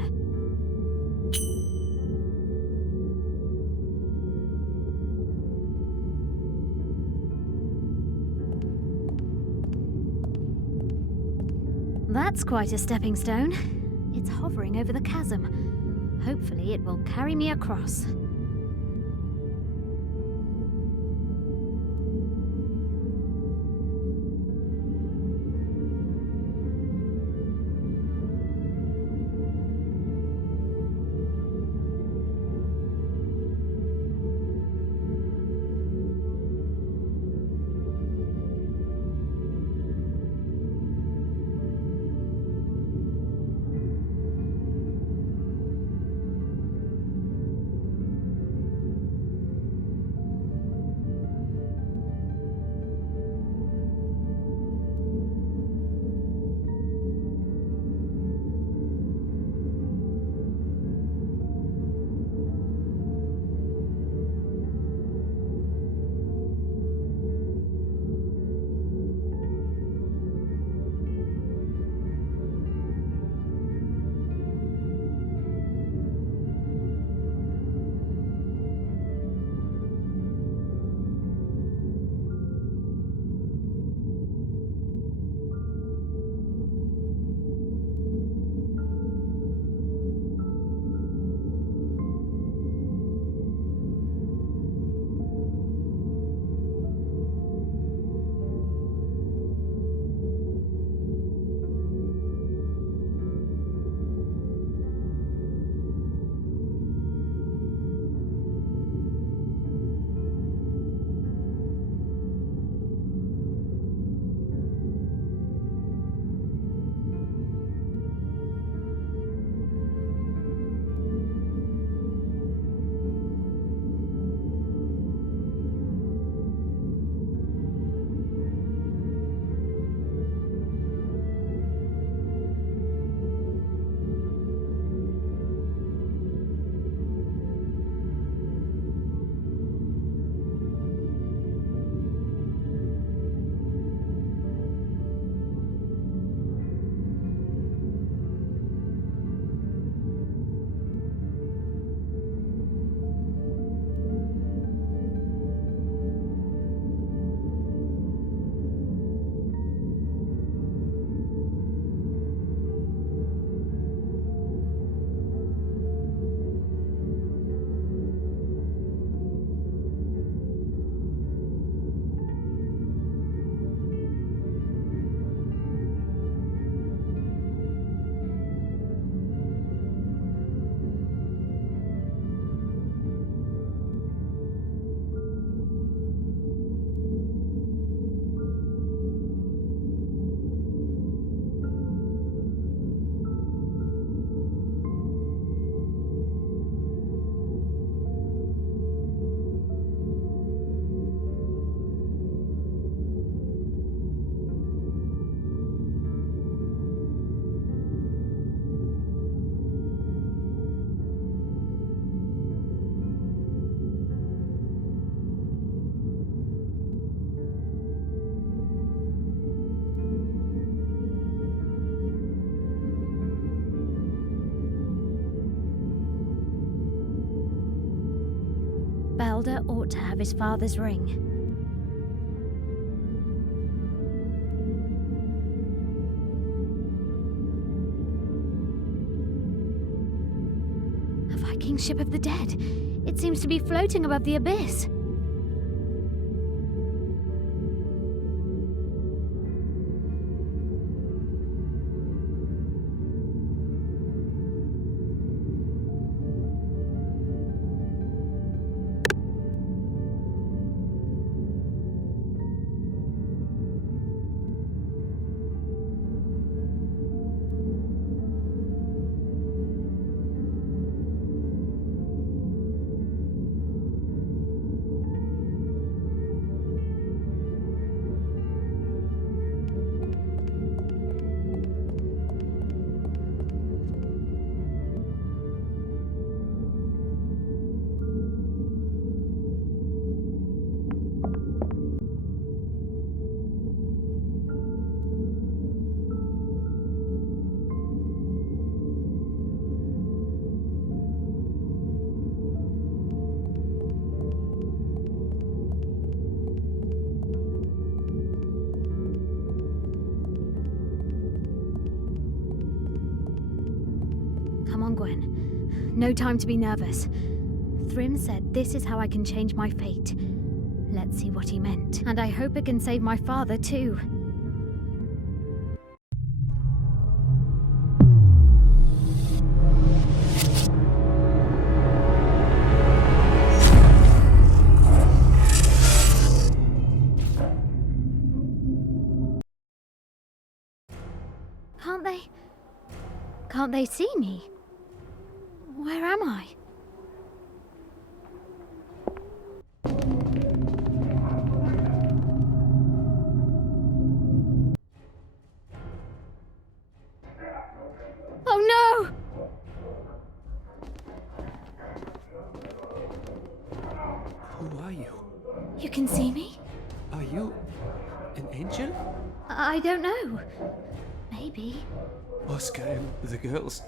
That's quite a stepping stone. It's hovering over the chasm. Hopefully it will carry me across. Baldur ought to have his father's ring. Viking ship of the dead. It seems to be floating above the abyss. Come on, Gwen. No time to be nervous. Thrym said this is how I can change my fate. Let's see what he meant. And I hope it can save my father, too. Can't they see me? Where am I? Oh no! Who are you? You can see me? Are you an angel? I don't know. Maybe. Oscar and the girls,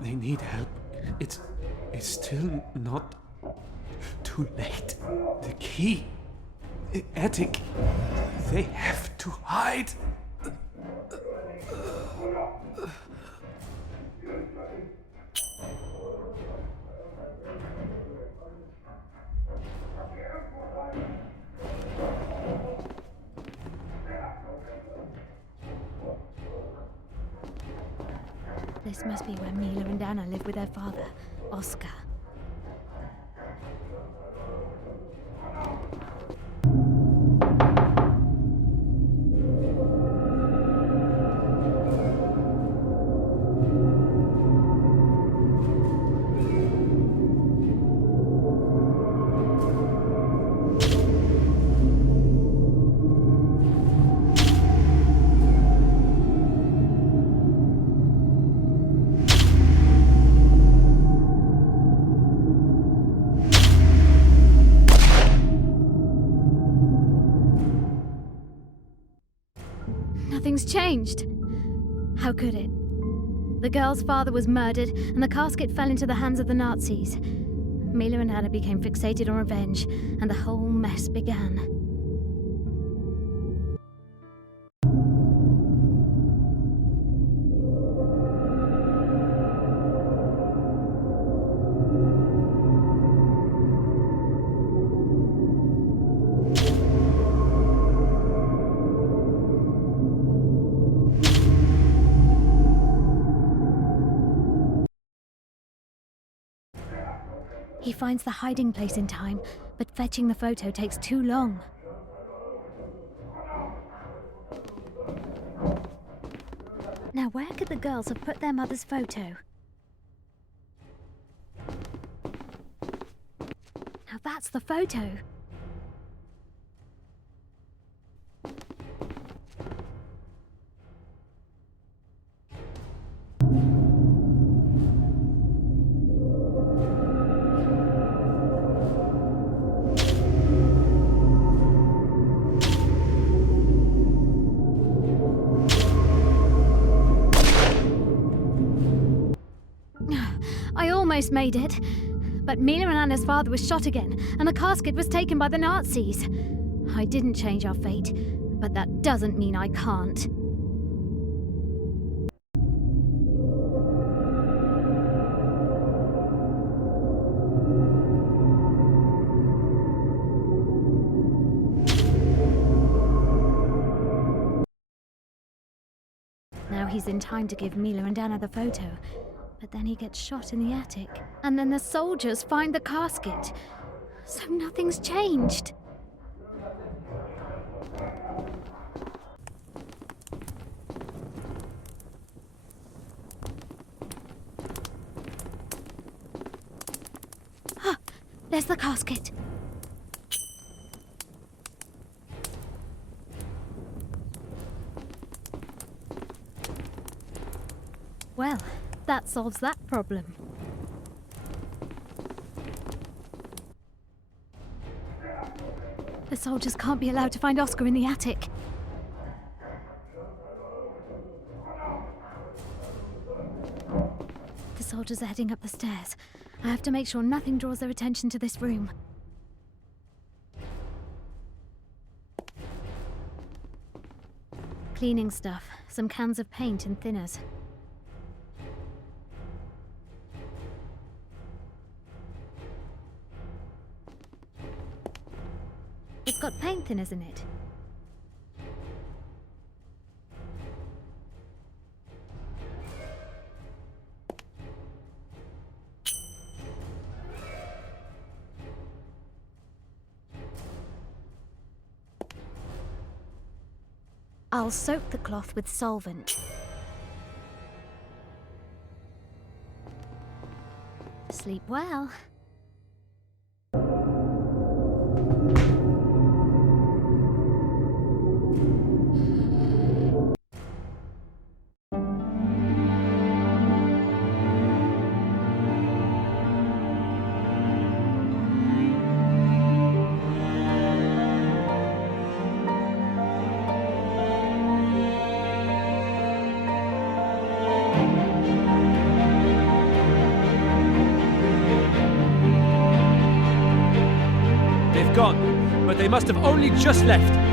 they need help. It's still not too late. The key, the attic, they have to hide. This must be where Mila and Anna live with their father, Oscar. Nothing's changed. How could it? The girl's father was murdered, and the casket fell into the hands of the Nazis. Mila and Anna became fixated on revenge, and the whole mess began. He finds the hiding place in time, but fetching the photo takes too long. Now, where could the girls have put their mother's photo? Now that's the photo. I almost made it. But Mila and Anna's father was shot again, and the casket was taken by the Nazis. I didn't change our fate, but that doesn't mean I can't. he's in time to give Mila and Anna the photo. But then he gets shot in the attic. And then the soldiers find the casket. So nothing's changed. Ah, there's the casket. Well, that solves that problem. The soldiers can't be allowed to find Oscar in the attic. The soldiers are heading up the stairs. I have to make sure nothing draws their attention to this room. Cleaning stuff, some cans of paint and thinners. It's got paint thinners in it. I'll soak the cloth with solvent. Sleep well. They've gone, but they must have only just left.